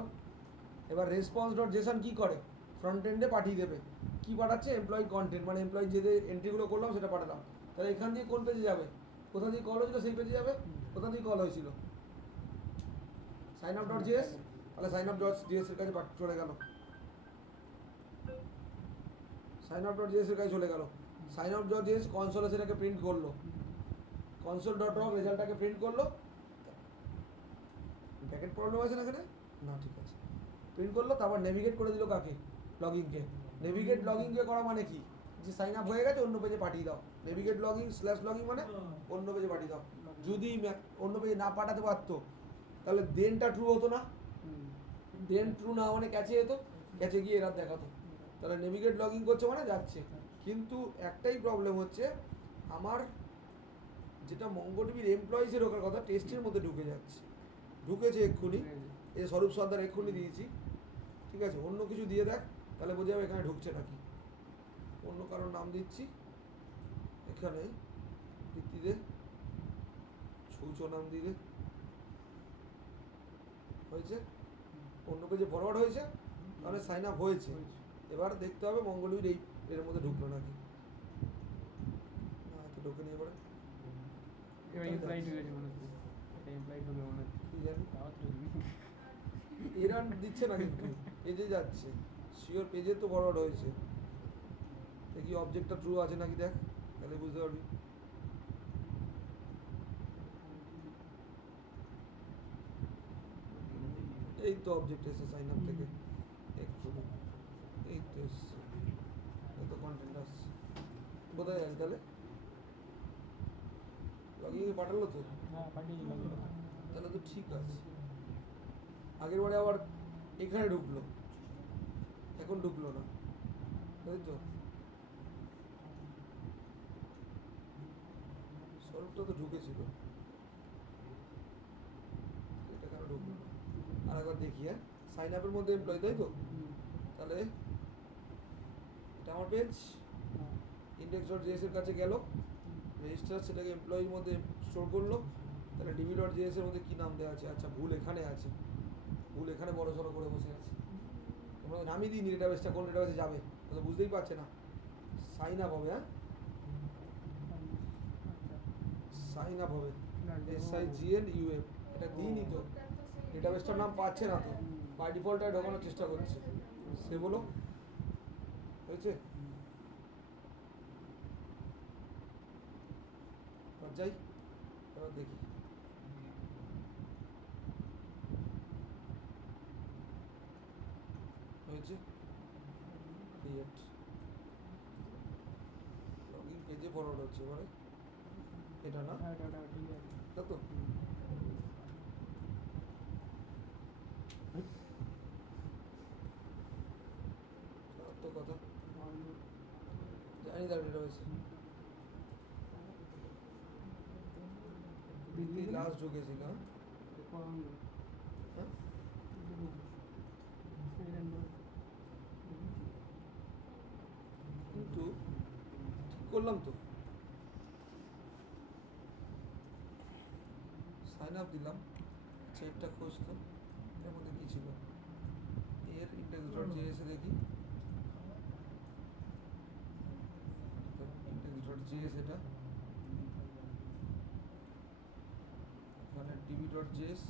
এবার রেসপন্স ডট জেসন কী করে, ফ্রন্ট এন্ডে পাঠিয়ে দেবে, কি পাঠাচ্ছে এমপ্লয়ি কন্টেন্ট, মানে এমপ্লয়ি যে এন্ট্রিগুলো করলাম সেটা পাঠালাম। তাহলে এখান দিয়ে কোন পেজে যাবে, কোথা দিয়ে কল হয়েছিল সেই পেজে যাবে, কোথা দিয়ে কল হয়েছিল সাইন আপ ডট জিএস, তাহলে সাইন আপ ডট জিএস এর কাছে চলে গেল, সাইন আপ ডট জিএস এর কাছে চলে গেল। সাইন আপ ডট জিএস কনসোলে সেটাকে প্রিন্ট করলো, কনসোল ডট লগ রেজাল্টটাকে প্রিন্ট করলো। ব্র্যাকেট প্রবলেম আছে না এখানে, না ঠিক আছে, প্রিন্ট করলো। তারপর নেভিগেট করে দিল কাকে, লগইনকে। নেভিগেট লগইনকে করা মানে কি, যে সাইন আপ হয়ে গেছে অন্য পেজে পাঠিয়ে দাও। নেভিগেট লগইন স্ল্যাশ লগইন মানে অন্য পেজে পাঠিয়ে দাও। যদি অন্য পেজে না পাঠাতে পারতো তাহলে দেনটা ট্রু হতো না, দেন ট্রু না মানে ক্যাচে যেত, ক্যাচে গিয়ে এরা দেখাতো। তাহলে নেভিগেট লগইন করছে মানে যাচ্ছে। কিন্তু একটাই প্রবলেম হচ্ছে, আমার যেটা মঙ্গোডিবির এমপ্লয়িজের ওখানে কথা টেস্টের মধ্যে ঢুকে যাচ্ছে, ঢুকেছে এক্ষুনি, এই স্বরূপ সর্দার এক্ষুনি দিয়েছি, ঠিক আছে। অন্য কিছু দিয়ে দেখ তাহলে বোঝা যাবে এখানে ঢুকছে নাকি। অন্য কারোর নাম দিচ্ছি এখানে, ভিত্তিতে ছুঁচো নাম দিয়ে দে, হয়েছে, অন্য পেজে ফরওয়ার্ড হয়েছে, তাহলে সাইন আপ হয়েছে। এবার দেখতে হবে মঙ্গলবীর এই এর মধ্যে ঢুকলো নাকি, না তো ঢুকে নিয়ে পড়ে, এবার এমপ্লয়ি ঢুকেছে মনে হচ্ছে, এটা এমপ্লয়ি ঢুকে মনে হচ্ছে। কি জানি তাও তো ঢুকবে। এরান দিচ্ছে না কিন্তু পেজে যাচ্ছে, শিওর পেজে তো ফরওয়ার্ড হয়েছে। দেখি অবজেক্টটা ট্রু আছে নাকি দেখ, তাহলে বুঝতে পারবি। এই তো অবজেক্ট এসে সাইন আপ থেকে একটু, এই তো এসছে, এই তো কন্টেন্ট আসছে। কোথায় যাচ্ছি তাহলে, লগিং পাঠালো তো, হ্যাঁ পাঠিয়ে দিলাম এটা। তাহলে তো ঠিক আছে। আগের বারে আবার এখানে ঢুকলো, এখন ঢুকলো না, তাই তো। স্বরূপটা তো ঢুকেছিল, এটা কেন ঢুকলো না। আর একবার দেখি, হ্যাঁ সাইন আপের মধ্যে এমপ্লয়, তাই তো। তাহলে এটা আমার পেজ, ইন্ডেক্স ডট জিএস এর কাছে গেল, রেজিস্টার সেটাকে এমপ্লয়ির মধ্যে স্টোর করলো। তাহলে ডিবি ডট জিএস এর মধ্যে কী নাম দেওয়া আছে, আচ্ছা ভুল এখানে আছে, ভুল এখানে বড় সড়ো করে বসে আছে। তোমরা নামই দিইনি ডেটাবেসটা, কোন ডেটাবেসে যাবে তো বুঝতেই পারছে না। সাইন আপ হবে, হ্যাঁ সাইন আপ হবে, SIGNUM, এটা দিইনি তো, ডেটাবেসটার নাম পাচ্ছে না তো, বাই ডিফল্টটাই ঢোকানোর চেষ্টা করছে। সে বলো হয়েছে, যাই এবার দেখি। হয়েছে ক্রিয়েট, লগইন পেজে ফরওয়ার্ড হচ্ছে এবারে, এটা না, হ্যাঁ এটা ঠিক আছে। এটা তো তো কথা জানি, তার এটা হয়েছে বৃদ্ধি লাস্ট ঢুকেছিল, হ্যাঁ হ্যাঁ? কিন্তু ঠিক করলাম তো, সাইন আপ দিলাম, চেকটা খুঁজতো এর মধ্যে কী ছিল, এর ইন্ডেক্স ডট জিএসে দেখি, ইন্ডেক্স ডট জিএস এটা, এখানে ডিবি ডট জিএস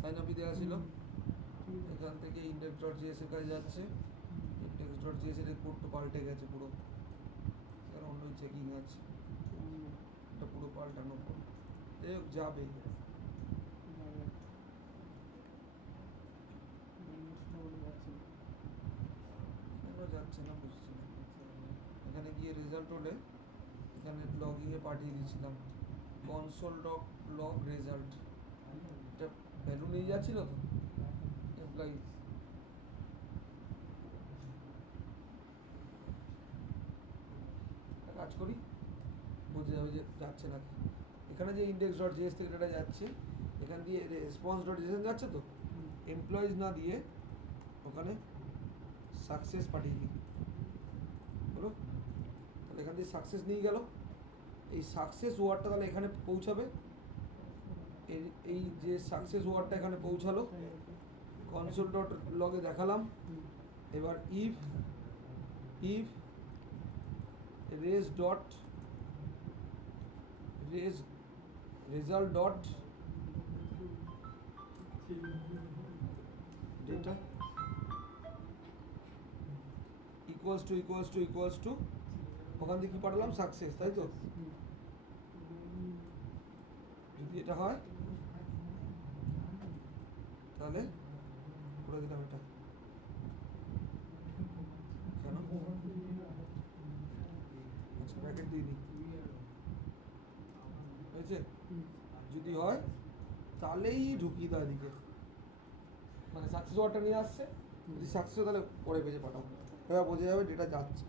সাইন আপই দেওয়া ছিল, এখান থেকে ইন্ডেক্স ডট জিএস এর কাছে যাচ্ছে, ইন্ডেক্স ডট জিএস এর কোড তো পাল্টে গেছে পুরো, এখানে অন্য চেকিং আছে, এটা পুরো পাল্টানো কোড, যাই হোক যাবে। কেন যাচ্ছে না বুঝছি না। এখানে গিয়ে রেজাল্ট হলে এখানে লগইনে পাঠিয়ে দিয়েছিলাম, কনসোল ডট লগ রেজাল্ট, এটা ভ্যালু নিয়ে যাচ্ছিল তো এমপ্লয়ি, কাজ করি বুঝে যাবে যে যাচ্ছে নাকি। এখানে যে ইন্ডেক্স ডট জিএস থেকে ডেটা যাচ্ছে, এখান দিয়ে রেসপন্স ডট জিএস যাচ্ছে তো, এমপ্লয়িজ না দিয়ে ওখানে সাকসেস পাঠিয়ে দিই, বলো তাহলে এখান দিয়ে সাকসেস নিয়ে গেল, এই সাকসেস ওয়ার্ডটা তাহলে এখানে পৌঁছাবে, এই যে সাকসেস ওয়ার্ডটা এখানে পৌঁছালো, কনসোল ডট লগে দেখালাম। এবার if if raise dot raise result dot data equals to ওখান থেকে কি পাঠালাম সাকসেস, তাই তো? যদি এটা হয় তাহলে করে দিলাম এটা। কেন? আচ্ছা ব্র্যাকেট দিয়ে দিই, হয়েছে? যদি হয় তাহলেই ঢুকিয়ে দেয় এদিকে, মানে সাকসেস ওয়ার্ডটা নিয়ে আসছে। যদি সাকসেস তাহলে পরে পেজে পাঠাবো, এবার বোঝা যাবে ডেটা যাচ্ছে,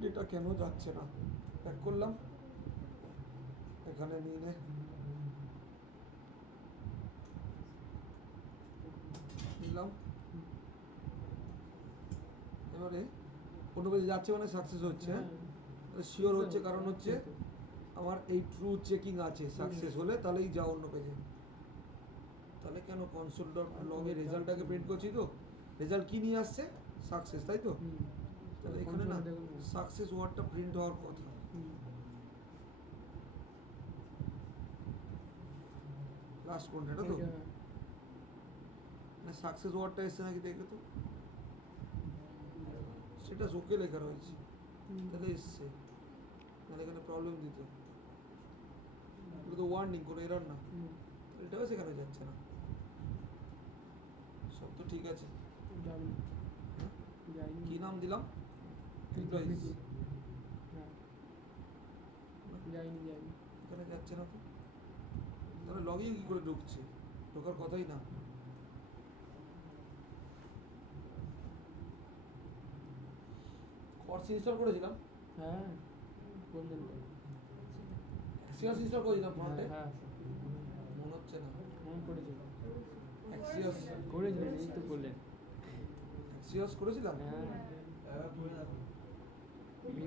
ডেটা কেন যাচ্ছে না। ব্যাক করলাম, এখানে নিয়ে নে, নিলাম। এবারে অন্য পেজে যাচ্ছে মানে সাকসেস হচ্ছে, শিওর হচ্ছে, কারণ হচ্ছে আমার এই ট্রু চেকিং আছে, সাকসেস হলে তাহলেই যাও অন্য পেজে। তাহলে কেন কনসোল ডট লগে রেজাল্টটাকে প্রিন্ট করছি, তো রেজাল্ট কি নিয়ে আসছে? সাকসেস, তাই তো? তাহলে এখানে না সাকসেস ওয়ার্ডটা প্রিন্ট হওয়ার কথা। লাস্ট কোনটা, এটা তো? না সাকসেস ওয়ার্ডটা এসছে নাকি দেখে তো, সেটা ওকে লেখা রয়েছে, তাহলে এসছে, তাহলে এখানে প্রবলেম দিত। এগুলো তো ওয়ার্নিং, কোনো এরর না, এটাও সেখানে যাচ্ছে না। সব তো ঠিক আছে। কি নাম দিলাম? এমপ্লয়িজ। এখানে যাচ্ছে না তো, তাহলে লগইন কি করে ঢুকছে? ঢোকার কথাই না। কর্স ইনস্টল করেছিলাম, হ্যাঁ বললেন তো। অ্যাক্সিওস ইনস্টল করেছিলাম ফ্রন্টে, হ্যাঁ মনে হচ্ছে না। করেছি, অ্যাক্সিওস করেছিলেন, এই তো বললেন। অ্যাক্সিওস করেছিলাম। হ্যাঁ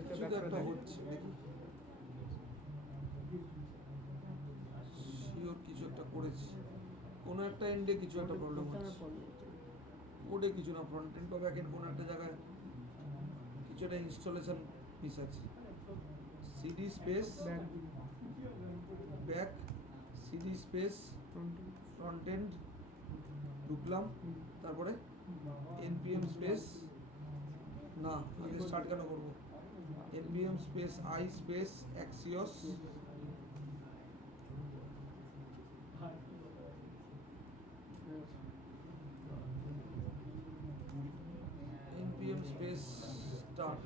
কিছু তো একটা হচ্ছে দেখি, শিওর কিছু একটা করেছি, কোনো একটা এন্ডে কিছু একটা প্রবলেম হচ্ছে। কোডে কিছু না, ফ্রন্ট এন্ড বা ব্যাক এন্ড কোনো একটা জায়গায় কিছু একটা ইনস্টলেশন মিস আছে। CD space back, CD space front end ঢুকলাম, তারপরে npm স্পেস, না আগে স্টার্ট কেন করবো, npm space i space axios, npm space start,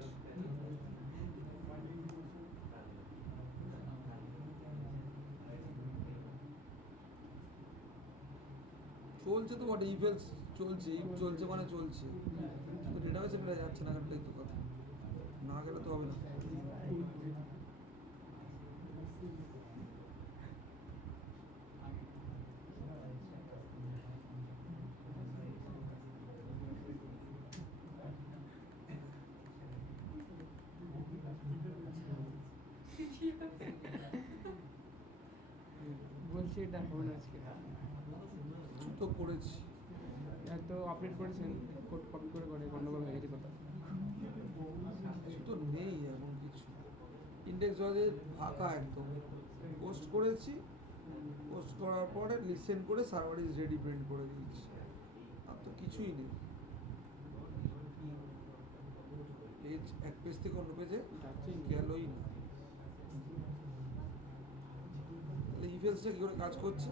চলছে তো বটে, ইফেলস চলছে, ইফ চলছে মানে চলছে, কিন্তু ডেটাবেসে প্রায় যাচ্ছে না, কারণটাই তো কথা, না গেলে তো হবে না। বলছি এটা হবে না আজকে। কিছু তো করেছি, এত আপডেট করেছেন, কোড কপি করে গন্ডগোল হয়ে গেছে কথা। কিছু তো নেই এমন কিছু, ইন্ডেক্স ওয়াজে ফাঁকা একদম। পোস্ট করেছি, পোস্ট করার পরে লিসেন করে সার্ভার ইজ রেডি প্রিন্ট করে দিয়েছি, আর তো কিছুই নেই। পেজ এক পেজ থেকে অন্য পেজে গেলই না। তাহলে ইফেলসটা কী করে কাজ করছে,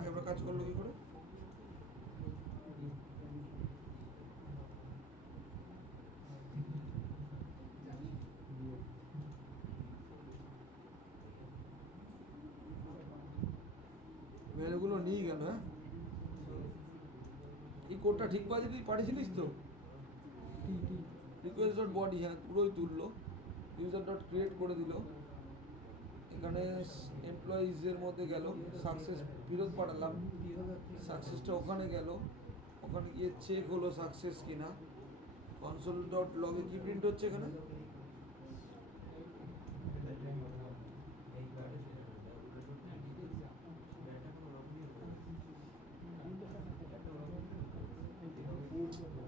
আগেবার কাজ করলো কী করে? মেলগুলো নিয়ে গেল, হ্যাঁ এই কোডটা ঠিক পাওয়া যদি পাঠিয়েছিলিস তো, রিকোয়েস্ট ডট বডি, হ্যাঁ পুরোই তুললো, ইউজার ডট ক্রিয়েট করে দিল, এখানে এমপ্লয়িজের মধ্যে গেল, সাকসেস ফেরত পাঠালাম, সাকসেসটা ওখানে গেল, ওখানে গিয়ে চেক হলো সাকসেস কিনা, কনসোল ডট লগে কি প্রিন্ট হচ্ছে এখানে,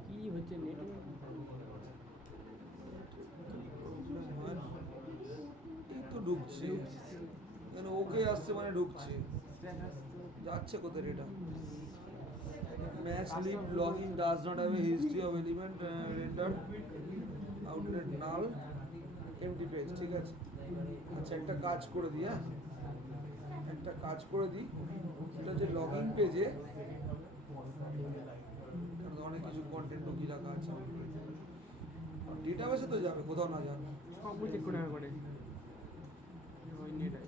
কি হচ্ছে নেটওয়ার্ক? ঢুকছে, এখানে ওকে আসছে মানে ঢুকছে, যাচ্ছে কোথায় এটা? Match leave logging does not have a history of element render outlet null empty page, ঠিক আছে। আচ্ছা একটা কাজ করে দিই, হ্যাঁ একটা কাজ করে দিই, সেটা হচ্ছে লগইন পেজে অনেক কিছু কন্টেন্ট ঢুকিয়ে রাখা আছে, ডেটাবেসে তো যাবে, কোথাও না যাবে। সব চেক করে করে হয়নি এটাই।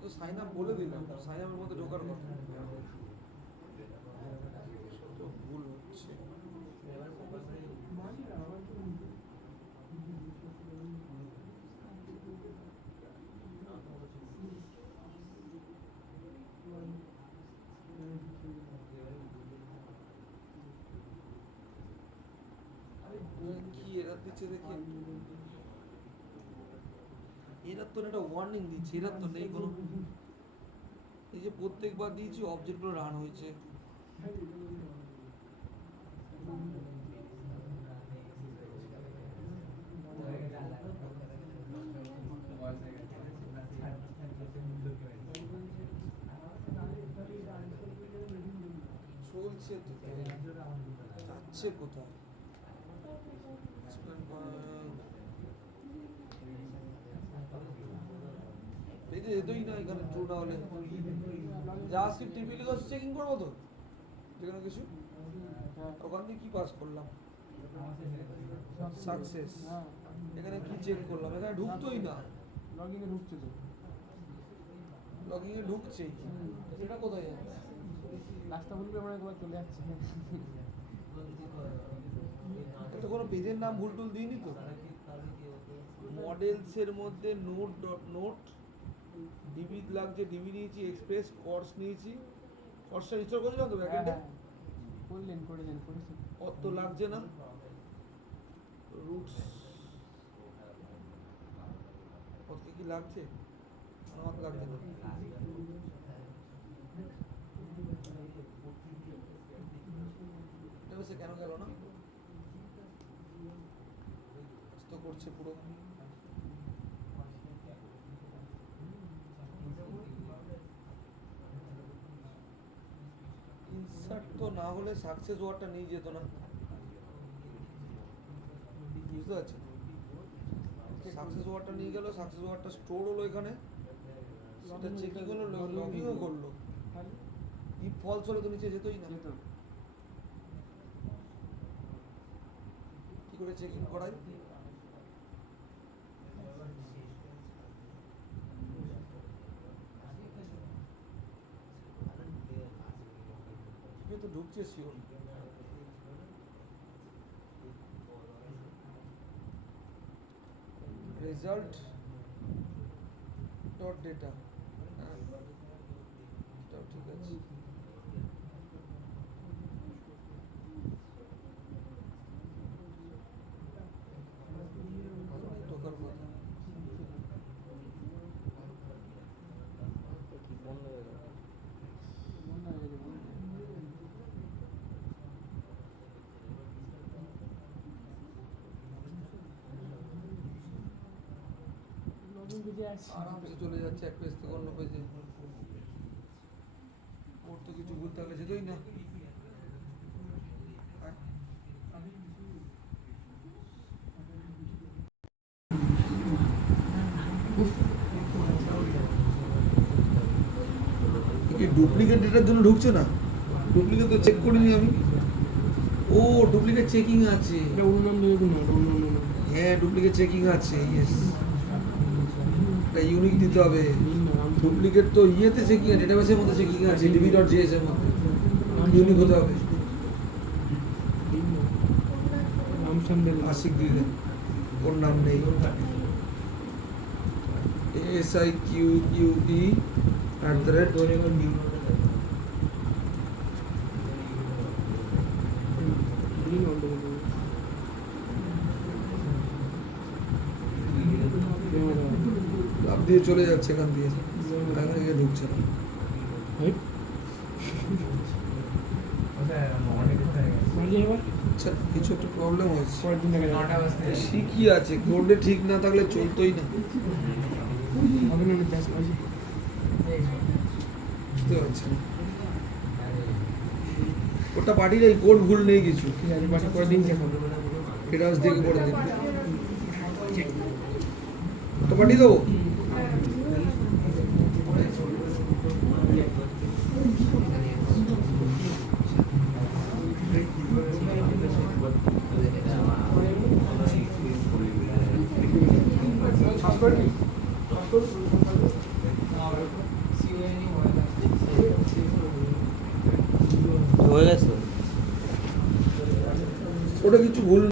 তো সাইন আপ বলে দিলাম, সাইন আপের মধ্যে ঢোকার কথা, তো ভুল হচ্ছে। কি এরা দিচ্ছে দেখি, এরা তো একটা ওয়ার্নিং দিচ্ছে, এরা তো নেই কোনো, এই যে প্রত্যেকবার দিয়েছি অবজেক্টগুলো রান হয়েছে। চলছে তো, যাচ্ছে কোথায়? পেজে যেতই না এখানে, ট্রু না হলে জাভাস্ক্রিপ্ট টিপি লিখে চেকিং করবো তো যেখানে কিছু, ওখান থেকে কি পাস করলাম, সাকসেস, হ্যাঁ এখানে কি চেক করলাম, এখানে ঢুকতোই না, লগইনে ঢুকছে তো, লগইনে ঢুকছেই, সেটা কোথায় যাচ্ছে? লাস্টটা বলবে আমরা একবার চলে যাচ্ছে। এটা কোনো পেজের নাম ভুল টুল দিইনি তো? মডেলসের মধ্যে নোট নোট ডিবি লাগছে, ডিবি নিয়েছি, এক্সপ্রেস কোর্স নিয়েছি, কোর্সটা ইনস্টল করেছিলাম তো ব্যাকএন্ডে, করলেন করেছেন অত লাগছে না, রুটস কত কি লাগছে, আমার লাগছে না, এটা কেন গেল না, তো করছে পুরো। ইনসার্ট তো না হলে সাকসেস ওয়ার্ডটা নিয়ে যেত না, বুঝতে পারছেন? সাকসেস ওয়ার্ডটা নিয়ে গেল, সাকসেস ওয়ার্ডটা স্টোর হলো এখানে, সেটা চেকিং হলো, লগইনও করলো, ইফ ফলস হলে তো নিচে যেতই না। কি করে চেকিং করাই? তো ঢুকছে শিওর, রেজাল্ট ডট ডেটা, এটাও ঠিক আছে। ঢোকার কথা, আরামসে চলে যাচ্ছে এক পেজ থেকে অন্য পেজে, ওর তো কিছু ভুল থাকলে যেতই না। ডুপ্লিকেট ডেটার জন্য ঢুকছে না, ডুপ্লিকেট তো চেক করিনি আমি, ও ডুপ্লিকেট চেকিং আছে, হ্যাঁ ডুপ্লিকেট চেকিং আছে, ইয়েস, এটা ইউনিক দিতে হবে, ডুপ্লিকেট তো ইয়েতে চেকিং আছে, ডেটাবেসের মধ্যে চেকিং আছে, db.js এর মধ্যে, ইউনিক হতে হবে। আশিক দিয়ে দেন, ওর নাম নেই, siqe@, লাভ দিয়ে চলে যাচ্ছে এখান দিয়ে, এখানে গিয়ে ঢুকছে না। যাই এবার আচ্ছা কিছু একটা প্রবলেম হয়েছে পরের দিন দেখা যাবে ঠিকই আছে কোডে ঠিক না থাকলে চলতোই না হবে না ব্যাস আছে বুঝতে পারছি না। ওটা পাঠিয়ে দেয় কোড ভুল নেই কিছু ঠিক আছে বাকি পরের দিন চেক হবে এটা আজ দেখে পরে দিন ওটা পাঠিয়ে দেবো হয়ে গেছে ওটা কিছু ভুল